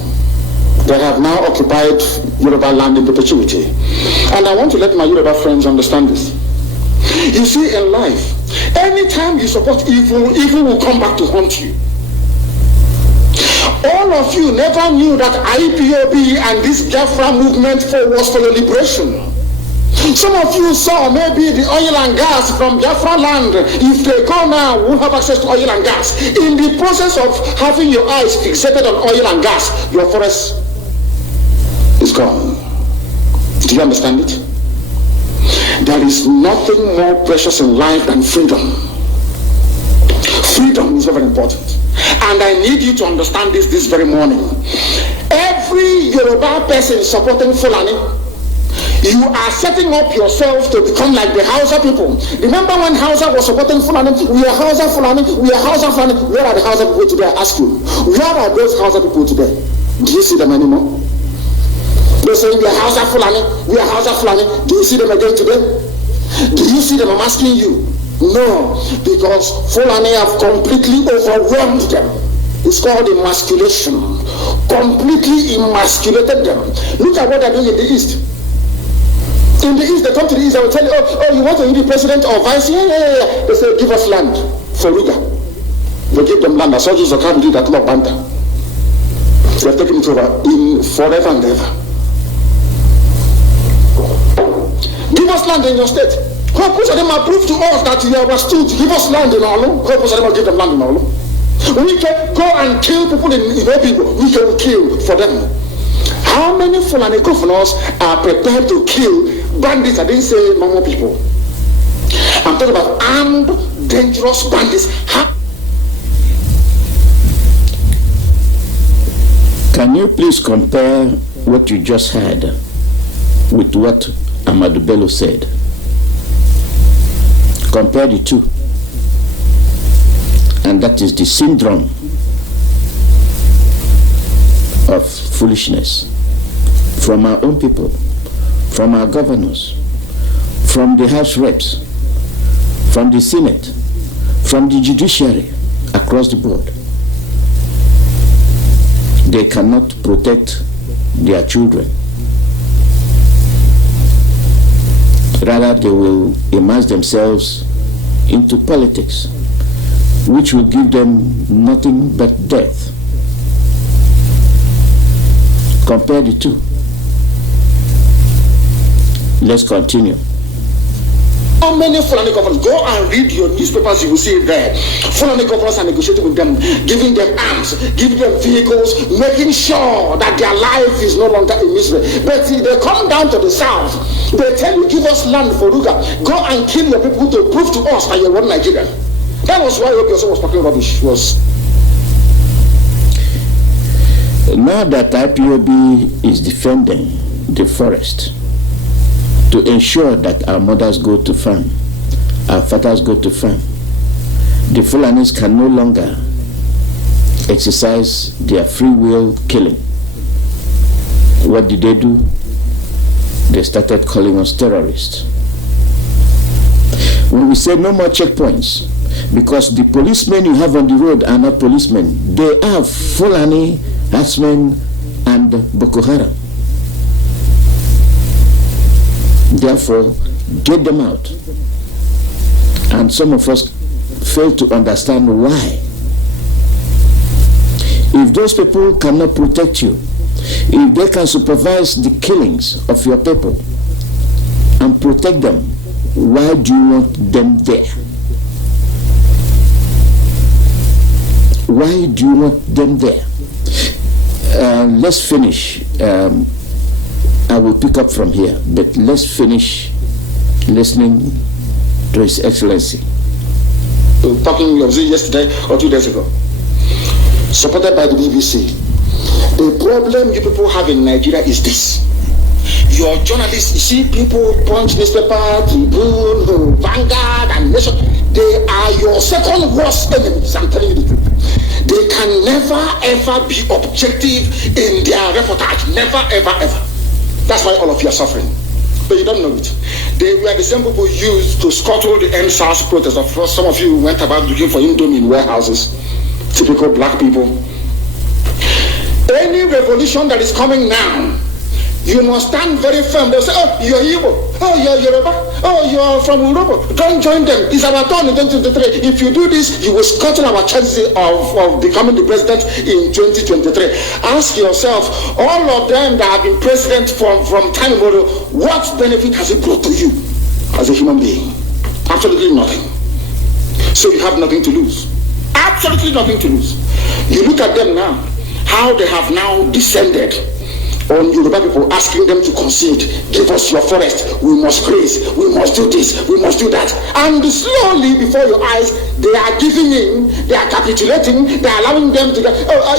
They have now occupied Yoruba land in perpetuity. And I want to let my Yoruba friends understand this. You see, in life, anytime you support evil, evil will come back to haunt you. All of you never knew that IPOB and this Biafra movement was for your liberation. Some of you saw maybe the oil and gas from Biafra land. If they go now, we'll have access to oil and gas. In the process of having your eyes fixated on oil and gas, your forest is gone. Do you understand it? There is nothing more precious in life than freedom. Freedom is very important. And I need you to understand this very morning. Every Yoruba person supporting Fulani, you are setting up yourself to become like the Hausa people. Remember when Hausa was supporting Fulani? We are Hausa Fulani, we are Hausa Fulani. Where are the Hausa people today? I ask you. Where are those Hausa people today? Do you see them anymore? They say we are Hausa Fulani, we are Hausa Fulani. Do you see them again today? Do you see them? I'm asking you. No, because Fulani have completely overwhelmed them. It's called emasculation. Completely emasculated them. Look at what they're doing in the East. In the East, they come to the East, they will tell you, oh, you want to be the president or vice? Yeah. They say, give us land for Ruga. They give them land. I saw Jesus can't do that law Banta. They have taken it over in forever and ever. Give us land in your state. Purpose of them are proof to us that you have stood. Give us land in Olu. Purpose of them are give them land in Olu. We can go and kill people in people. We can kill for them. How many Fulani governors are prepared to kill bandits? I didn't say normal people. I'm talking about armed, dangerous bandits. Can you please compare what you just heard with what Amadou Bello said? Compare the two. And that is the syndrome of foolishness from our own people, from our governors, from the House reps, from the Senate, from the judiciary, across the board. They cannot protect their children. Rather, they will immerse themselves into politics, which will give them nothing but death. Compare the two. Let's continue. How many Fulani governors? Go and read your newspapers, you will see it there. Fulani governors are negotiating with them, giving them arms, giving them vehicles, making sure that their life is no longer in misery. But see, they come down to the south, they tell you, give us land for Ruga. Go and kill your people to prove to us that you're one Nigerian. That was why Obi was talking rubbish. Now that IPOB is defending the forest to ensure that our mothers go to farm, our fathers go to farm, the Fulanis can no longer exercise their free will killing. What did they do? They started calling us terrorists. When we say no more checkpoints, because the policemen you have on the road are not policemen, they are Fulani, Hasmen, and Boko Haram. Therefore, get them out. And some of us fail to understand why. If those people cannot protect you, if they can supervise the killings of your people and protect them, why do you want them there? Why do you want them there? Let's finish. I will pick up from here, but let's finish listening to His Excellency. Talking yesterday or 2 days ago, supported by the BBC. The problem you people have in Nigeria is this. Your journalists, you see people, Punch newspaper, Tribune, Vanguard, and Nation, they are your second worst enemies, I'm telling you the truth. They can never ever be objective in their reportage. Never, ever, ever. That's why all of you are suffering. But you don't know it. They were the same people used to scuttle the NSAS protest. Of course, some of you went about looking for Indomie in warehouses. Typical black people. Any revolution that is coming now, you must stand very firm. They'll say, oh, you're Igbo, oh, you're Yoruba, oh, you're from Europe. Don't join them. It's our turn in 2023. If you do this, you will scuttle our chances of becoming the president in 2023. Ask yourself, all of them that have been president from time immemorial, what benefit has it brought to you as a human being? Absolutely nothing. So you have nothing to lose. Absolutely nothing to lose. You look at them now, how they have now descended on Yoruba people, asking them to concede, give us your forest, we must graze, we must do this, we must do that. And slowly before your eyes, they are giving in, they are capitulating, they are allowing them to,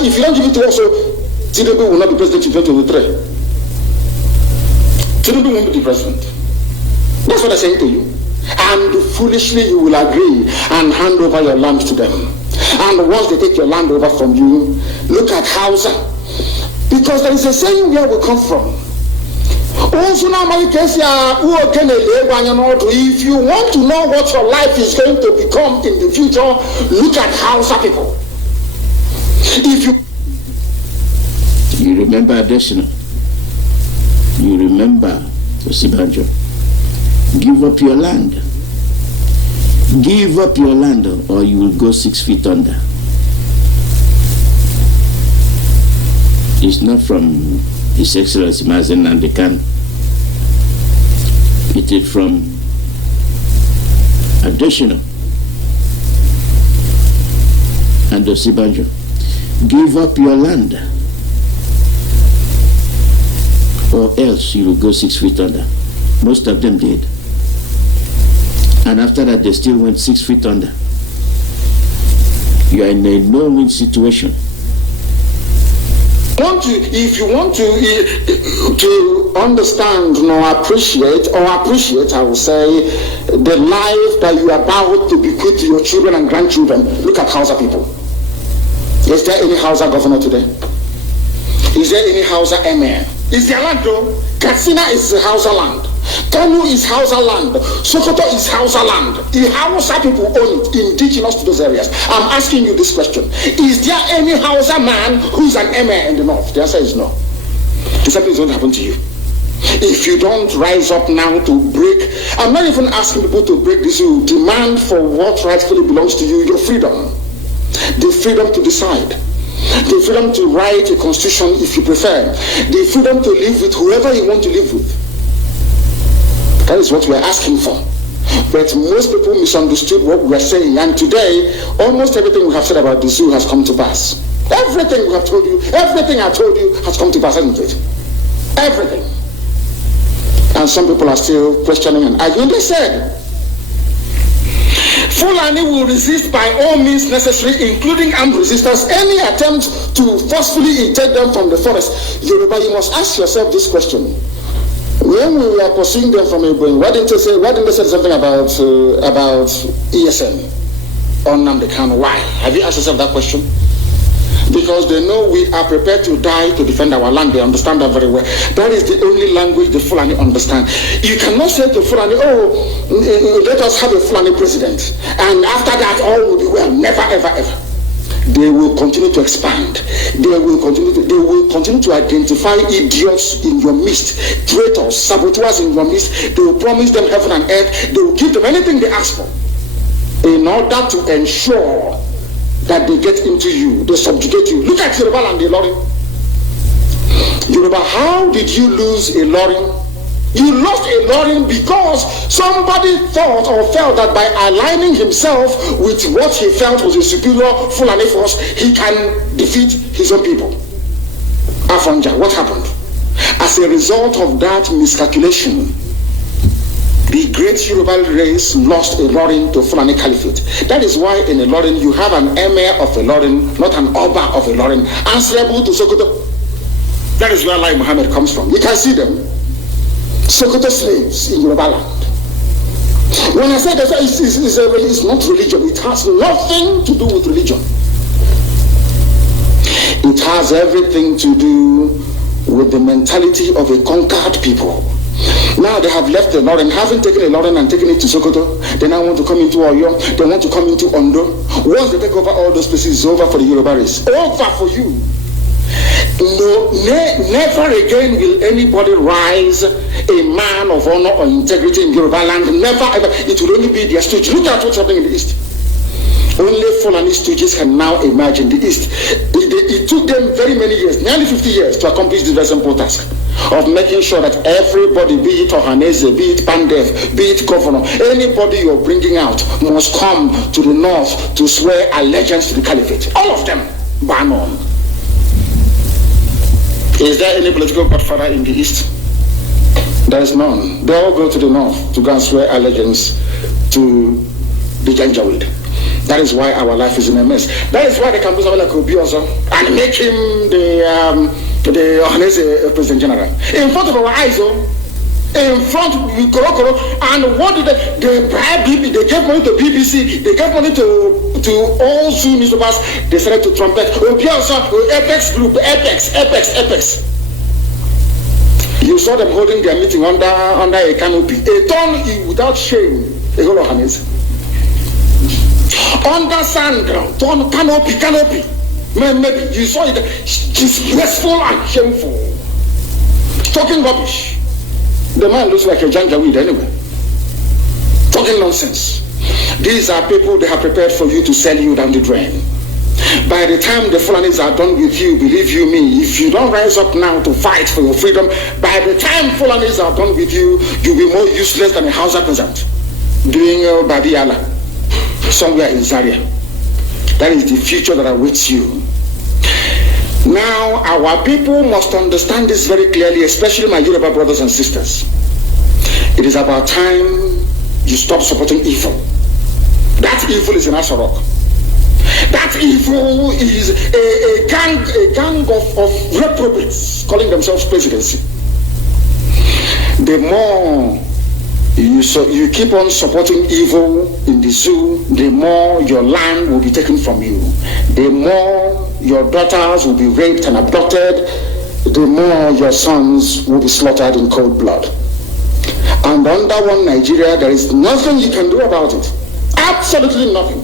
if you don't give it to us, Tinubu will not be president in 2023. Tinubu won't be the president. That's what I'm saying to you. And foolishly you will agree and hand over your land to them. And once they take your land over from you, look at Hausa. Because there is a saying where we come from. If you want to know what your life is going to become in the future, look at Hausa people. If you remember additional, you remember Osibanjo, give up your land. Give up your land or you will go 6 feet under. It's not from His Excellency Mazi Nnamdi Kanu. It is from additional and Osibanjo. Give up your land or else you will go 6 feet under. Most of them did. And after that they still went 6 feet under. You are in a no-win situation. If you want to understand or appreciate, I will say, the life that you are about to bequeath to your children and grandchildren, look at Hausa people. Is there any Hausa governor today? Is there any Hausa emir? Is there land though? Katsina is Hausa land. Kanu is Hausa land. Sokoto is Hausa land. The Hausa people own it, indigenous to those areas. I'm asking you this question. Is there any Hausa man who is an emir in the north? The answer is no. The same thing is going to happen to you. If you don't rise up now to break, I'm not even asking people to break this rule. Demand for what rightfully belongs to you, your freedom. The freedom to decide. The freedom to write a constitution if you prefer. The freedom to live with whoever you want to live with. That is what we are asking for. But most people misunderstood what we are saying. And today, almost everything we have said about the zoo has come to pass. Everything we have told you, everything I told you has come to pass, hasn't it? Everything. And some people are still questioning and arguing. They said, Fulani will resist by all means necessary, including armed resistance, any attempt to forcefully eject them from the forest. Yoruba, you must ask yourself this question. When we were pursuing them from Ibrahim, why didn't they say something about ESN on Nnamdi Kanu? Why? Have you asked yourself that question? Because they know we are prepared to die to defend our land. They understand that very well. That is the only language the Fulani understand. You cannot say to Fulani, let us have a Fulani president, and after that all will be well. Never, ever, ever. They will continue to expand. They will continue to identify idiots in your midst, traitors, saboteurs in your midst. They will promise them heaven and earth. They will give them anything they ask for in order to ensure that they get into you, they subjugate you. Look at Yoruba and the Ilorin. Yoruba, how did you lose a Ilorin? You lost a Ilorin because somebody thought or felt that by aligning himself with what he felt was a superior Fulani force, he can defeat his own people. Afonja, what happened? As a result of that miscalculation, the great Yoruba race lost a Ilorin to Fulani Caliphate. That is why in Ilorin you have an emir of Ilorin, not an Oba of Ilorin, answerable to Sokoto. That is where Lai Muhammad comes from. You can see them. Sokoto slaves in Yoruba land. When I say that it's not religion, it has nothing to do with religion. It has everything to do with the mentality of a conquered people. Now they have left the Ilorin, having taken Ilorin and taken it to Sokoto. They now want to come into Oyo. They want to come into Ondo. Once they take over all those places, it's over for the Yoruba race. Over for you. No, never again will anybody rise a man of honor or integrity in Yoruba land. Never ever. It will only be their stooge. Look at what's happening in the East. Only Fulani stooges can now emerge in the East. It took them very many years, nearly 50 years, to accomplish this very simple task of making sure that everybody, be it Ohanese, be it Pandef, be it governor, anybody you're bringing out must come to the north to swear allegiance to the caliphate. All of them, ban on. Is there any political godfather in the East? There is none. They all go to the north to go and swear allegiance to the Janjaweed. That is why our life is in a mess. That is why they can do something like Obi also and make him the Ohanese President General. In front of our eyes, in front of Koro, and what did they bribe BBC? They gave money to BBC, they gave money to all Zoom newspapers, they started to trumpet. Obi also, Apex Group, Apex. You saw them holding their meeting under a canopy. A turn without shame, a whole Ohanese. Under sand, turn canopy. Maybe you saw it, disgraceful and shameful. Talking rubbish. The man looks like a Janjaweed anyway. Talking nonsense. These are people they have prepared for you to sell you down the drain. By the time the Fulanis are done with you, believe you me, if you don't rise up now to fight for your freedom, by the time Fulanis are done with you, you'll be more useless than a Hausa peasant doing Babi Allah somewhere in Zaria. That is the future that awaits you. Now, our people must understand this very clearly, especially my Yoruba brothers and sisters. It is about time you stop supporting evil. That evil is in Asarok. That evil is a gang of reprobates calling themselves presidency. The more you keep on supporting evil in the zoo, the more your land will be taken from you. The more your daughters will be raped and abducted, the more your sons will be slaughtered in cold blood. And under one Nigeria, there is nothing you can do about it. Absolutely nothing.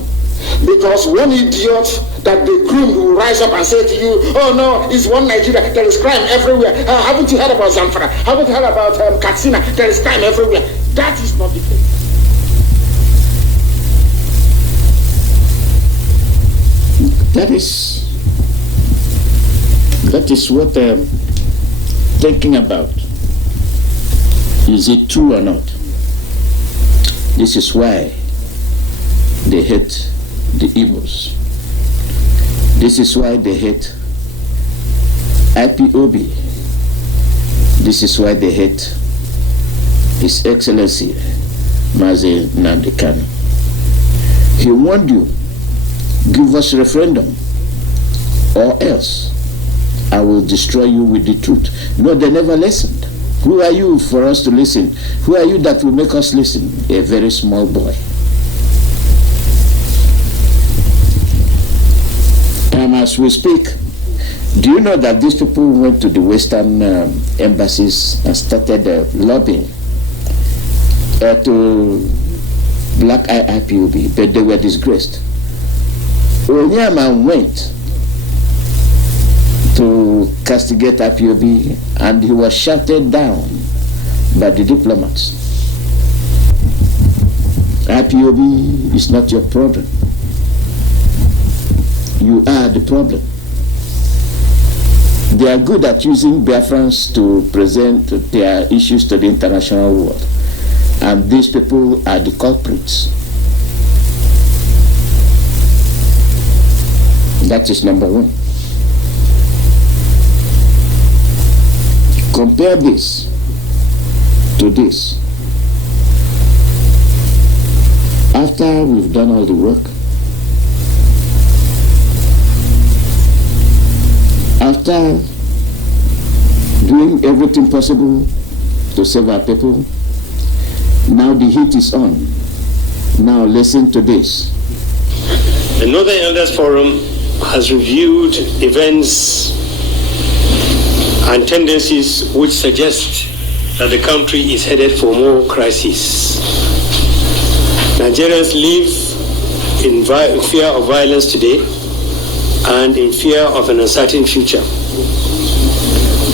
Because one idiot that the groom will rise up and say to you, oh no, it's one Nigeria, there is crime everywhere. Haven't you heard about Zamfara? Haven't you heard about Katsina? There is crime everywhere. That is not the case. That is what I'm thinking about. Is it true or not? This is why they hate the Igbos. This is why they hate IPOB. This is why they hate His Excellency Mazi Nnamdi Kanu. He warned you, give us a referendum or else I will destroy you with the truth. No, they never listened. Who are you for us to listen? Who are you that will make us listen? A very small boy. As we speak, do you know that these people went to the Western embassies and started lobbying to black IPOB, but they were disgraced. Onyema went to castigate IPOB and he was shouted down by the diplomats. IPOB is not your problem. You are the problem. They are good at using Biafrans to present their issues to the international world. And these people are the culprits. That is number one. Compare this to this. After we've done all the work, after doing everything possible to save our people, now the heat is on. Now listen to this. The Northern Elders Forum has reviewed events and tendencies which suggest that the country is headed for more crises. Nigerians live in fear of violence today, and in fear of an uncertain future.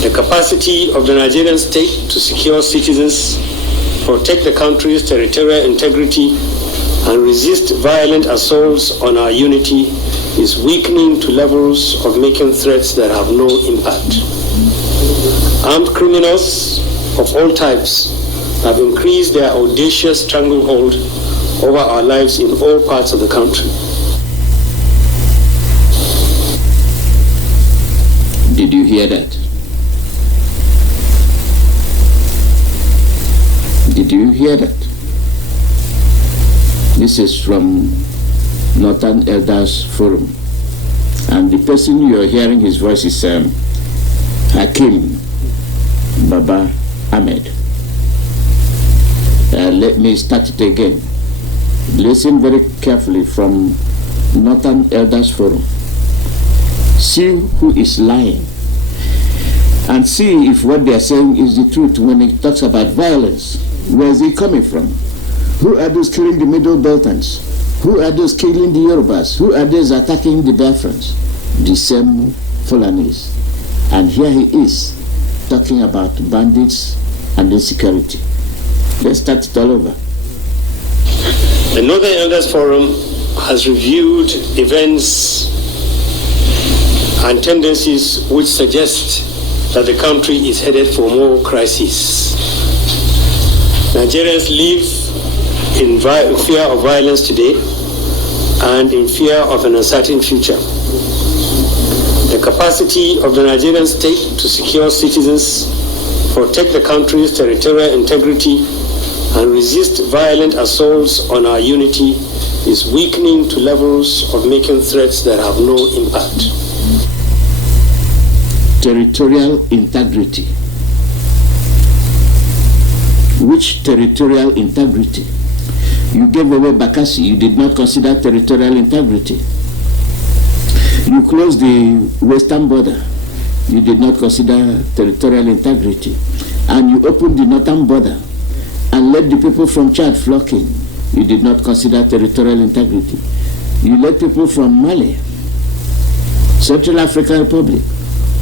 The capacity of the Nigerian state to secure citizens, protect the country's territorial integrity, and resist violent assaults on our unity is weakening to levels of making threats that have no impact. Armed criminals of all types have increased their audacious stranglehold over our lives in all parts of the country. Did you hear that? Did you hear that? This is from Northern Elders Forum. And the person you are hearing his voice is Hakim Baba Ahmed. Let me start it again. Listen very carefully from Northern Elders Forum. See who is lying and see if what they are saying is the truth when it talks about violence. Where is it coming from? Who are those killing the Middle Beltans? Who are those killing the Yorubas? Who are those attacking the Biafrans? The same Fulanis. And here he is talking about bandits and insecurity. Let's start it all over. The Northern Elders Forum has reviewed events and tendencies which suggest that the country is headed for more crises. Nigerians live in fear of violence today and in fear of an uncertain future. The capacity of the Nigerian state to secure citizens, protect the country's territorial integrity, and resist violent assaults on our unity is weakening to levels of making threats that have no impact. Territorial integrity. Which territorial integrity? You gave away Bakassi, you did not consider territorial integrity. You closed the western border, you did not consider territorial integrity. And you opened the northern border and let the people from Chad flock in, you did not consider territorial integrity. You let people from Mali, Central African Republic,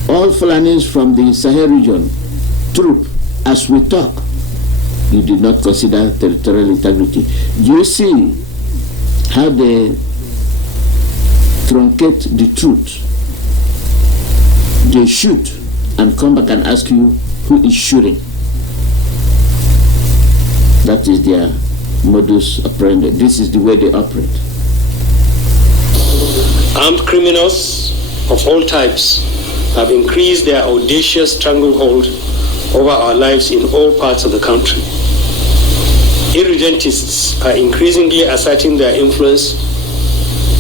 all Fulanis from the Sahel region, troop as we talk, you did not consider territorial integrity. You see how they truncate the truth. They shoot and come back and ask you who is shooting. That is their modus operandi. This is the way they operate. Armed criminals of all types have increased their audacious stranglehold over our lives in all parts of the country. Irredentists are increasingly asserting their influence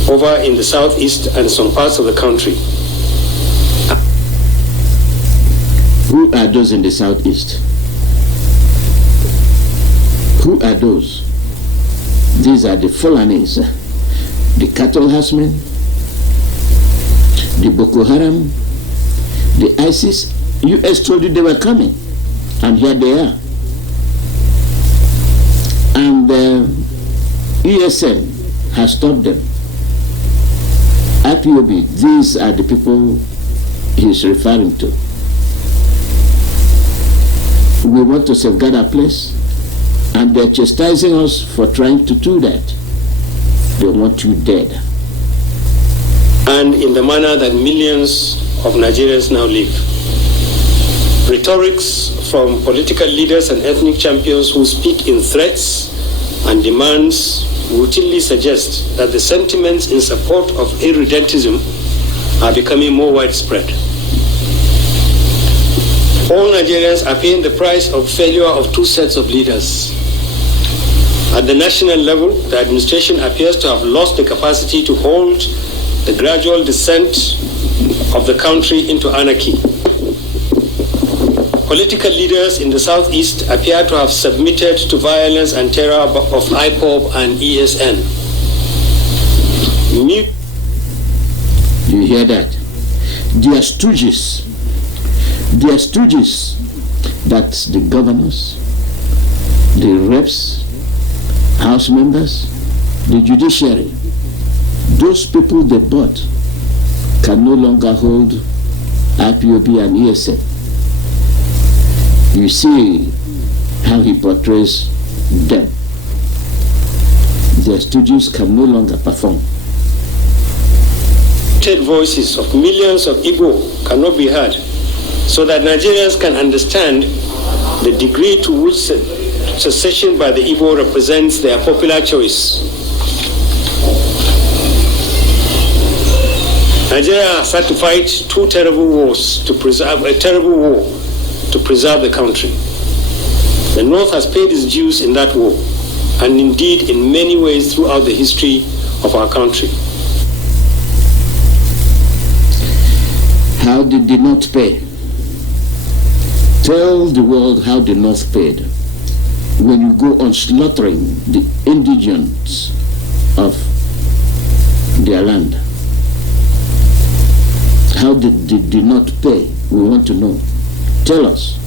over in the southeast and some parts of the country. Who are those in the southeast? Who are those? These are the Fulanis, the cattle herdsmen, the Boko Haram, the ISIS. US told you they were coming, and here they are. And ESN has stopped them. IPOB, these are the people he's referring to. We want to safeguard our place, and they're chastising us for trying to do that. They want you dead. And in the manner that millions of Nigerians now live. Rhetorics from political leaders and ethnic champions who speak in threats and demands routinely suggest that the sentiments in support of irredentism are becoming more widespread. All Nigerians are paying the price of failure of two sets of leaders. At the national level, the administration appears to have lost the capacity to hold the gradual descent of the country into anarchy. Political leaders in the southeast appear to have submitted to violence and terror of IPOB and ESN. You hear that? They are stooges. They are stooges. That's the governors, the reps, house members, the judiciary. Those people they bought can no longer hold IPOB and ESN. You see how he portrays them. Their studios can no longer perform. Voices of millions of Igbo cannot be heard, so that Nigerians can understand the degree to which secession by the Igbo represents their popular choice. Nigeria has had to fight two terrible wars to preserve a terrible war to preserve the country. The North has paid its dues in that war, and indeed in many ways throughout the history of our country. How did the North pay? Tell the world how the North paid when you go on slaughtering the indigents of their land. How did the North pay? We want to know. Tell us.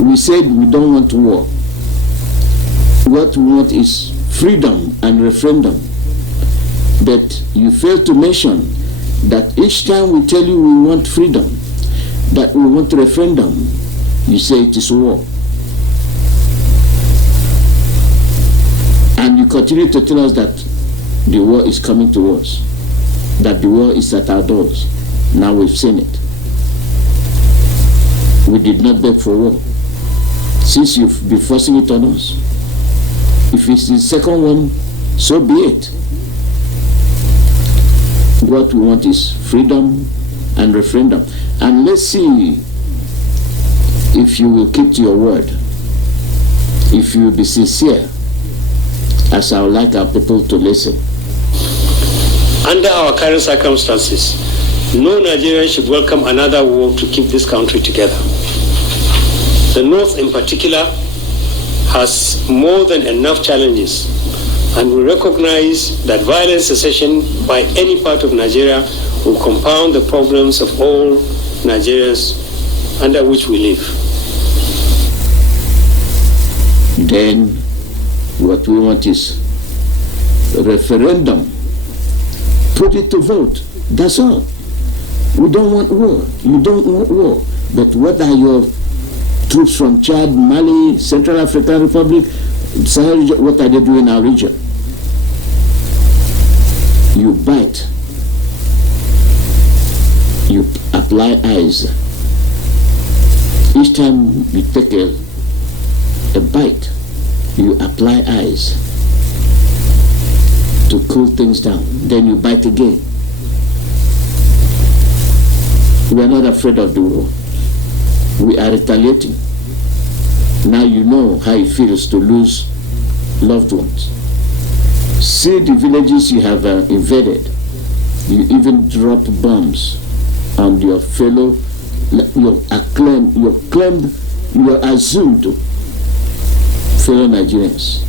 We said we don't want war. What we want is freedom and referendum. But you fail to mention that each time we tell you we want freedom, that we want referendum, you say it is war. And you continue to tell us that the war is coming to us, that the war is at our doors. Now we've seen it. We did not beg for war. Since you've been forcing it on us, if it's the second one, so be it. What we want is freedom and referendum. And let's see if you will keep to your word, if you will be sincere, as I would like our people to listen. Under our current circumstances, no Nigerian should welcome another war to keep this country together. The North in particular has more than enough challenges, and we recognize that violent secession by any part of Nigeria will compound the problems of all Nigerians under which we live. Then what we want is a referendum. Put it to vote. That's all. We don't want war. You don't want war. But what are your troops from Chad, Mali, Central African Republic, Sahel region, what are they doing in our region? You bite. You apply eyes. Each time you take a bite, you apply eyes to cool things down. Then you bite again. We are not afraid of the war. We are retaliating. Now you know how it feels to lose loved ones. See the villages you have invaded. You even drop bombs on your fellow, your assumed fellow Nigerians.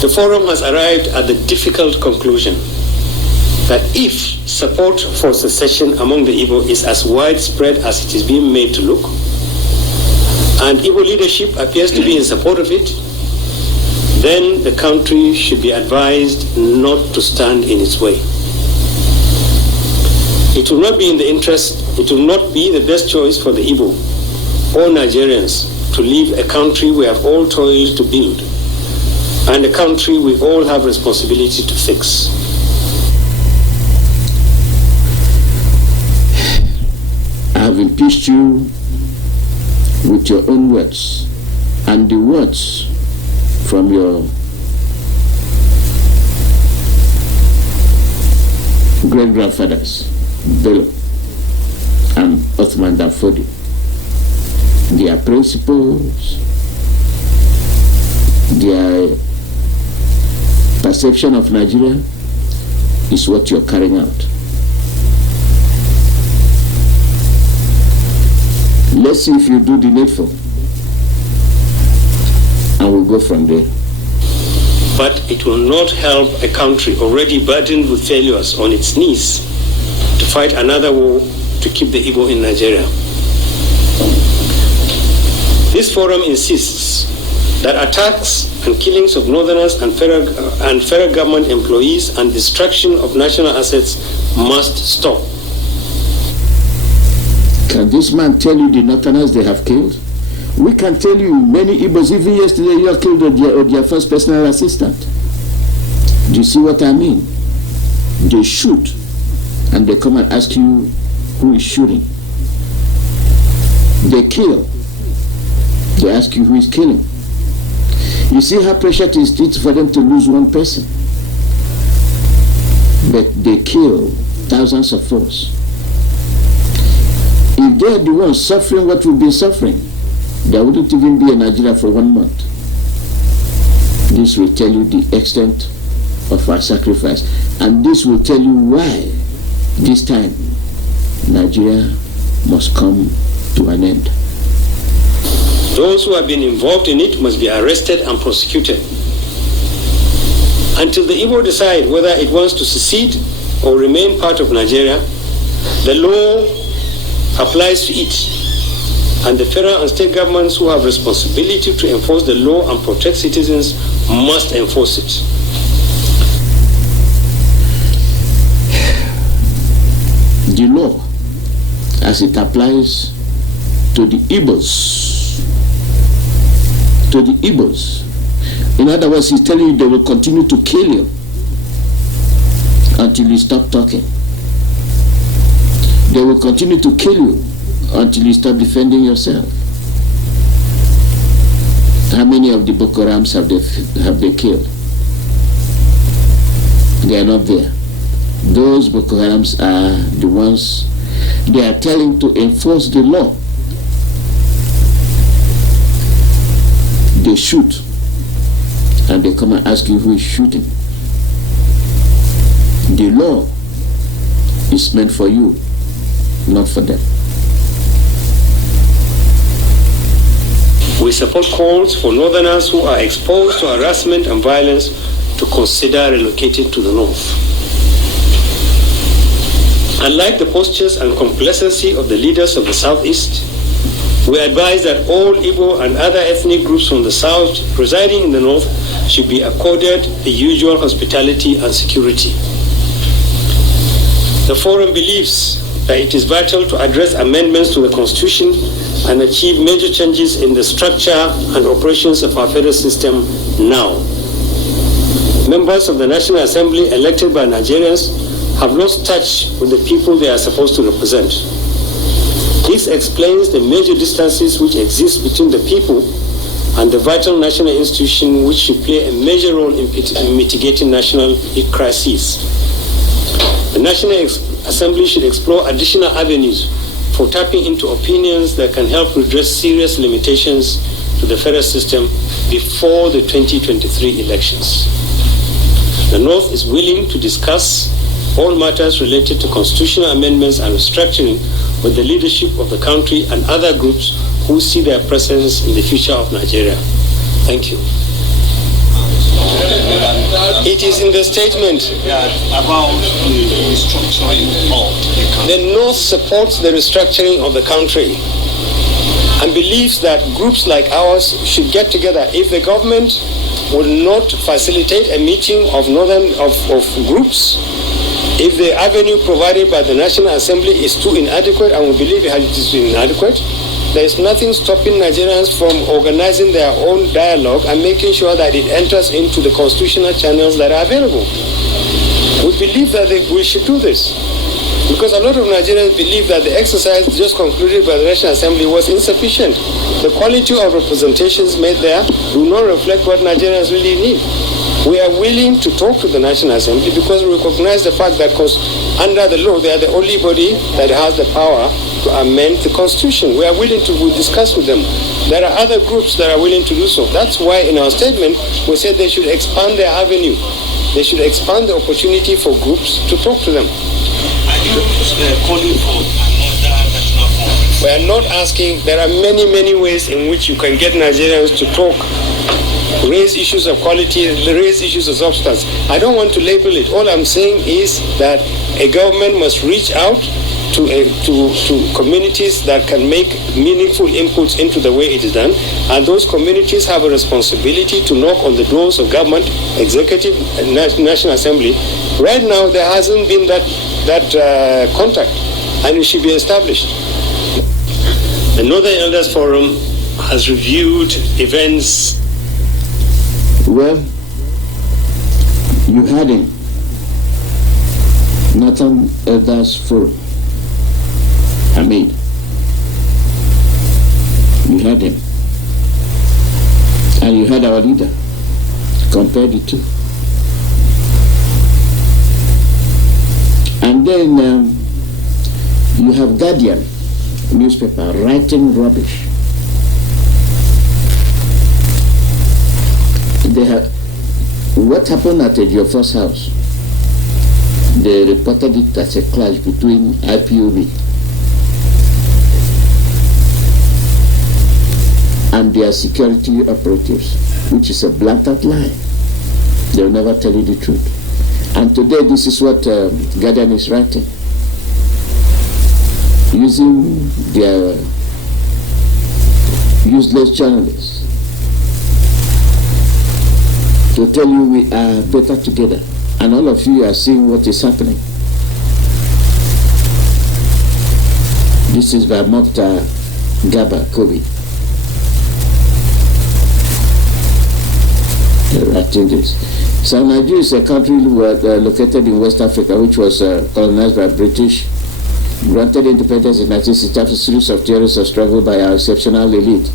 The forum has arrived at the difficult conclusion that if support for secession among the Igbo is as widespread as it is being made to look, and Igbo leadership appears to be in support of it, then the country should be advised not to stand in its way. It will not be in the interest, it will not be the best choice for the Igbo or Nigerians to leave a country we have all toiled to build, and a country we all have responsibility to fix. I have impeached you with your own words and the words from your great-grandfathers, Bello and Othman Danfodio. Their principles, their perception of Nigeria is what you're carrying out. Let's see if you do the needful, and we'll go from there. But it will not help a country already burdened with failures on its knees to fight another war to keep the Igbo in Nigeria. This forum insists that attacks and killings of northerners and federal government employees and destruction of national assets must stop. Can this man tell you the northerners they have killed? We can tell you many Igbos, even yesterday you killed their first personal assistant. Do you see what I mean? They shoot and they come and ask you who is shooting. They kill. They ask you who is killing. You see how precious it is for them to lose one person. But they kill thousands of us. If they are the ones suffering what we've been suffering, there wouldn't even be a Nigeria for 1 month. This will tell you the extent of our sacrifice. And this will tell you why this time Nigeria must come to an end. Those who have been involved in it must be arrested and prosecuted. Until the Igbo decide whether it wants to secede or remain part of Nigeria, the law applies to it, and the federal and state governments who have responsibility to enforce the law and protect citizens must enforce it. The law, as it applies to the Igbos, in other words, he's telling you they will continue to kill you until you stop talking. They will continue to kill you until you stop defending yourself. How many of the Boko Harams have they killed? They are not there. Those Boko Harams are the ones they are telling to enforce the law. They shoot and they come and ask you who is shooting. The law is meant for you, not for them. We support calls for northerners who are exposed to harassment and violence to consider relocating to the north. Unlike the postures and complacency of the leaders of the southeast, we advise that all Igbo and other ethnic groups from the south residing in the north should be accorded the usual hospitality and security. The Forum believes that it is vital to address amendments to the Constitution and achieve major changes in the structure and operations of our federal system now. Members of the National Assembly elected by Nigerians have lost touch with the people they are supposed to represent. This explains the major distances which exist between the people and the vital national institution which should play a major role in mitigating national crises. The National Assembly should explore additional avenues for tapping into opinions that can help redress serious limitations to the federal system before the 2023 elections. The North is willing to discuss all matters related to constitutional amendments and restructuring with the leadership of the country and other groups who see their presence in the future of Nigeria. Thank you. It is in the statement about the restructuring of the country. The North supports the restructuring of the country and believes that groups like ours should get together. If the government will not facilitate a meeting of groups, if the avenue provided by the National Assembly is too inadequate, and we believe it is too inadequate, there is nothing stopping Nigerians from organizing their own dialogue and making sure that it enters into the constitutional channels that are available. We believe that we should do this, because a lot of Nigerians believe that the exercise just concluded by the National Assembly was insufficient. The quality of representations made there do not reflect what Nigerians really need. We are willing to talk to the National Assembly because we recognize the fact that under the law, they are the only body that has the power to amend the Constitution. We are willing to discuss with them. There are other groups that are willing to do so. That's why in our statement, we said they should expand their avenue. They should expand the opportunity for groups to talk to them. Are you calling for another national conference? We are not asking. There are many, many ways in which you can get Nigerians to talk, raise issues of quality, raise issues of substance. I don't want to label it. All I'm saying is that a government must reach out to communities that can make meaningful inputs into the way it is done, and those communities have a responsibility to knock on the doors of government, executive, and National Assembly. Right now, there hasn't been that contact, and it should be established. The Northern Elders Forum has reviewed events. Well, you had him. Northern Elders Forum. Hamid. You had him. And you had our leader. Compare the two. And then you have Guardian newspaper writing rubbish. They have what happened at your first house. They reported it as a clash between IPOB and their security operatives, which is a blatant lie. They'll never tell you the truth. And today, this is what Guardian is writing, using their useless journalists to tell you we are better together. And all of you are seeing what is happening. This is by Mokta Gaba Kobi. Writing this. So Nigeria is a country located in West Africa, which was colonized by British, granted independence in 1960 after a series of theories of struggle by our exceptional elite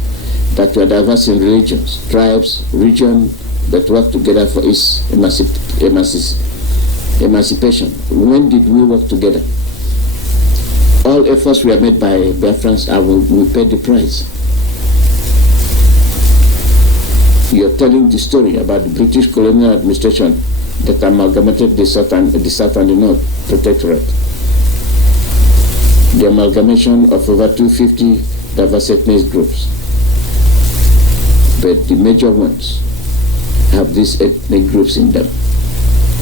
that were diverse in religions, tribes, region, that work together for its emancipation. When did we work together? All efforts were made by Biafrans, and we paid the price. You're telling the story about the British colonial administration that amalgamated the South and the North Protectorate. The amalgamation of over 250 diverse ethnic groups. But the major ones have these ethnic groups in them.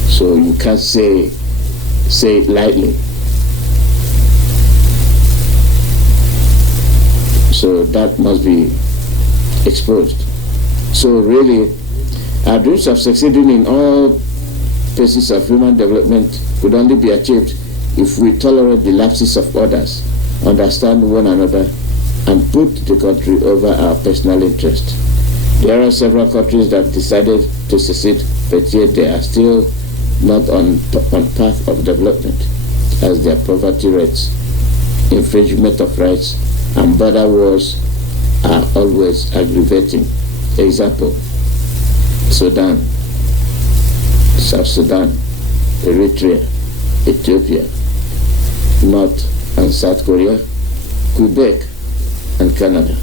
So you can't say it lightly. So that must be exposed. So really, our dreams of succeeding in all phases of human development could only be achieved if we tolerate the lapses of others, understand one another, and put the country over our personal interest. There are several countries that decided to secede, but yet they are still not on path of development, as their poverty rates, infringement of rights, and border wars are always aggravating. Example, Sudan, South Sudan, Eritrea, Ethiopia, North and South Korea, Quebec, and Canada.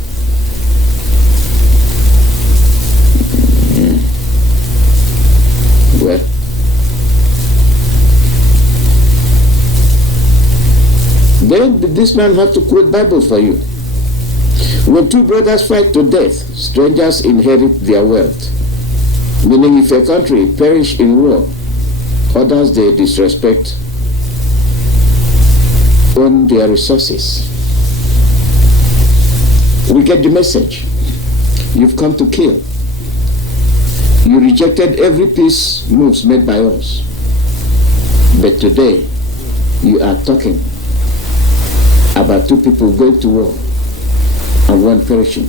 Well, then this man had to quote Bible for you. When two brothers fight to death, strangers inherit their wealth. Meaning if a country perish in war, others they disrespect own their resources. We get the message. You've come to kill. You rejected every peace moves made by us. But today, you are talking about two people going to war and one perishing.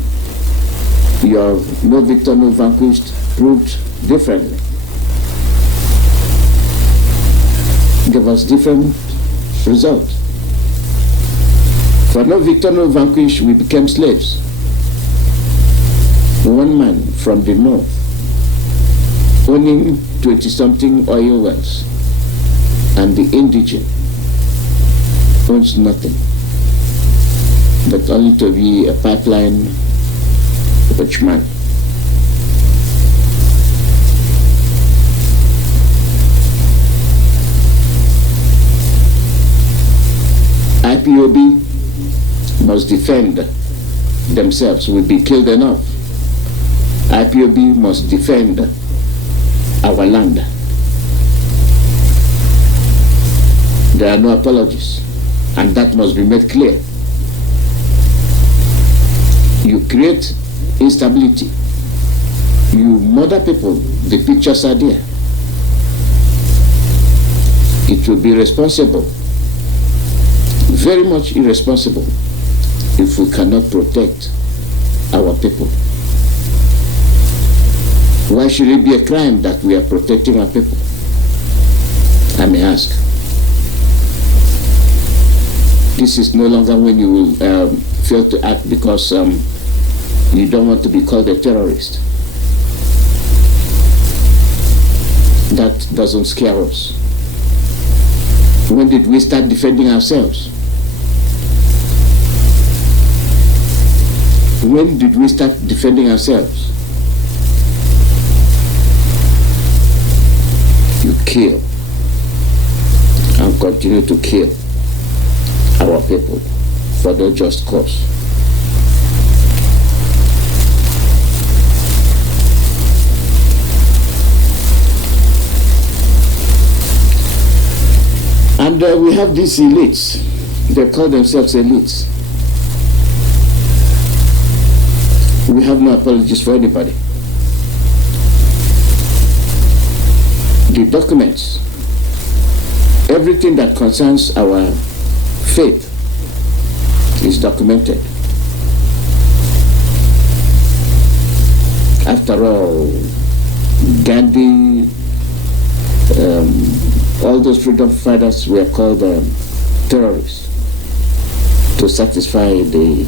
You have no victor, no vanquished, proved differently. Give us different results. For no victor, no vanquished, we became slaves. One man from the north, owning 20-something oil wells, and the indigent owns nothing, but only to be a pipeline watchman. IPOB must defend themselves. Will be killed enough. IPOB must defend our land. There are no apologies, and that That must be made clear. You create instability. You murder people. The pictures are there. It will be irresponsible, very much irresponsible, if we cannot protect our people. Why should it be a crime that we are protecting our people? I may ask. This is no longer when you will fail to act because you don't want to be called a terrorist. That doesn't scare us. When did we start defending ourselves? When did we start defending ourselves? You kill and continue to kill our people for no just cause. And we have these elites. They call themselves elites. We have no apologies for anybody. The documents, everything that concerns our faith is documented. After all, Gandhi, all those freedom fighters were called terrorists to satisfy the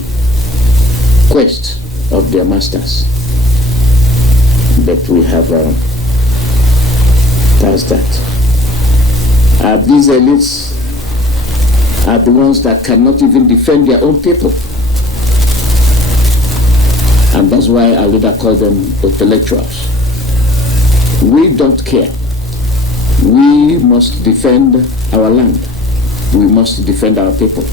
quest of their masters. But we have passed that. These elites are the ones that cannot even defend their own people. And that's why I would call them intellectuals. We don't care. We must defend our land. We must defend our people.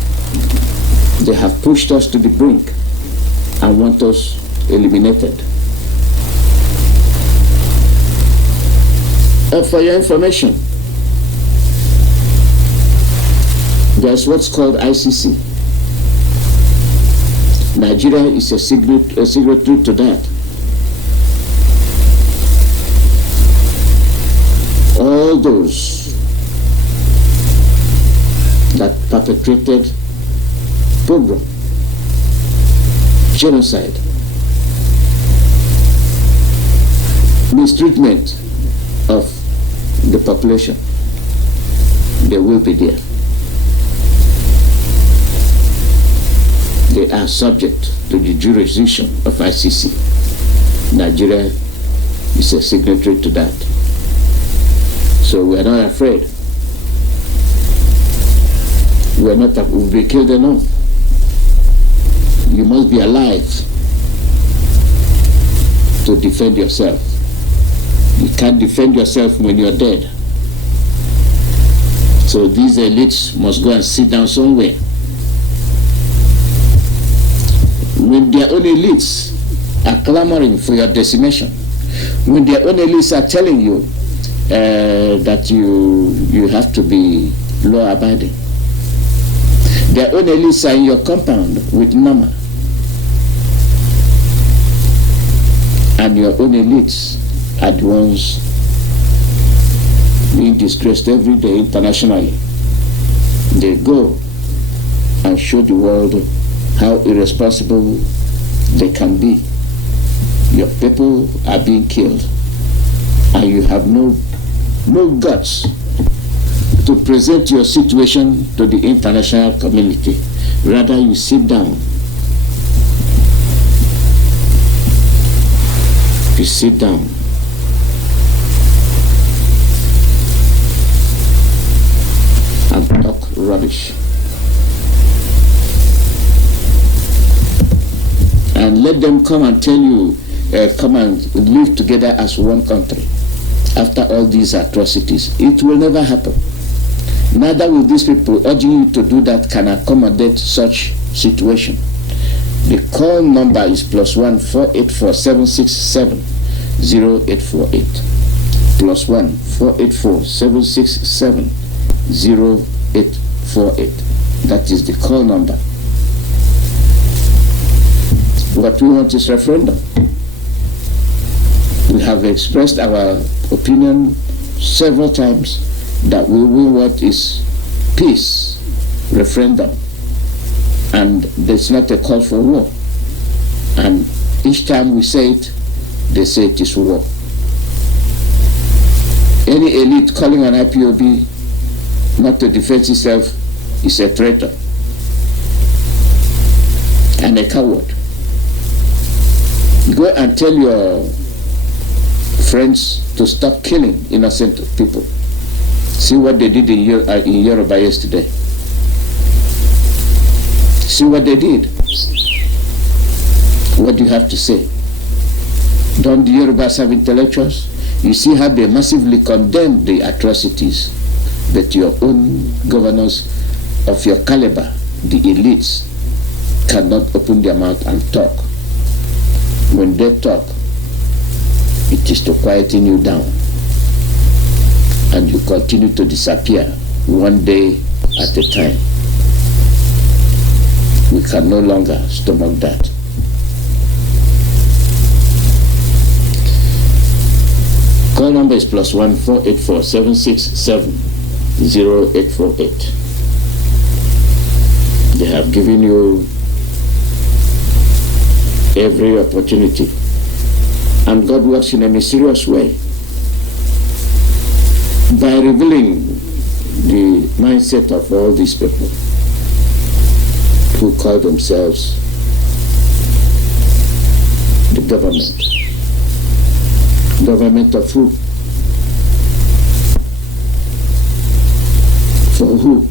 They have pushed us to the brink and want us eliminated. For your information, there's what's called ICC. Nigeria is a signatory to that. All those that perpetrated pogrom, genocide, mistreatment of the population, they will be there. They are subject to the jurisdiction of ICC. Nigeria is a signatory to that. So we are not afraid. We are not. We'll be killed enough. You must be alive to defend yourself. You can't defend yourself when you're dead. So these elites must go and sit down somewhere. When their own elites are clamoring for your decimation, when their own elites are telling you that you have to be law-abiding, their own elites are in your compound with NAMA, and your own elites are the ones being disgraced every day internationally. They go and show the world how irresponsible they can be. Your people are being killed, and you have no guts to present your situation to the international community. Rather, you sit down. You sit down. And talk rubbish. And let them come and tell you, come and live together as one country. After all these atrocities, it will never happen. Neither will these people urging you to do that can accommodate such situation. The call number is +1 484 767 0848. +1 484 767 0848. That is the call number. What we want is referendum. We have expressed our opinion several times that we want is peace, referendum, and there's not a call for war. And each time we say it, they say it is war. Any elite calling on IPOB not to defend itself is a traitor and a coward. Go and tell your friends to stop killing innocent people. See what they did in Yoruba yesterday. See what they did. What do you have to say? Don't the Yorubas have intellectuals? You see how they massively condemn the atrocities, but your own governors of your caliber, the elites, cannot open their mouth and talk. When they talk, it is to quieten you down, and you continue to disappear one day at a time. We can no longer stomach that. Call number is +1 484 767 0848. They have given you every opportunity, and God works in a mysterious way by revealing the mindset of all these people who call themselves the government. Government of who? For who?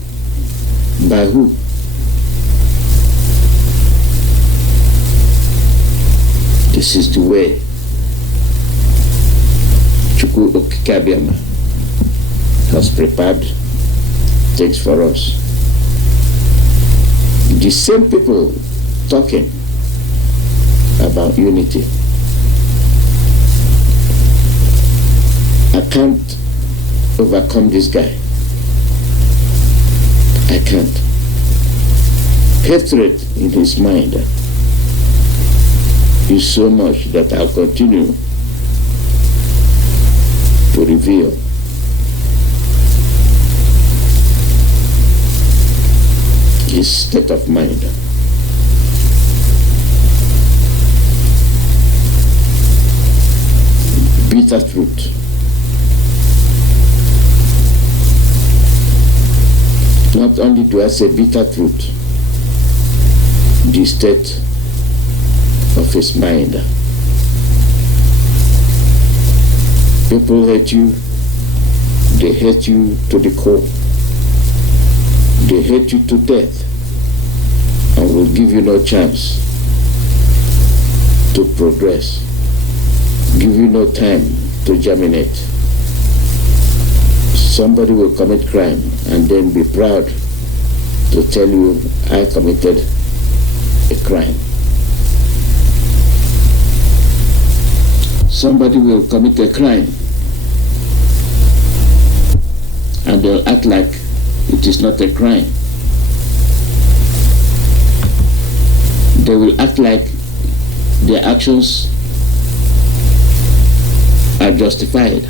By who? This is the way Chukwu Okikabiama has prepared things for us. The same people talking about unity. I can't overcome this guy. I can't. Hatred in his mind is so much that I'll continue to reveal his state of mind. Bitter truth. Not only do I say bitter truth, the state of his mind. People hate you, they hate you to the core. They hate you to death and will give you no chance to progress, give you no time to germinate. Somebody will commit crime and then be proud to tell you, I committed a crime. Somebody will commit a crime and they'll act like it is not a crime. They will act like their actions are justified.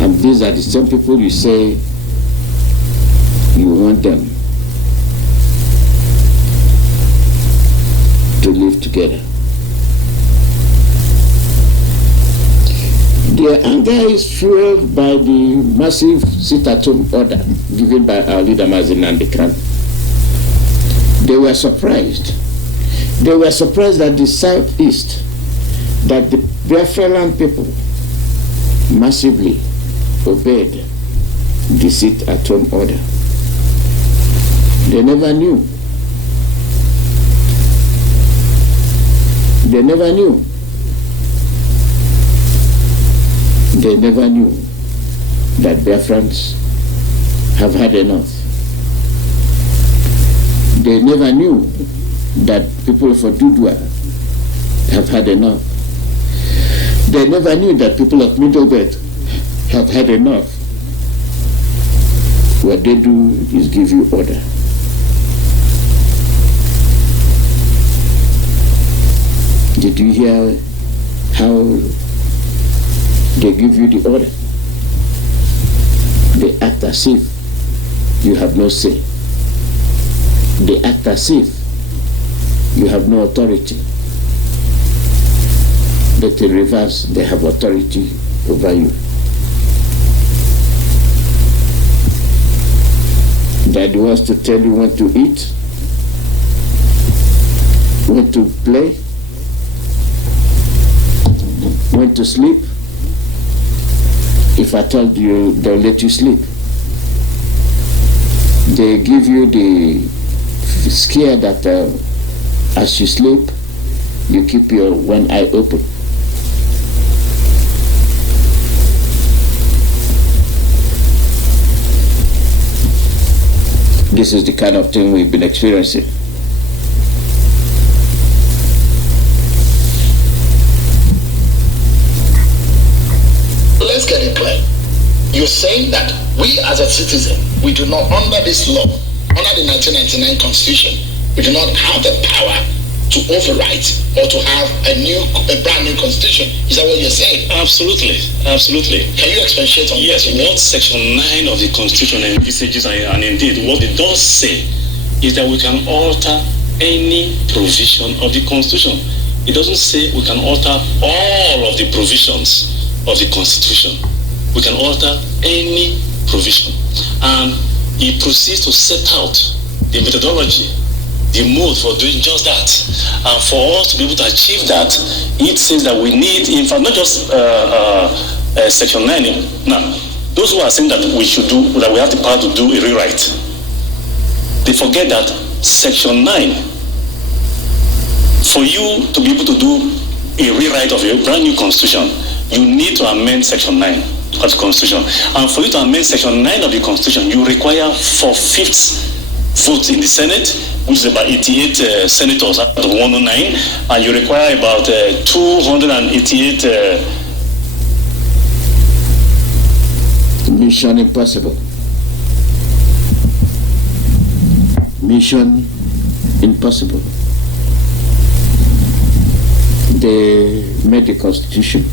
And these are the same people you say you want them to live together. Their anger is fueled by the massive sit-at-home order given by our leader Mazi Nnamdi Kanu. They were surprised. They were surprised that the Southeast, that the Biafran people massively obeyed the sit-at-home order. They never knew. They never knew. They never knew that Biafrans have had enough. They never knew that people of Odudua have had enough. They never knew that people of Middle Belt have had enough. What they do is give you order. Did you hear how they give you the order? They act as if you have no say. They act as if you have no authority. But in reverse, they have authority over you. Daddy wants to tell you when to eat, when to play, when to sleep. If I told you, they'll let you sleep. They give you the scare that as you sleep, you keep your one eye open. This is the kind of thing we've been experiencing. Let's get it clear. You're saying that we as a citizen, we do not, under this law, under the 1999 Constitution, we do not have the power to overwrite or to have a brand new constitution. Is that what you're saying? Absolutely, absolutely. Can you expatiate on yes, that? What Section 9 of the Constitution envisages, and indeed what it does say, is that we can alter any provision of the Constitution. It doesn't say we can alter all of the provisions of the Constitution. We can alter any provision. And it proceeds to set out the methodology, the mode for doing just that. And for us to be able to achieve that, it says that we need, in fact, not just Section 9. Now, those who are saying that we should do, that we have the power to do a rewrite, they forget that Section 9, for you to be able to do a rewrite of a brand new constitution, you need to amend Section 9 of the Constitution. And for you to amend Section 9 of the Constitution, you require 4/5 votes in the Senate, which is about 88 senators out of 109, and you require about 288. Mission impossible. Mission impossible. They made the Constitution.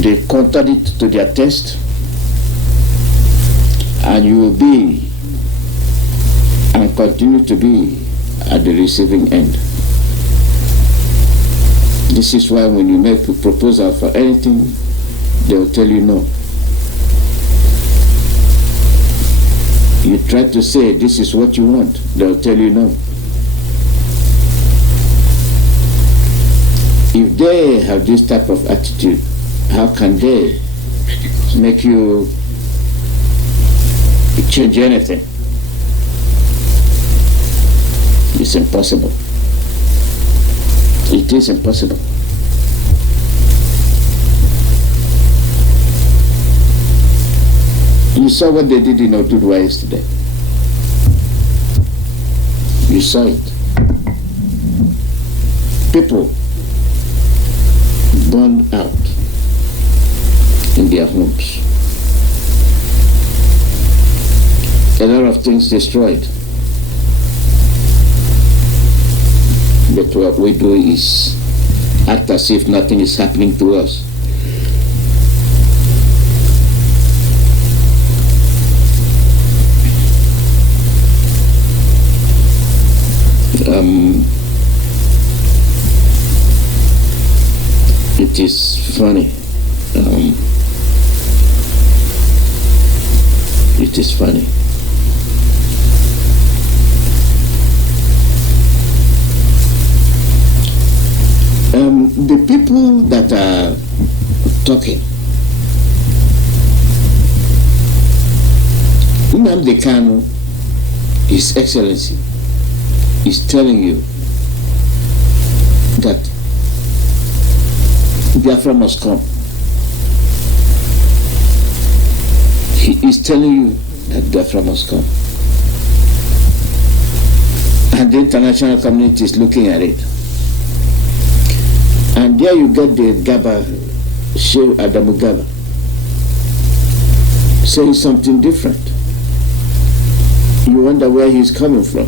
They counted it to their test, and you will be and continue to be at the receiving end. This is why when you make a proposal for anything, they will tell you no. You try to say this is what you want, they will tell you no. If they have this type of attitude, how can they make you change anything? It's impossible. It is impossible. You saw what they did in Oduduwa yesterday. You saw it. People burned out in their homes. A lot of things destroyed. But what we do is act as if nothing is happening to us. It is funny. It is funny. The people that are talking, Nnamdi Kanu, His Excellency, is telling you that Biafra must come. He is telling you that Biafra must come. And the international community is looking at it. And there you get the Gaba, Sheikh Adamu Gaba, saying something different. You wonder where he's coming from.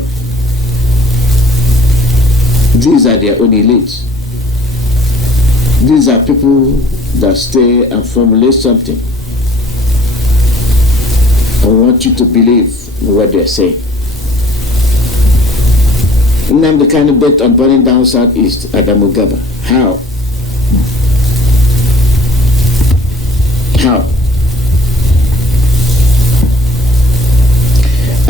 These are their own elites. These are people that stay and formulate something and want you to believe what they're saying. Nnamdi Kanu bet on burning down Southeast Adamu Gaba. How? How?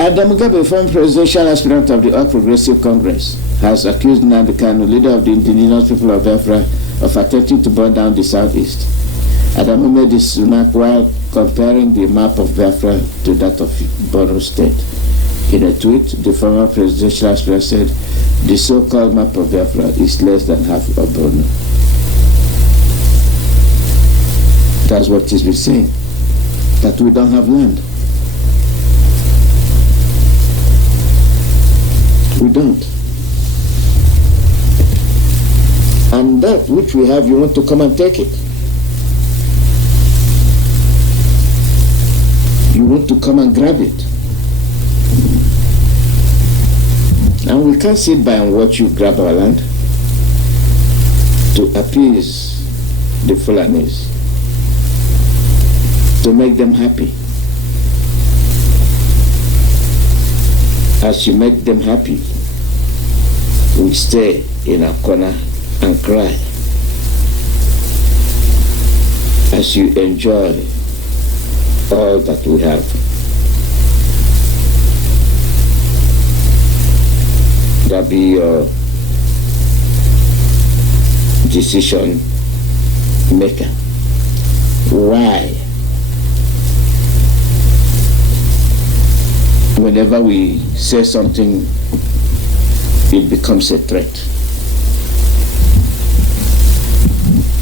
Adamu Gaba, former presidential aspirant of the All Progressive Congress, has accused Nnamdi Kanu, leader of the indigenous people of Biafra, of attempting to burn down the Southeast. Adamu made this remark while comparing the map of Biafra to that of Borno State. In a tweet, the former presidential aspirant said, the so-called map of Biafra is less than half of Borno. That's what he's been saying, that we don't have land. We don't. And that which we have, you want to come and take it. You want to come and grab it. And we can't sit by and watch you grab our land to appease the Fulanis, to make them happy. As you make them happy, we stay in our corner and cry. As you enjoy all that we have. That be your decision maker. Why? Whenever we say something, it becomes a threat.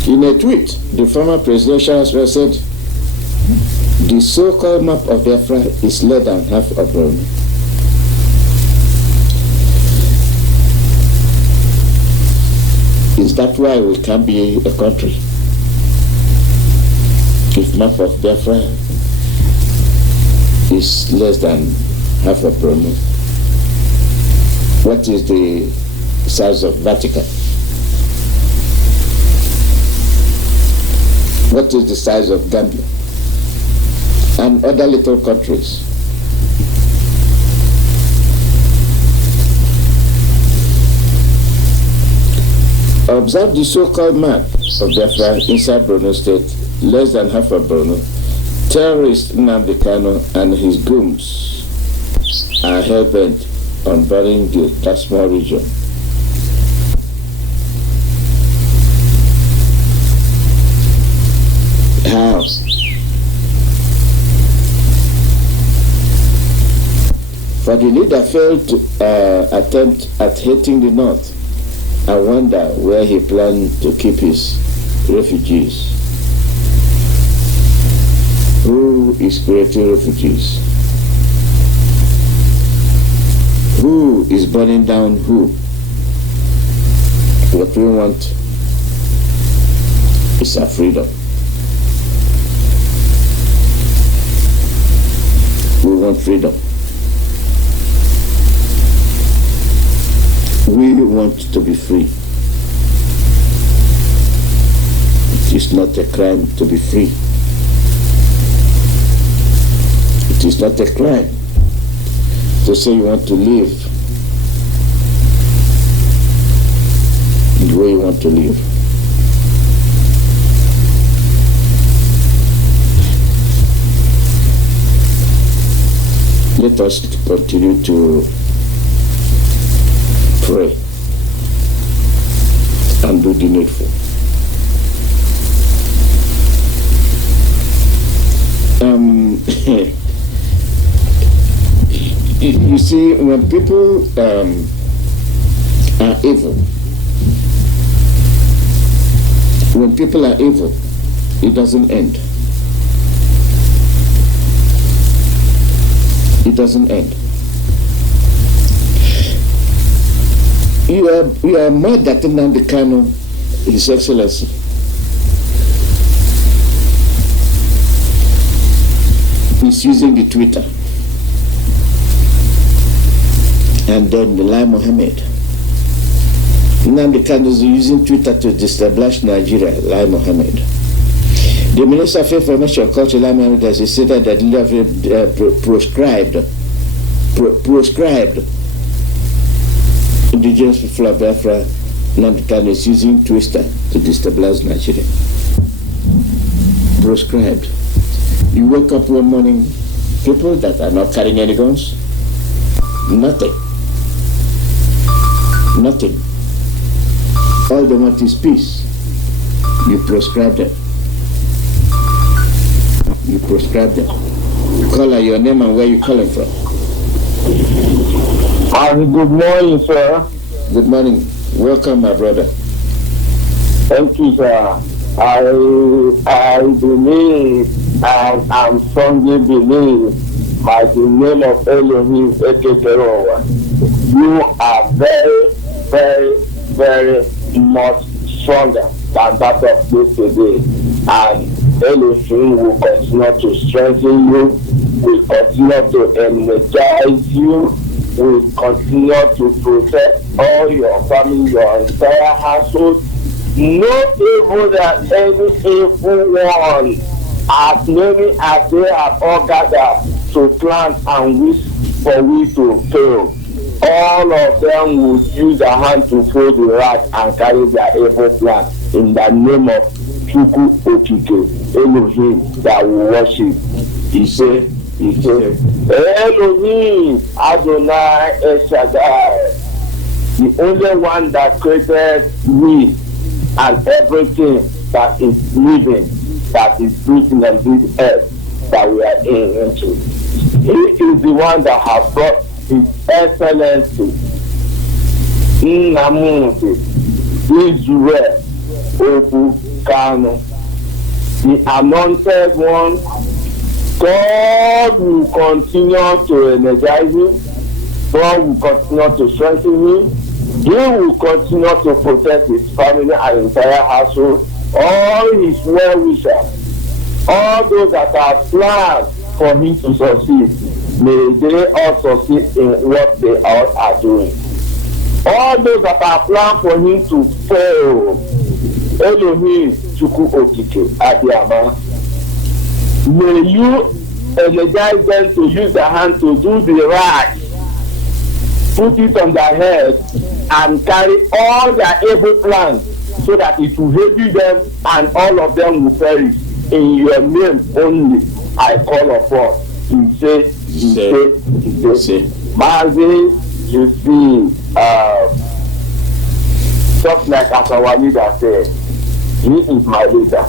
In a tweet, the former presidential aspirant said, the so-called map of Biafra is less than half of Borno. Is that why we can't be a country? If map of Biafra is less than half of Borno, what is the size of Vatican? What is the size of Gambia? And other little countries. Observe the so-called map of Biafra inside Borno State, less than half of Borno. Terrorist Nnamdi Kanu and his goons are hell-bent on burning that small region. How? For the leader failed to attempt at hating the North, I wonder where he planned to keep his refugees. Who is creating refugees? Who is burning down who? What we want is our freedom. We want freedom. We want to be free. It is not a crime to be free. It is not a crime to say you want to live the way you want to live. Let us continue to pray and do the needful. You see, when people are evil, when people are evil, it doesn't end. It doesn't end. You are mad that Nnamdi Kanu, His Excellency, is using the Twitter and then Lai Mohammed. Nnamdi Kanu is using Twitter to destabilize Nigeria, Lai Mohammed. The Minister of Information and Culture, Lai Mohammed, has stated that proscribed indigenous people of Biafra, Nnamdi Kanu is using Twitter to destabilize Nigeria. Proscribed. You wake up one morning, people that are not carrying any guns, nothing. All they want is peace. You proscribe them. Call out your name and where you calling from. Good morning, sir. Good morning. Welcome, my brother. Thank you, sir. I believe, and I'm strongly believe, by the name of Elohim, Ekekerowa, you are very, very, very much stronger than that of yesterday. And Elohim will continue to strengthen you, will continue to energize you, will continue to protect all your family, your entire household. No evil that any evil one, as many as they have all gathered to plan and wish for we to fail, all of them would use their hand to throw the rat and carry their evil plan in the name of Chukwu Okike, Elohim that we worship. He said, Elohim Adonai El Shaddai, the only one that created me and everything that is living, that is breathing on this earth that we are into. He is the one that has brought His Excellency Nnamdi Israel Kanu, the anointed one. God will continue to energize him. God will continue to strengthen him. He will continue to protect his family and entire household, all his well-wishers, all those that are planned for him to succeed. May they all succeed in what they all are doing. All those that are planned for him to fail, Elohim Chukwu Okike Adiama, may you energize them to use their hand to do the right, put it on their head, and carry all their evil plans so that it will heavy them and all of them will perish. In your name only I call upon. He said, Mazi, you see, just like as our leader said, he is my leader.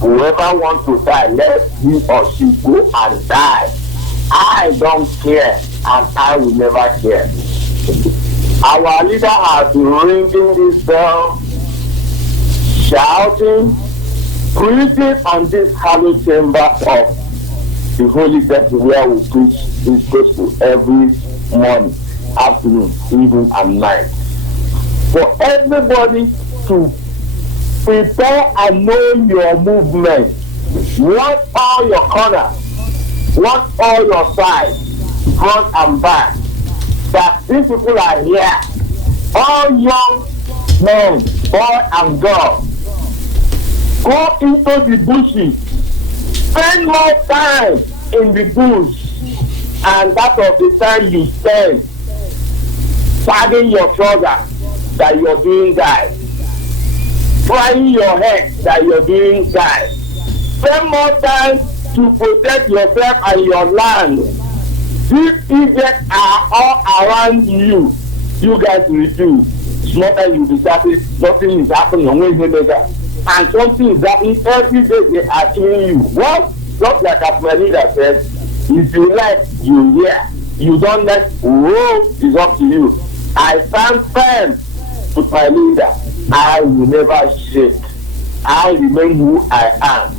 Whoever wants to die, let he or she go and die. I don't care, and I will never care. Our leader has been ringing this bell, shouting, preaching on this hallowed chamber of the Holy Temple where we preach this gospel every morning, afternoon, evening, and night. For everybody to prepare and know your movement. Watch all your corners. Watch all your sides, front and back. That these people are here. All young men, boy and girl. Go into the bushes. Spend more time in the bush. And that of the time you spend sagging your trousers that you're doing that. Frying your head that you're doing that. Spend more time to protect yourself and your land. These idiots are all around you. You guys refuse. Small time you'll be starting, nothing is happening on Wednesday later. And something is happening every day they are killing you. Well, just like as my leader said, if you like, you hear. You don't let, is up to you. I stand firm with my leader. I will never shake. I remain who I am.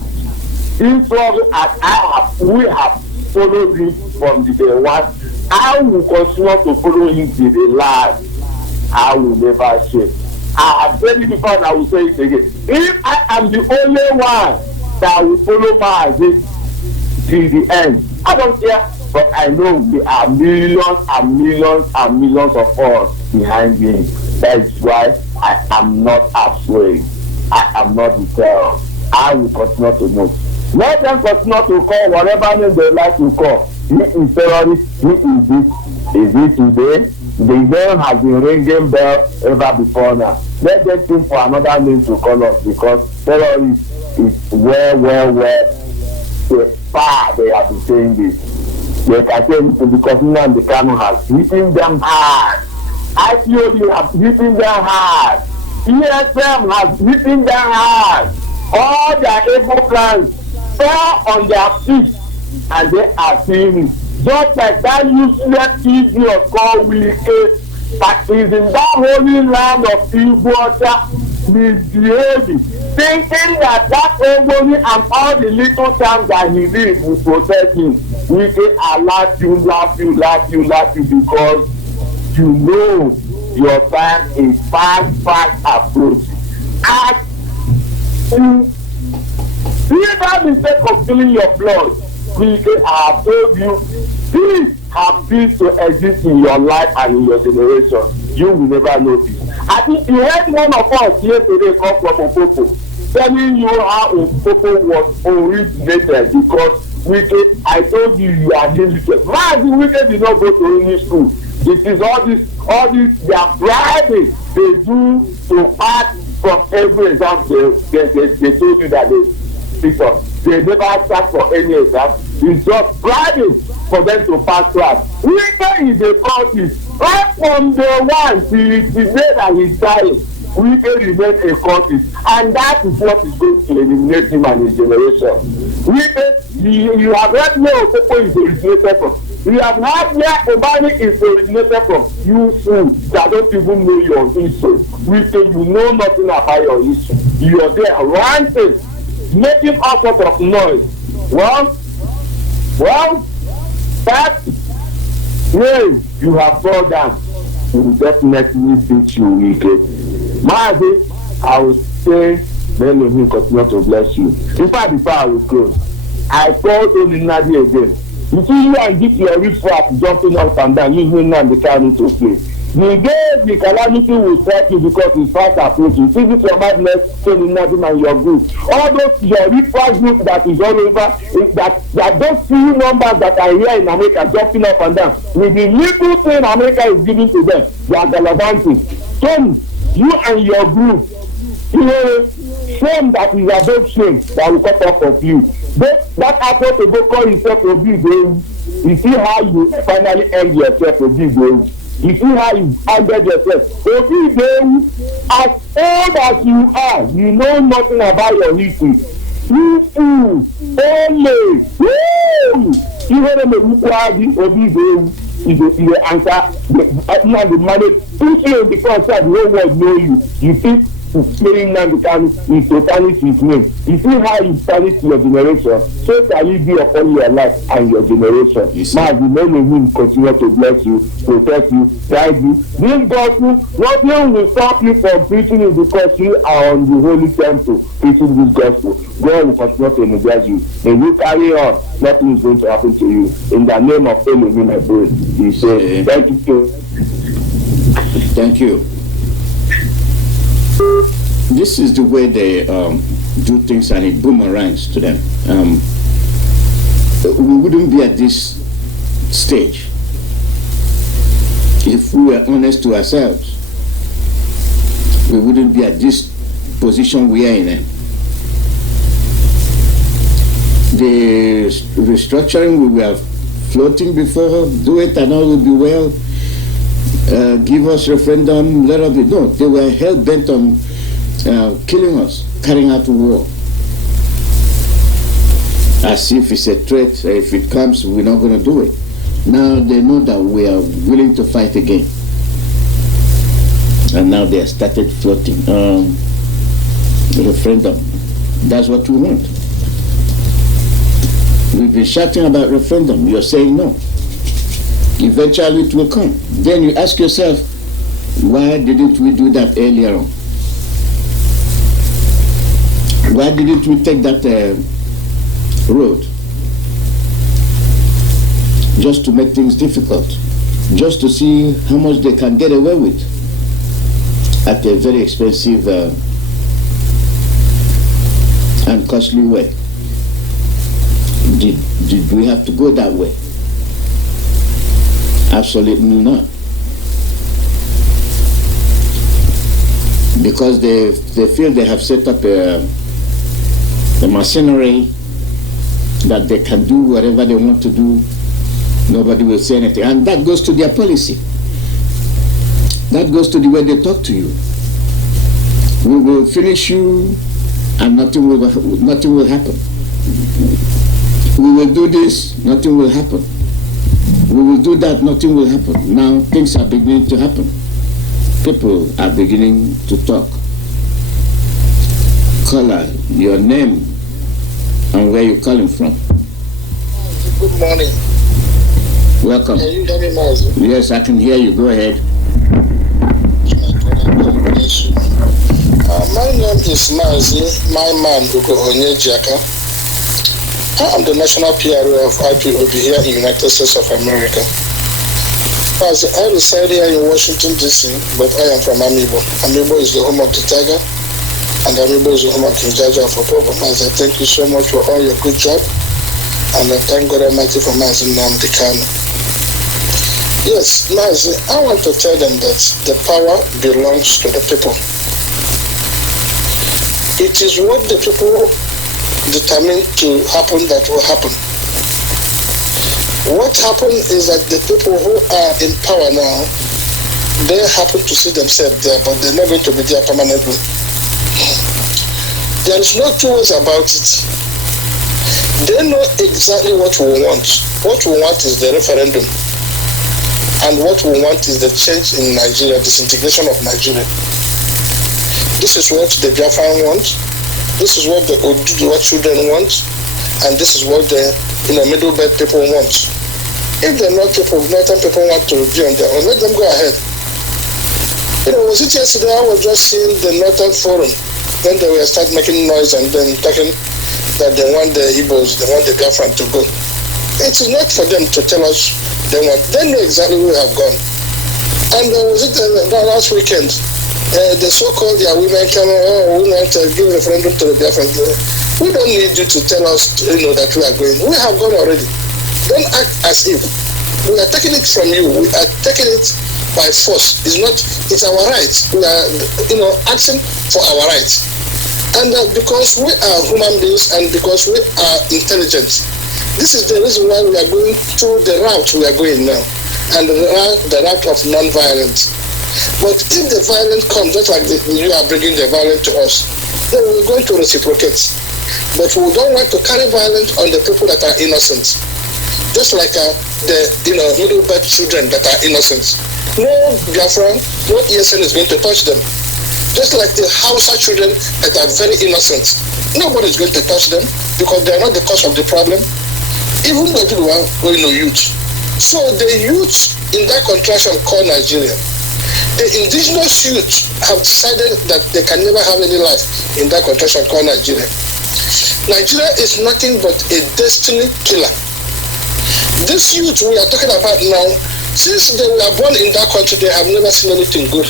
In trouble as we have followed him from the day one, I will continue to follow him till the last. I will never shake. I have said it before and I will say it again. If I am the only one that will follow Mazi till the end, I don't care. but I know there are millions and millions and millions of us behind me. That is why I am not afraid. I am not deterred. I will continue to move. Let them continue to call whatever name they like to call. He is terrorist. He is this. Is it today? The name has been ringing bell ever before now. Let them think for another name to call us, because terrorist is well far they have been saying this. They can say it because Nnamdi Kanu has hitting them hard. IPOB has hitting them hard. ESM has hitting them hard. All their able plans fell on their feet and they are seeing it. Just like that useless idiot called Wike that is in that holy land of Igbo misbehaving, thinking that Ogoni and all the little times that he did will protect him. Wike laugh you because you know your time is fast approaching. And you see that mistake of killing your blood. Wike, I have told you, peace have ceased to exist in your life and in your generation. You will never know this. I think you heard one of us yesterday come from Opopo telling you how Opopo was originated because Wike, I told you you are illiterate. Mazi Wike did not go to any school. It is all this they are bribing they do to pass from every exam they told you that they pick up. They never start for any exam. It's just bribing for them to pass class. Wike is a cultist. Right from day one till the day that he's dying, Wike remains a cultist. And that is what is going to eliminate him and his generation. Wike, you have heard where Opopo is originated from. You have heard where Obani is originated from. You fools that don't even know your history. Wike, you know nothing about your history. You are there ranting, making all sorts of noise. Well, that way you have brought down will definitely beat you, Wike. Mazi, I would say, may Elohim continue to bless you. In fact, before I will close, I called Nnamdi again. You see, you and this your rich rap jumping up and down, using Nnamdi Kanu to play. The day the calamity will strike you because it's fast approaching. See this your madness, saying Nnamdi and your group. All those your rich group that is all over, that those few numbers that are here in America jumping up and down, with the little thing America is giving to them, they are gallivanting. So you and your group, shame that is above shame that will cut off of you. That apple to go call yourself a big game. You see how you finally end yourself a big game. You see how you ended yourself. A big game, as old as you are, you know nothing about your history. You fool, only. Woo! You heard them a big game. Is the answer. Now the money push you because the whole world know you. You think playing Nnamdi Kanu is to tarnish his name. You see how you tarnish your generation, so shall you be upon your life and your generation. Now the name of him continue to bless you, protect you, guide you. This gospel, nothing will stop you from preaching it because you are on the holy temple preaching this gospel. God will continue to energize you. When you carry on, nothing is going to happen to you. In the name of Elohim, I pray. He said, thank you. Thank you. This is the way they do things, and it boomerangs to them. We wouldn't be at this stage if we were honest to ourselves. We wouldn't be at this position we are in. The restructuring we were floating before, do it and all will be well. Give us referendum, let us be. No, they were hell-bent on killing us, carrying out war. As if it's a threat, if it comes, we're not going to do it. Now they know that we are willing to fight again. And now they have started floating. Referendum, that's what we want. We've been shouting about referendum, you're saying no. Eventually it will come. Then you ask yourself, why didn't we do that earlier on? Why didn't we take that road? just to make things difficult, just to see how much they can get away with at a very expensive and costly way. Did we have to go that way? Absolutely not. Because they feel they have set up a mercenary that they can do whatever they want to do. Nobody will say anything. And that goes to their policy. That goes to the way they talk to you. We will finish you and nothing will happen. We will do this, nothing will happen. We will do that, nothing will happen. Now things are beginning to happen. People are beginning to talk. Caller, your name and where you're calling from. Good morning. Welcome. Can you hear me, Mazi? Yes, I can hear you. Go ahead. My name is Mazi, my man Nnamdi. I am the national PRO of IPOB here in the United States of America. Mazi, I reside here in Washington, D.C., but I am from Amibo. Amibo is the home of the tiger, and Amibo is the home of King Jaja of Opobo. Mazi, thank you so much for all your good job, and I thank God Almighty for Mazi Nnamdi Kanu. Yes, Mazi, I want to tell them that the power belongs to the people. It is what the people determine to happen that will happen. What happened is that the people who are in power now, they happen to see themselves there, but they're not going to be there permanently. There is no two ways about it. They know exactly what we want. What we want is the referendum. And what we want is the change in Nigeria, disintegration of Nigeria. This is what the Biafran want. This is what the Oduduwa children want. And this is what the middle belt people want. If the northern people want to be on their own, let them go ahead. Was it yesterday I was just seeing the Northern Forum. Then they will start making noise and then talking that they want the Igbos, they want the Biafran to go. It is not for them to tell us they want. They know exactly where we have gone. And was it last weekend? The so-called women come, we want to give referendum to the Biafran. We don't need you to tell us, that we are going. We have gone already. Don't act as if we are taking it from you. We are taking it by force. It's our right. We are, asking for our rights. And because we are human beings and because we are intelligent, this is the reason why we are going through the route we are going now, and the route of non-violence. But if the violence comes, just like you are bringing the violence to us, then we're going to reciprocate. But we don't want to carry violence on the people that are innocent. Just like the middle belt children that are innocent. No Biafran, no ESN is going to touch them. Just like the Hausa children that are very innocent. Nobody is going to touch them because they are not the cause of the problem. Even though people are youth. So the youth in that contraction called Nigeria, the indigenous youth have decided that they can never have any life in that contraction called Nigeria. Nigeria is nothing but a destiny killer. This youth we are talking about now, since they were born in that country, they have never seen anything good.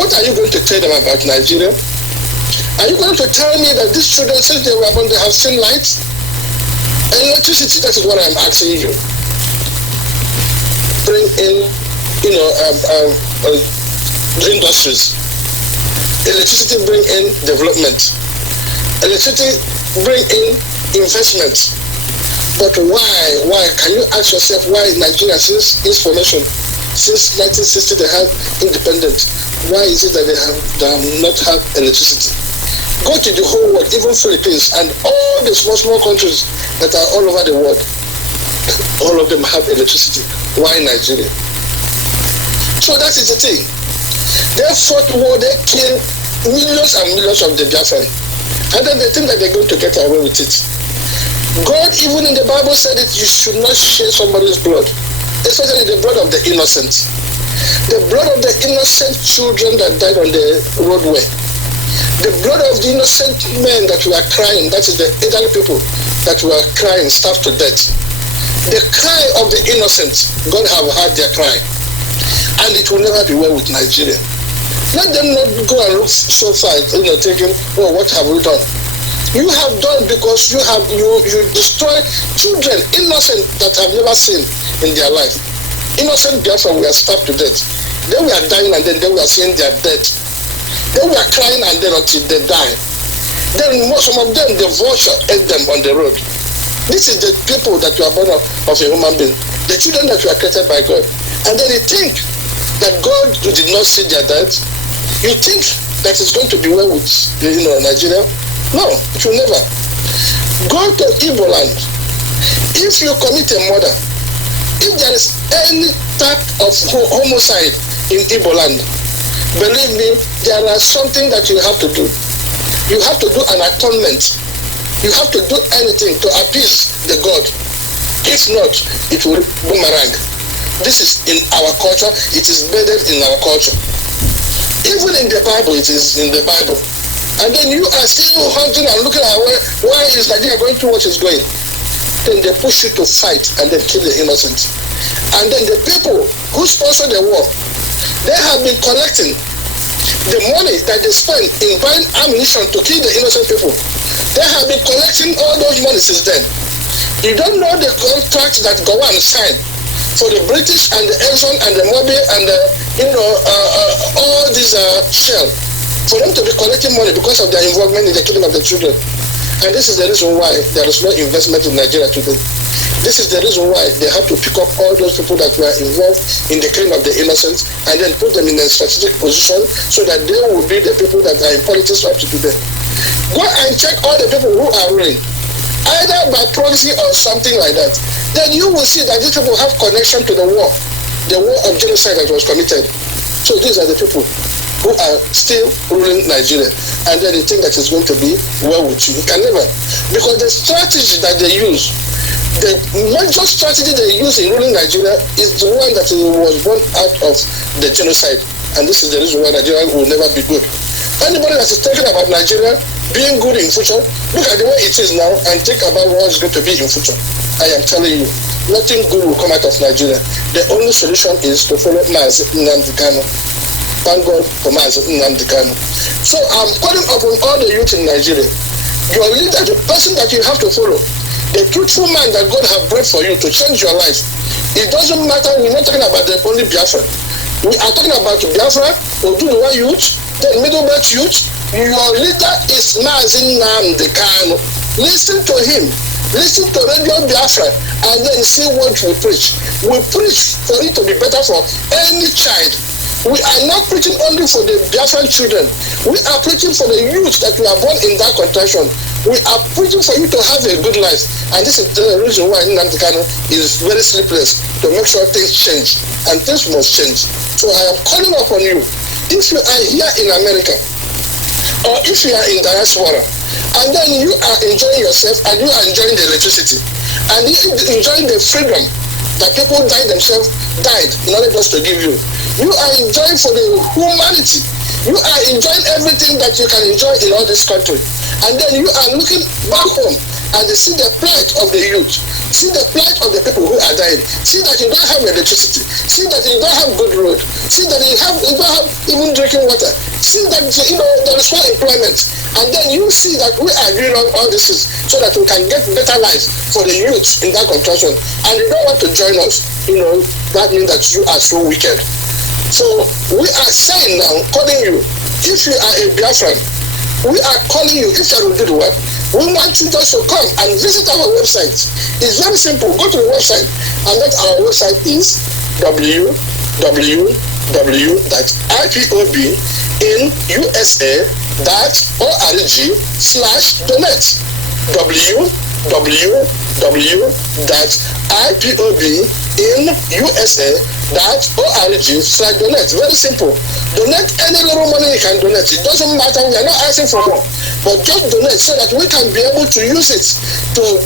What are you going to tell them about Nigeria? Are you going to tell me that these children, since they were born, they have seen light? Electricity, that is what I'm asking you. Bring in industries. Electricity bring in development. Electricity bring in investment. But why? Can you ask yourself why Nigeria, since its formation, since 1960 they have independence, why is it that they have not have electricity? Go to the whole world, even Philippines and all the small countries that are all over the world, all of them have electricity. Why Nigeria? So that is the thing. They fought war, they killed millions and millions of the Biafran. And then they think that they're going to get away with it. God, even in the Bible, said that you should not shed somebody's blood, especially the blood of the innocent. The blood of the innocent children that died on the roadway. The blood of the innocent men that were crying, that is the elderly people that were crying, starved to death. The cry of the innocent, God have heard their cry. And it will never be well with Nigeria. Let them not go and look so far, thinking, oh, what have we done? You have done because you destroy children, innocent, that have never sinned in their life. Innocent Biafra were starved to death. They were dying and then they were seeing their death. They were crying and then until they die. Then some of them, the vulture ate them on the road. This is the people that you are born of a human being. The children that you are created by God. And then you think that God did not see their death. You think that it's going to be well with Nigeria. No, it will never. Go to Igbo land. If you commit a murder, if there is any type of homicide in Igbo land, believe me, there is something that you have to do. You have to do an atonement. You have to do anything to appease the God. If not, it will boomerang. This is in our culture. It is embedded in our culture. Even in the Bible, it is in the Bible. And then you are still hunting and looking at why is Nigeria going through what is going. Then they push you to fight and then kill the innocent. And then the people who sponsor the war, they have been collecting the money that they spend in buying ammunition to kill the innocent people. They have been collecting all those money since then. You don't know the contract that Gowon signed for the British and the Exxon and the Mobil and all these Shell, for them to be collecting money because of their involvement in the killing of the children. And this is the reason why there is no investment in Nigeria today. This is the reason why they have to pick up all those people that were involved in the killing of the innocents and then put them in a strategic position so that they will be the people that are in politics up to today. Go and check all the people who are ruling, either by proxy or something like that. Then you will see that these people have connection to the war of genocide that was committed. So these are the people who are still ruling Nigeria. And then they think that it's going to be well with you. It can never. Because the strategy that they use, the major strategy they use in ruling Nigeria is the one that was born out of the genocide. And this is the reason why Nigeria will never be good. Anybody that is talking about Nigeria being good in future, look at the way it is now and think about what is going to be in future. I am telling you, nothing good will come out of Nigeria. The only solution is to follow Mazi Nnamdi Kanu. Thank God for Mazi Nnamdi Kanu. So I'm calling upon all the youth in Nigeria. Your leader, the person that you have to follow, the truthful man that God has brought for you to change your life. It doesn't matter, we're not talking about the only Biafra. We are talking about Biafra, Oduduwa youth, then Middle Belt youth. Your leader is Mazi Nnamdi Kanu. Listen to him. Listen to Radio Biafra and then see what we preach. We preach for it to be better for any child. We are not preaching only for the Biafran children. We are preaching for the youth that we are born in that contraction. We are preaching for you to have a good life. And this is the reason why Nnamdi Kanu is very sleepless, to make sure things change. And things must change. So I am calling upon you. If you are here in America, or if you are in diaspora, and then you are enjoying yourself and you are enjoying the electricity, and you enjoying the freedom that people died in order just to give you. You are enjoying for the humanity. You are enjoying everything that you can enjoy in all this country. And then you are looking back home and you see the plight of the youth. See the plight of the people who are dying. See that you don't have electricity. See that you don't have good road. See that you don't have even drinking water. See that there is no employment. And then you see that we are doing all this so that we can get better lives for the youth in that contraction. And you don't want to join us, that means that you are so wicked. So we are saying now, calling you, if you are a Biafran, we are calling you, if you will do the work, we want you just to come and visit our website. It's very simple. Go to the website, and that our website is www.ipobinUSA.org/donate. www.ipobinUSA.org/donate. Very simple. Donate any little money you can donate. It doesn't matter. We are not asking for more, but just donate so that we can be able to use it to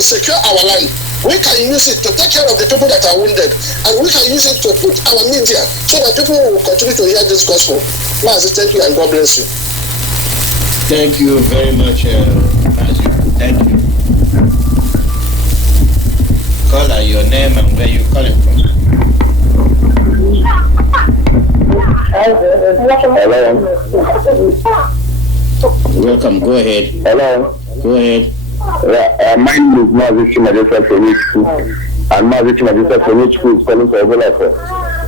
secure our land. We can use it to take care of the people that are wounded, and we can use it to put our media so that people will continue to hear this gospel. Mazi, thank you and God bless you. Thank you very much, Mazi. Thank you. caller, your name and where you're calling from. Welcome. Go ahead. Hello. Go ahead. My name is Mazi Nnamdi Kanu, and Mazi Nnamdi Kanu is calling for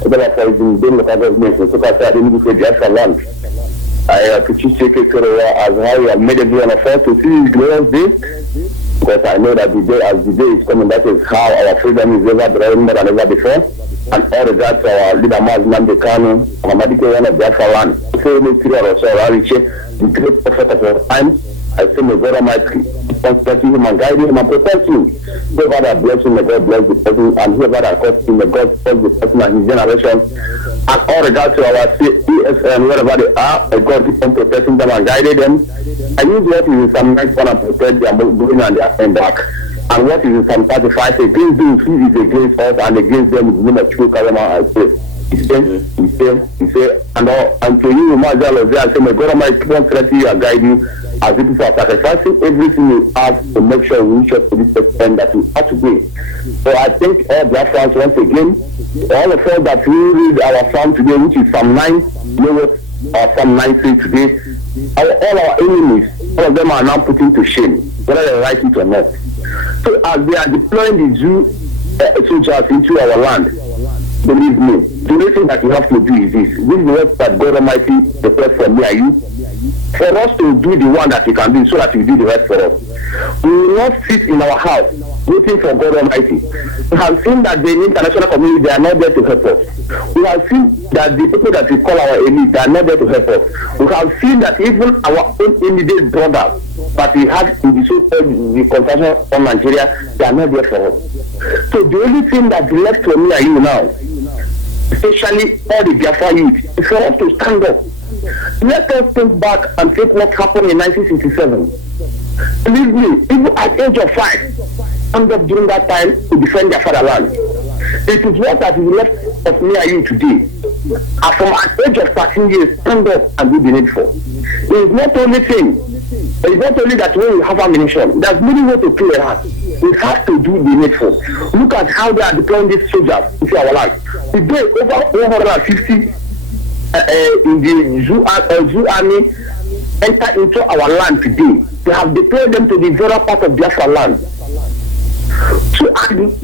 Biafra is in the local government, so I didn't say Biafra land. I appreciate as how you have made everyone afford to see his glorious day, because I know that the day is coming, that is how our freedom is ever growing more than ever before. And all regards to our leader Mazi Nnamdi Kanu, one of Biafra land. So we see the great prophet of our time. I say may God Almighty protect him and guide him and protect him. Whoever that bless him, may God bless the person, and whoever that curse him, may God bless the person and his generation. And all regard to our ESN, wherever they are, may God keep on protecting them and guiding them. I use what is in Psalm 91 and protect their going and their back. And what is in Psalm 35 against those who is against us and against them in the name of true Karama, I say. He said, and to you, Mazi, I say, may God Almighty keep on protecting you and guide you. As people are sacrificing everything we have to make sure we reach up to this extent that we have to do. So I think all Biafrans once again, all of us that we read our Psalm today, which is Psalm 9, you know what our Psalm 9 says today, all our enemies, all of them are now put into shame, whether they like it or not. So as they are deploying the Jew soldiers into our land, believe me, the only thing that you have to do is this. This is what that God Almighty requests from me and you. For us to do the one that He can do, so that He do the rest for us. We will not sit in our house waiting for God Almighty. We have seen that the international community, they are not there to help us. We have seen that the people that we call our elite, they are not there to help us. We have seen that even our own immediate brothers that we have in the so-called the construction on Nigeria, they are not there for us. So the only thing that left for me and you now, especially all the Biafra youth, is for us to stand up. Let us think back and take what happened in 1967. Believe me, even at the age of 5, stand up during that time to defend their fatherland. It is what that is left of me and you today. And from at the age of 13 years, stand up and do the needful. It is not only thing. It is not only that when we have ammunition, there's many ways to kill a rat. We have to do the needful. Look at how they are deploying these soldiers into our land. Today, over 150 in the Zoo army enter into our land today. They have deployed them to the very part of Biafra land. So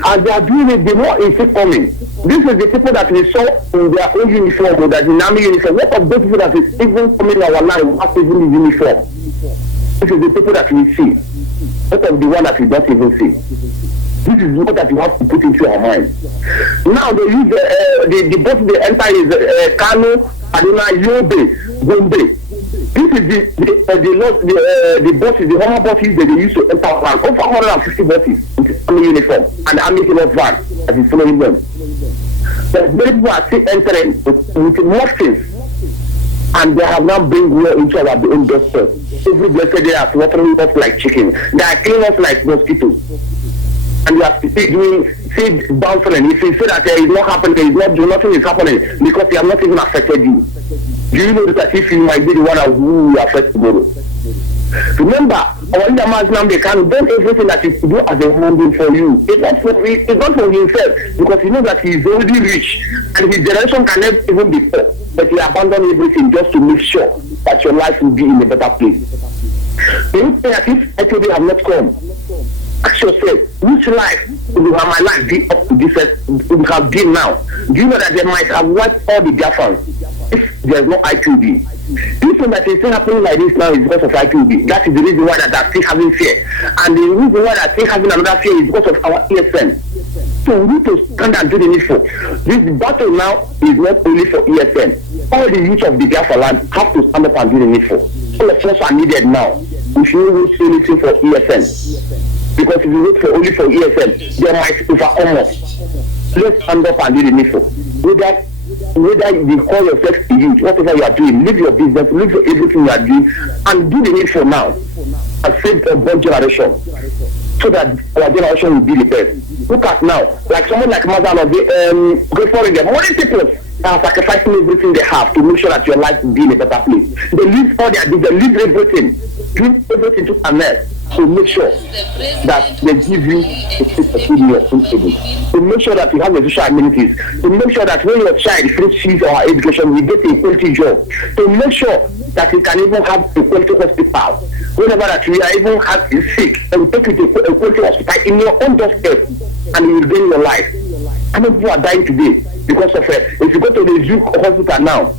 as they are doing it, the more is coming. This is the people that we saw in their own uniform, or that in army uniform. What of those people that is even coming in our land without even the uniform? This is the people that we see. What of the one that we don't even see? This is what that we have to put into our mind. Now they use the boat they enter is Kano, Aduna, Yobe, Gombe. This is the buses, the Homer buses that they used to enter our land. Over 150 buses with army uniform and army van that is following them. But many people are still entering with muffins, and they have now bring war into our own doorstep. Every blessed day are slaughtering us like chicken. They are killing us like mosquitoes. And you are still doing, say, bouncing. If you say that there is not happening, nothing is happening because they have not even affected you. Do you know that if you might be the one who will affect tomorrow? Remember, our leader Mazi Nnamdi Kanu done everything that he could do as a human being for you. It's not for himself, because he knows that he is already rich and his generation can never even be poor. But he abandoned everything just to make sure that your life will be in a better place. Do you think that if IPOB have not come, ask yourself, which life will my life be up to this we have been now? Do you know that they might have wiped all the Biafrans if there is no IPOB? This thing that is still happening like this now is because of IPOB. That is the reason why that are still having fear. And the reason why that are still having another fear is because of our ESN. So we need to stand and do the needful. This battle now is not only for ESN. All the youth of the Biafra land have to stand up and do the needful. All of us are needed now. We should not do anything for ESN. Because if you wait for only for ESN, they might overcome us. Let's stand up and do the needful. Whether you call yourself a youth, whatever you are doing, leave your business, leave everything you are doing, and do the needful now. And save a one generation, so that our generation will be the best. Look at now, like someone like Mazi Nnamdi, go for them. Many people are sacrificing everything they have to make sure that your life will be in a better place. They leave all their business, they leave everything, do everything to connect, to make sure that they give you a place of food in your own table, to make sure that you have the social amenities, to make sure that when your child finishes or education, you get a quality job, to make sure that you can even have a quality hospital. Whenever that you are even sick, and you take you to a quality hospital in your own doorstep, and you will gain your life. How many people are dying today because of it? If you go to the zoo hospital now,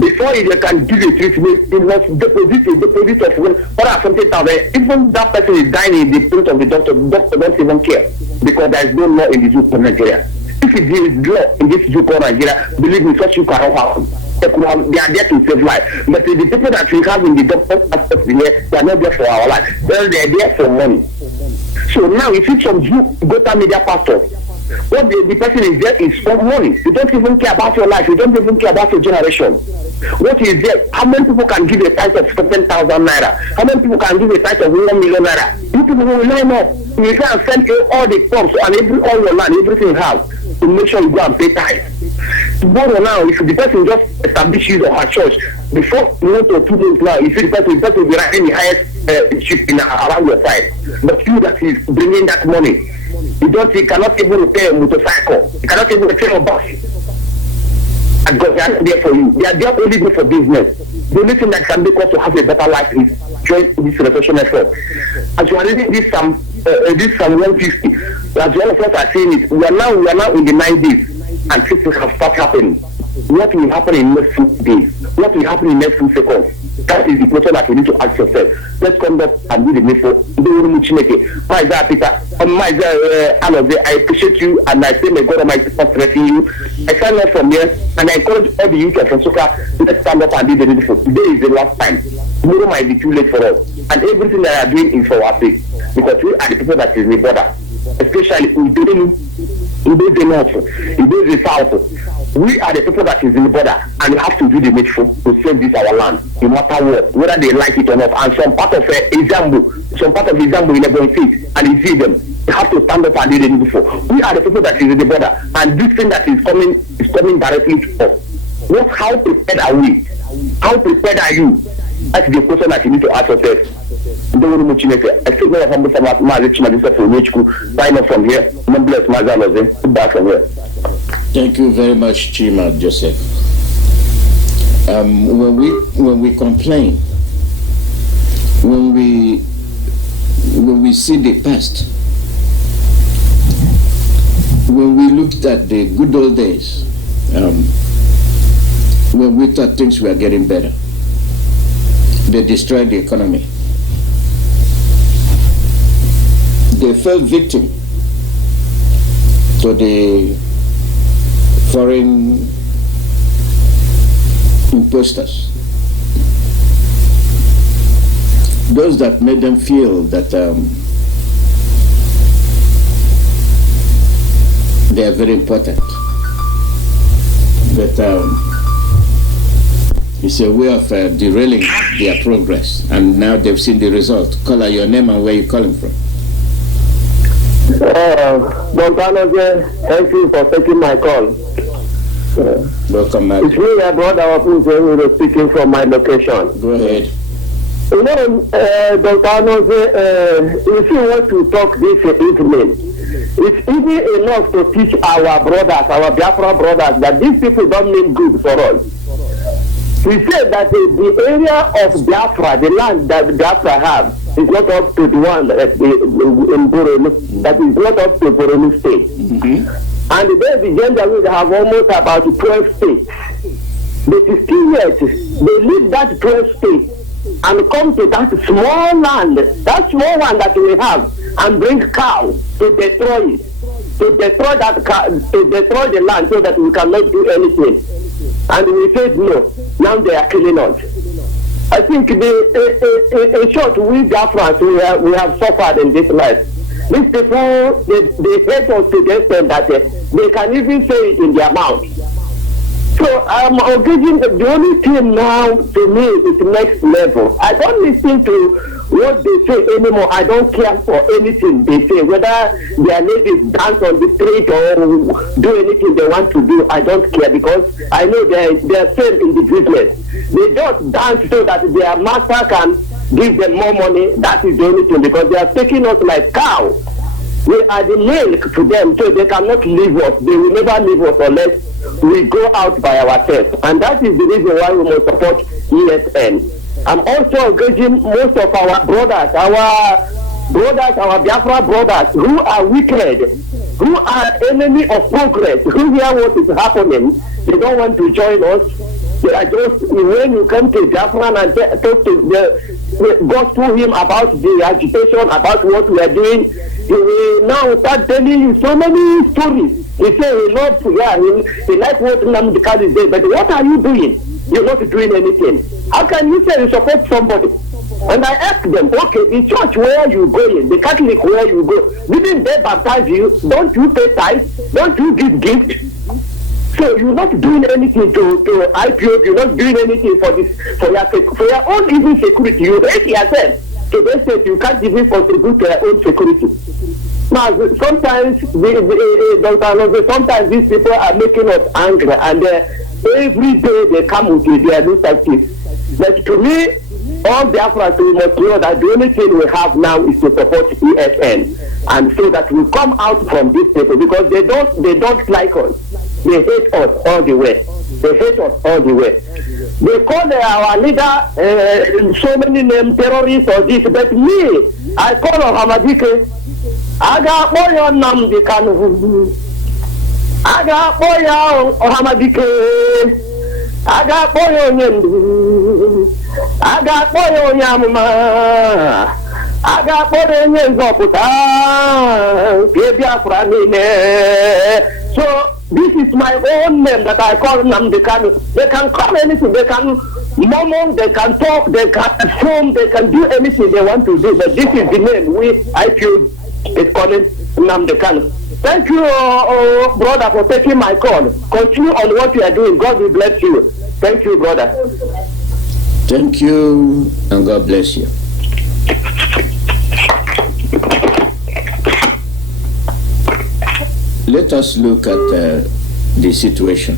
before they can give a treatment, you must deposit of $1,000. Even that person is dying in the presence of the doctor don't even care, because there is no law in the zoo for Nigeria. If it is law in this zoo for Nigeria, believe me, such you cannot happen. They are there to save life. But the people that we have in the doctor's aspect here, they are not there for our life. They are there for money. So now if you some Gota media pastors, what the person is there is for money. You don't even care about your life. You don't even care about your generation. What is there? How many people can give a tithe of 10,000 naira? How many people can give a tithe of 1 million naira? You people will line up. You can send all the crops and all your land, everything you have, to make sure you go and pay tithe. Tomorrow now, if the person just establishes or her church, before 1 to 2 days now, if the person will be writing the highest ship around your side. But you that is bringing that money, you cannot even repair a motorcycle. You cannot even repair a bus. And God, they are not there for you. They are there only good for business. The only thing that can make us to have a better life is join this restoration effort. As you are reading this Psalm 150, as all of us are saying it, we are now in the 90s, and things have started happening. What will happen in next 2 days? What will happen in next 2 seconds? That is the question that you need to ask yourself. Let's come back and do the needful. Mazi Peter, Mazi, I appreciate you, and I say may God Almighty strengthen you. I sign off from here, and I encourage all the youth of Soka, let's stand up and do the needful. Today is the last time. Tomorrow might be too late for us, and everything that we are doing is for our sake, because we are the people that is the border, especially in the north, in the south. We are the people that is in the border, and we have to do the needful to save this our land, no matter what, whether they like it or not. And some part of example in Ebony State, and you see them, they have to stand up and do the needful. We are the people that is in the border, and this thing that is coming directly to us. How prepared are we? How prepared are you? That's the question that you need to ask yourself. I still know humble Mazi Nnamdi sign off from here. God bless Mazi Nnamdi. Back from here. Thank you very much, Chima Joseph. When we complain, when we see the past, when we looked at the good old days, when we thought things were getting better, they destroyed the economy. They fell victim to the foreign imposters, those that made them feel that they are very important, that it's a way of derailing their progress, and now they've seen the result. Call out your name and where you're calling from. Thank you for taking my call. Welcome, Matt. It's me, brother, who is speaking from my location. Go ahead. You know, Dr. Arnold, if you want to talk this evening, it's easy enough to teach our brothers, our Biafra brothers, that these people don't mean good for us. We say that the area of Biafra, the land that Biafra have, is not up to the one that in Borno, that is not up to Borno State. And then the gender will have almost about 12 states. But still yet, they leave that 12 states and come to that small land, that small one that we have, and bring cow to destroy it, to destroy that cow, to destroy the land so that we cannot do anything. And we said no. Now they are killing us. I think in short, we Biafrans, we have suffered in this life. These people, they hate us to the extent that they can even say it in their mouth. So I'm engaging. The only thing now to me is next level. I don't listen to what they say anymore. I don't care for anything they say, whether their ladies dance on the street or do anything they want to do. I don't care, because I know they are same in the business. They just dance so that their master can give them more money. That is the only thing, because they are taking us like cow. We are the milk to them, so they cannot leave us. They will never leave us unless we go out by ourselves. And that is the reason why we must support ESN. I'm also engaging most of our brothers, our Biafra brothers, who are wicked, who are enemy of progress, who hear what is happening. They don't want to join us. They are just, when you come to Biafra and talk to go through him about the agitation, about what we are doing, he will now start telling you so many stories. He say he loves, he likes what Nnamdi Kanu is doing, but what are you doing? You're not doing anything. How can you say you support somebody? And I asked them, okay, the church where you going, the Catholic where you go, didn't they baptize you? Don't you pay tithes? Don't you give gifts? So you're not doing anything to IPO, you're not doing anything for your own even security. You hate yourself. So they said you can't even contribute to your own security. Now, sometimes, sometimes these people are making us angry, and every day they come with their new tactics. But to me, all Biafrans, we must know that the only thing we have now is to support ESN, and so that we come out from these people, because they don't like us. They hate us all the way. They hate us all the way. They call our leader so many names, terrorists or this, but me, I call Hamadike. Aga boyo Nnamdi Kanu. Aga boyo Hamadike. Aga boyo Nyendu. Aga boyo Nyamuma. Aga boyo Nyenzoputa. Biafra nine. So this is my own name that I call Nnamdi Kanu. They can call anything. They can murmur, they can talk, they can film, they can do anything they want to do. But this is the name we IPO is calling Nnamdi Kanu. Thank you, brother, for taking my call. Continue on what you are doing. God will bless you. Thank you, brother. Thank you, and God bless you. Let us look at the situation.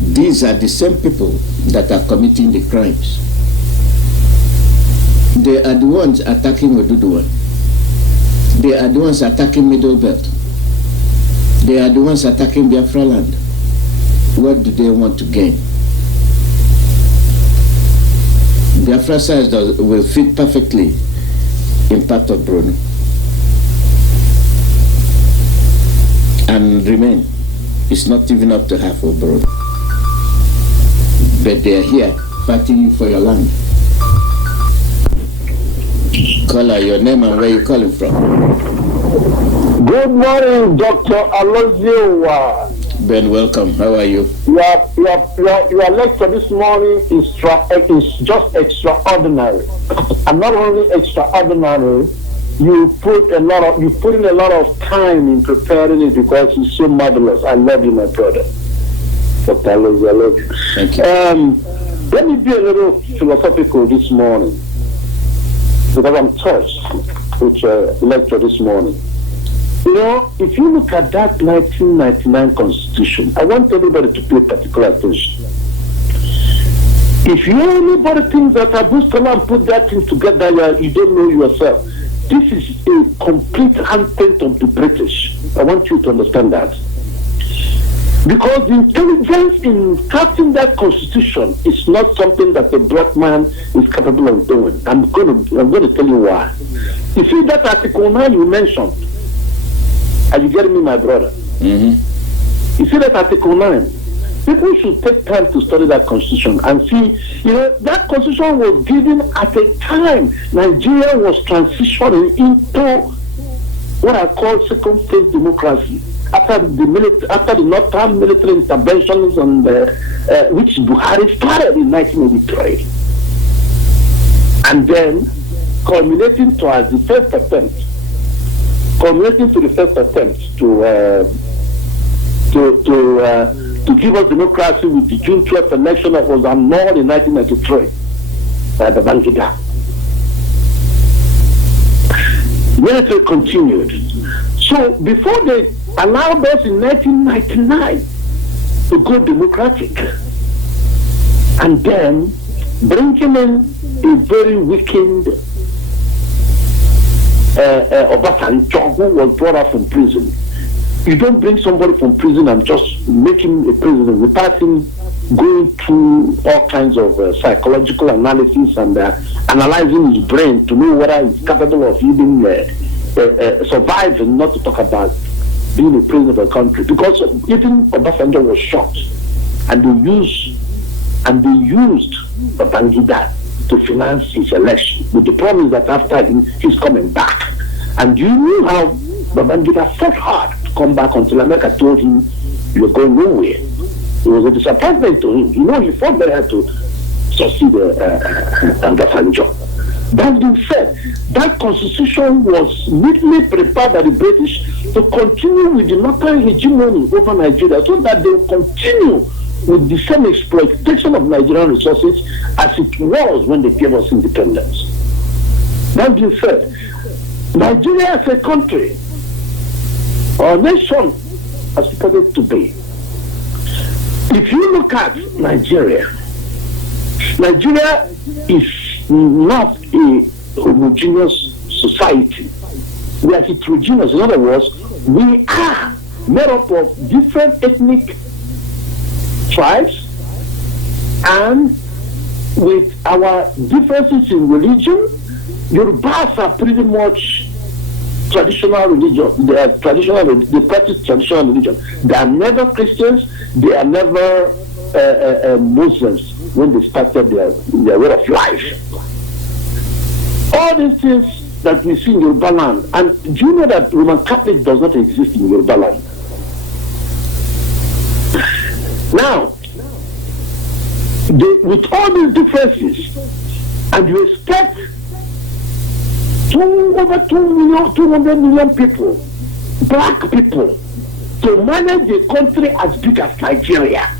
These are the same people that are committing the crimes. They are the ones attacking Oduduwa. They are the ones attacking Middle Belt. They are the ones attacking Biafra land. What do they want to gain? Biafra size will fit perfectly in part of Brunei and remain. It's not even up to half of Brunei. But they are here fighting for your land. Caller, your name and where you calling from? Good morning, Dr. Alozio. Ben, welcome. How are you? Your lecture this morning is just extraordinary. And not only extraordinary, you put in a lot of time in preparing it, because it's so marvelous. I love you, my brother. Dr. Alozio, I love you. Thank you. Let me be a little philosophical this morning, because I'm touched with your lecture this morning. You know, if you look at that 1999 Constitution, I want everybody to pay particular attention. If anybody thinks that Abu Salam put that thing together, you don't know yourself. This is a complete handprint of the British. I want you to understand that. Because the intelligence in crafting that Constitution is not something that a black man is capable of doing. I'm going to tell you why. You see that Article 9 you mentioned. Are you getting me, my brother? Mm-hmm. You see that Article 9? People should take time to study that Constitution and see, that Constitution was given at a time Nigeria was transitioning into what I call second phase democracy. After the Northern military interventions and which Buhari started in 1983, and then culminating to the first attempt to give us democracy with the June 12th election that was annulled in 1993 by the Bangida. Military continued. So before they allowed us in 1999 to go democratic, and then bringing in a very weakened Obasanjo who was brought out from prison. You don't bring somebody from prison and just make him a president without him going through all kinds of psychological analysis and analyzing his brain to know whether he's capable of even surviving, not to talk about being a president of a country. Because even Obasanjo was shocked, and they used Babangida to finance his election with the promise that after he's coming back. And you knew how Babangida fought hard to come back until America told him, "You're going nowhere." It was a disappointment to him. You know, he fought very hard to succeed Obasanjo. That being said, that constitution was neatly prepared by the British to continue with the local hegemony over Nigeria, so that they will continue with the same exploitation of Nigerian resources as it was when they gave us independence. That being said, Nigeria as a country, or nation as supposed to be, if you look at Nigeria, Nigeria is not a homogeneous society. We are heterogeneous. In other words, we are made up of different ethnic tribes, and with our differences in religion, Yorubas are pretty much traditional religion. They practice traditional religion. They are never Christians. They are never Muslims when they started their way of life. All these things that we see in Yoruba land, and do you know that Roman Catholic does not exist in Yoruba land? Now, with all these differences, and you expect over 200 million people, black people, to manage a country as big as Nigeria,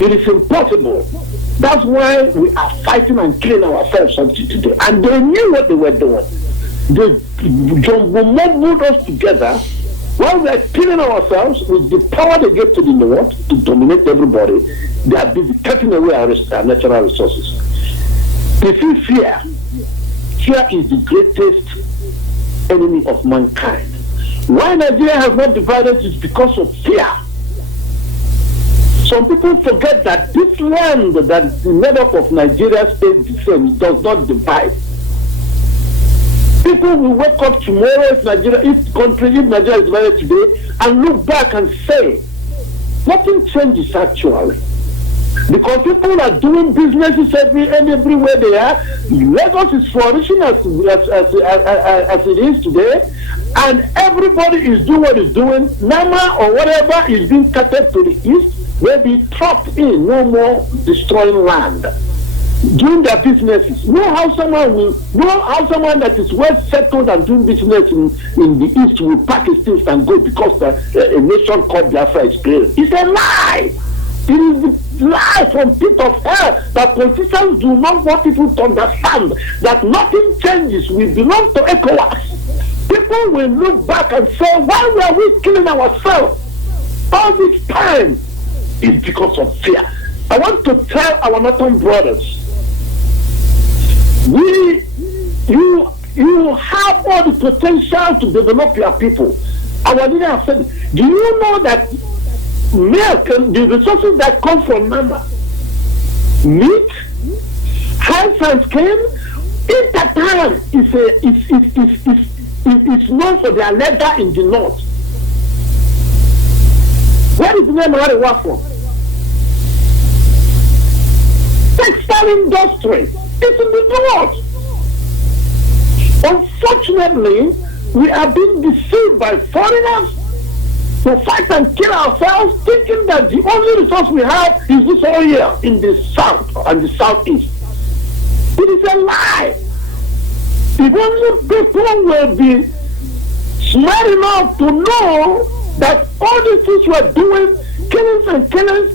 it is impossible. That's why we are fighting and killing ourselves until today. And they knew what they were doing. They mumbled us together while we are killing ourselves with the power they gave to the North to dominate everybody. They are busy cutting away our natural resources. They feel fear. Fear is the greatest enemy of mankind. Why Nigeria has not divided is because of fear. Some people forget that this land that is made up of Nigeria stays the same. It does not divide. People will wake up tomorrow if Nigeria is divided today and look back and say, nothing changes actually. Because people are doing businesses everywhere they are. Lagos is flourishing as it is today, and everybody is doing what is doing. Nama or whatever is being catered to the east, will be trapped in, no more destroying land, doing their businesses. Know how someone that is well settled and doing business in the east will pack his things and go because a nation called Biafra is created. It's a lie. It is the lie from pit of hell that politicians do not want people to understand that nothing changes. We belong to ECOWAS. People will look back and say, why were we killing ourselves all this time? It's because of fear. I want to tell our Northern brothers, you have all the potential to develop your people. Our leader has said, do you know that milk and the resources that come from Nama, meat, hands and skin, in that time it's known for their leather in the north. Where is the name of the from? Textile industry. It's in the north. Unfortunately, we are being deceived by foreigners to fight and kill ourselves, thinking that the only resource we have is this oil in the south and the southeast. It is a lie. If only people will be smart enough to know that all these things we are doing, killings,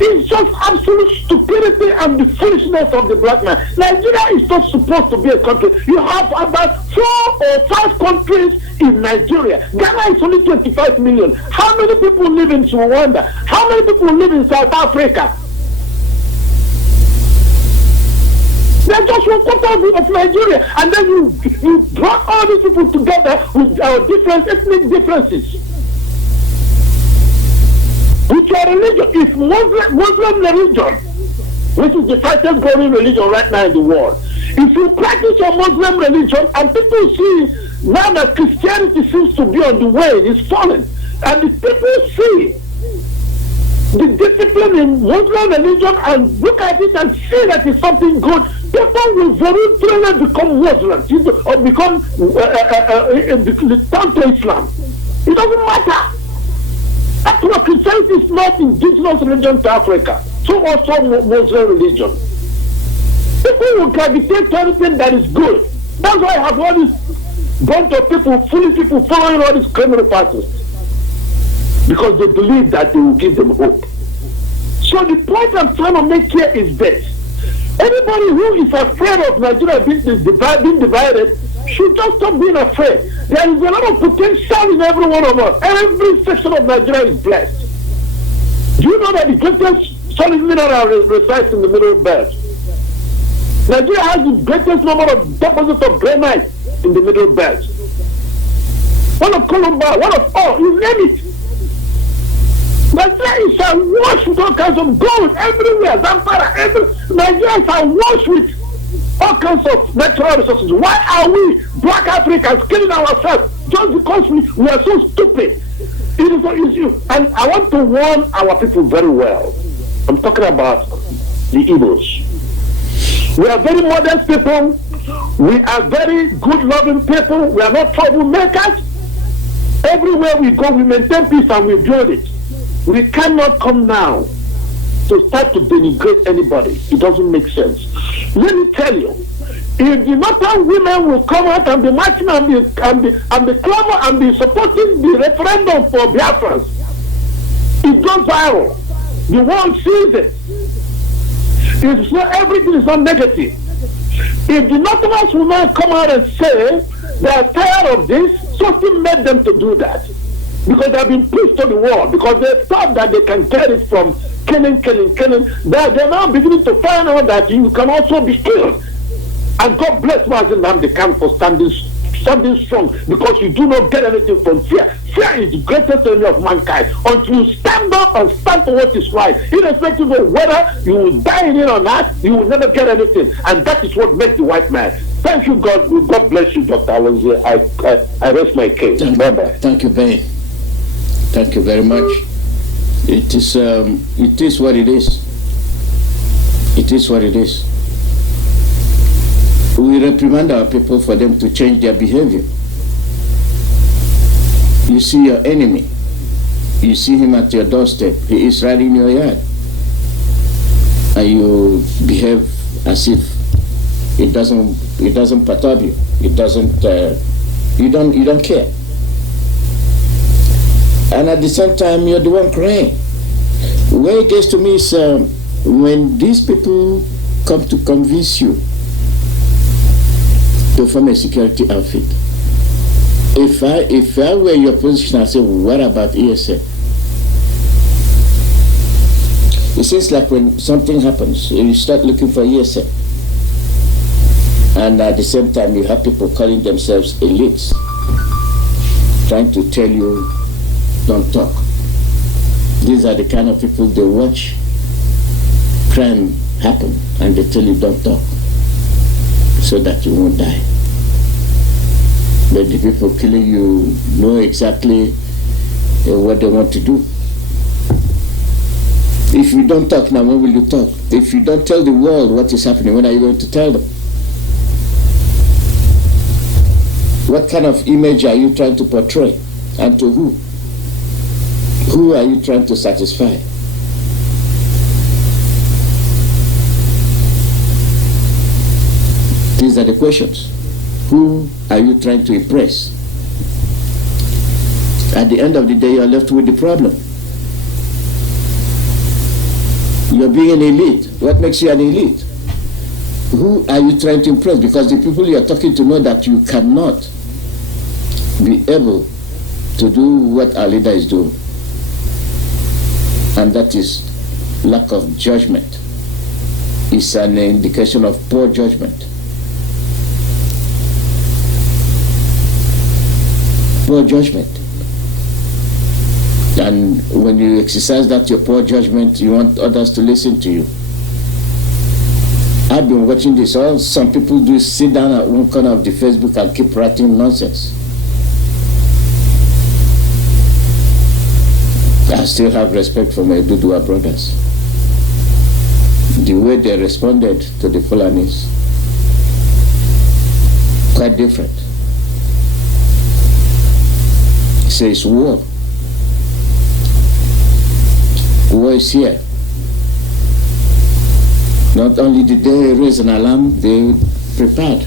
is just absolute stupidity and the foolishness of the black man. Nigeria is not supposed to be a country. You have about 4 or 5 countries in Nigeria. Ghana is only 25 million. How many people live in Rwanda? How many people live in South Africa? They're just 1/4 of Nigeria, and then you brought all these people together with our different ethnic differences. With your religion, if Muslim religion, which is the fastest growing religion right now in the world, if you practice your Muslim religion and people see now that Christianity seems to be on the way, it's falling, and the people see the discipline in Muslim religion and look at it and see that it's something good, people will voluntarily become Muslims or become turn to Islam. It doesn't matter. That's what Christianity is not indigenous religion to Africa. So also Muslim religion. People will gravitate to anything that is good. That's why I have all this bunch of people, foolish people following all these criminal parties. Because they believe that they will give them hope. So the point I'm trying to make here is this. Anybody who is afraid of Nigeria being divided should just stop being afraid. There is a lot of potential in every one of us. Every section of Nigeria is blessed. Do you know that the greatest solid mineral resides in the middle belt? Nigeria has the greatest number of deposits of granite in the middle belt. One of Columbia, one of all, you name it. Nigeria is awash with all kinds of gold everywhere. Zamfara, Nigeria is awash with all kinds of natural resources. Why are we, black Africans, killing ourselves just because we are so stupid? It is an issue. And I want to warn our people very well. I'm talking about the Igbos. We are very modest people. We are very good-loving people. We are not troublemakers. Everywhere we go, we maintain peace and we build it. We cannot come now to start to denigrate anybody. It doesn't make sense. Let me tell you, if the northern women will come out and be marching and be clamor and be supporting the referendum for Biafrans, it goes viral. The world sees it. It's not, everything is not negative. If the northerners will not come out and say they are tired of this, something made them to do that. Because they have been pushed to the wall, because they thought that they can get it from killing. They're now beginning to find out that you can also be killed. And God bless Mazi Nnamdi Kanu for standing strong, because you do not get anything from fear. Fear is the greatest enemy of mankind. Until you stand up and stand for what is right, irrespective of whether you will die in it or not, you will never get anything. And that is what makes the white man. Thank you, God. God bless you, Dr. Alonso. I rest my case. Bye-bye. Thank you, Ben. Thank you very much. It is what it is. It is what it is. We reprimand our people for them to change their behavior. You see your enemy. You see him at your doorstep. He is right in your yard. And you behave as if it doesn't perturb you. It doesn't. You don't care. And at the same time, you're the one crying. Where it gets to me is when these people come to convince you to form a security outfit. If I were your position, I'd say, what about ESN? It seems like when something happens, you start looking for ESN. And at the same time, you have people calling themselves elites, trying to tell you, don't talk. These are the kind of people, they watch crime happen and they tell you don't talk so that you won't die. But the people killing you know exactly what they want to do. If you don't talk now, when will you talk? If you don't tell the world what is happening, when are you going to tell them? What kind of image are you trying to portray, and to who? Who are you trying to satisfy? These are the questions. Who are you trying to impress? At the end of the day, you're left with the problem. You're being an elite. What makes you an elite? Who are you trying to impress? Because the people you're talking to know that you cannot be able to do what our leader is doing. And that is lack of judgment, is an indication of poor judgment. Poor judgment. And when you exercise that your poor judgment, you want others to listen to you. I've been watching this. All some people do is sit down at one corner of the Facebook and keep writing nonsense. I still have respect for my Dudua brothers. The way they responded to the Fulanis, quite different. It says war. War is here. Not only did they raise an alarm, they prepared.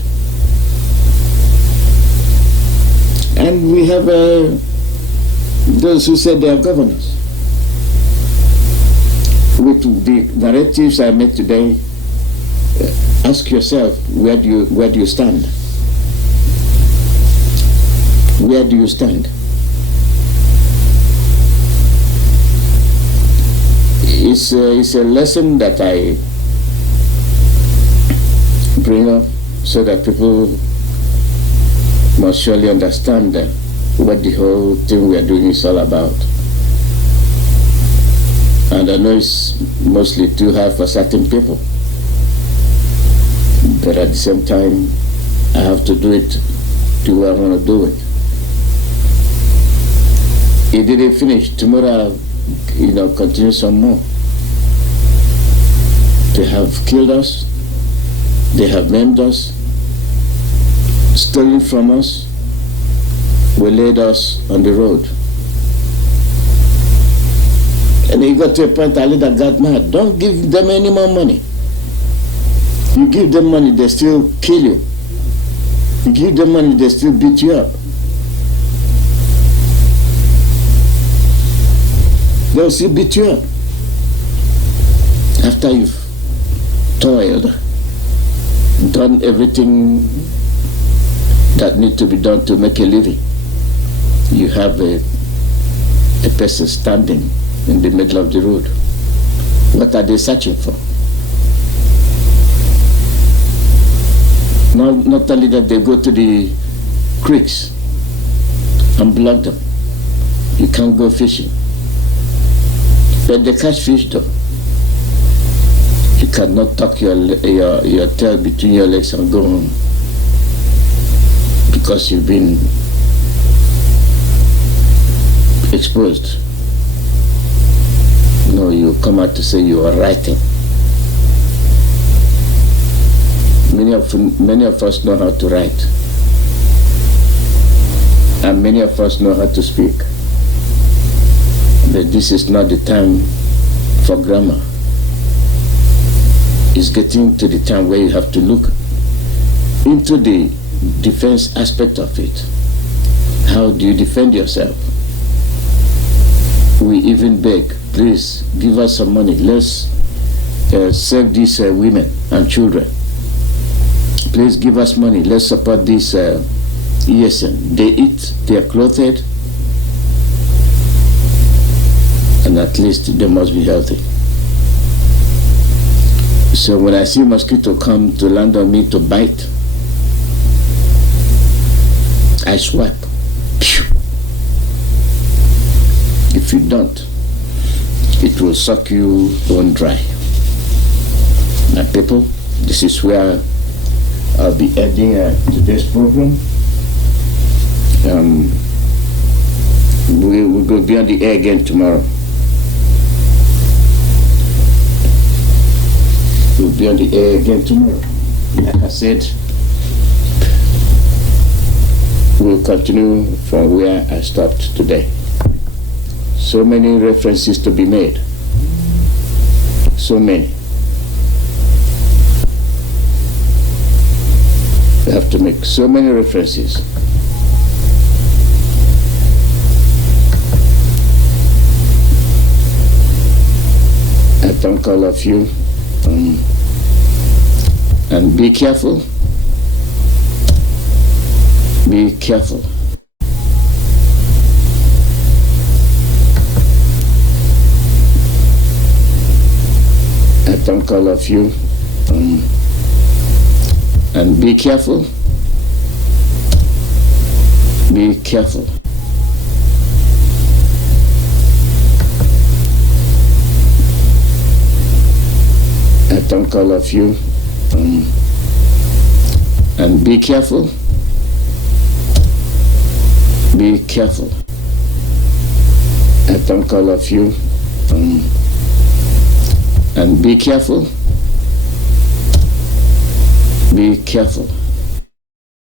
And we have those who said they are governors. With the narratives I made today, ask yourself, where do you stand? Where do you stand? It's a lesson that I bring up so that people must surely understand what the whole thing we are doing is all about. And I know it's mostly too hard for certain people, but at the same time I have to do it the way I want to do it. It didn't finish. Tomorrow I'll continue some more. They have killed us, they have maimed us, stolen from us, laid us on the road. And you got to a point, Ali, that got mad. Don't give them any more money. You give them money, they still kill you. You give them money, they still beat you up. They'll still beat you up. After you've toiled, done everything that needs to be done to make a living, you have a person standing in the middle of the road. What are they searching for? Not only that, they go to the creeks and block them. You can't go fishing. But they catch fish though. You cannot tuck your tail between your legs and go home because you've been exposed. No, you come out to say you are writing. Many of us know how to write, and many of us know how to speak. But this is not the time for grammar. It's getting to the time where you have to look into the defense aspect of it. How do you defend yourself? We even beg, please give us some money. Let's save these women and children. Please give us money. Let's support these ESN. They eat, they are clothed, and at least they must be healthy. So when I see mosquito come to land on me to bite, I swipe. If you don't, it will suck you bone dry. My people, this is where I'll be ending today's program. We're going to be on the air again tomorrow. We'll be on the air again tomorrow. Like I said, we'll continue from where I stopped today. So many references to be made. So many. We have to make so many references. I thank all of you. And be careful. Be careful. I thank all of you. And be careful. Be careful. I thank all of you. And be careful. Be careful. I thank all of you. And be careful. Be careful.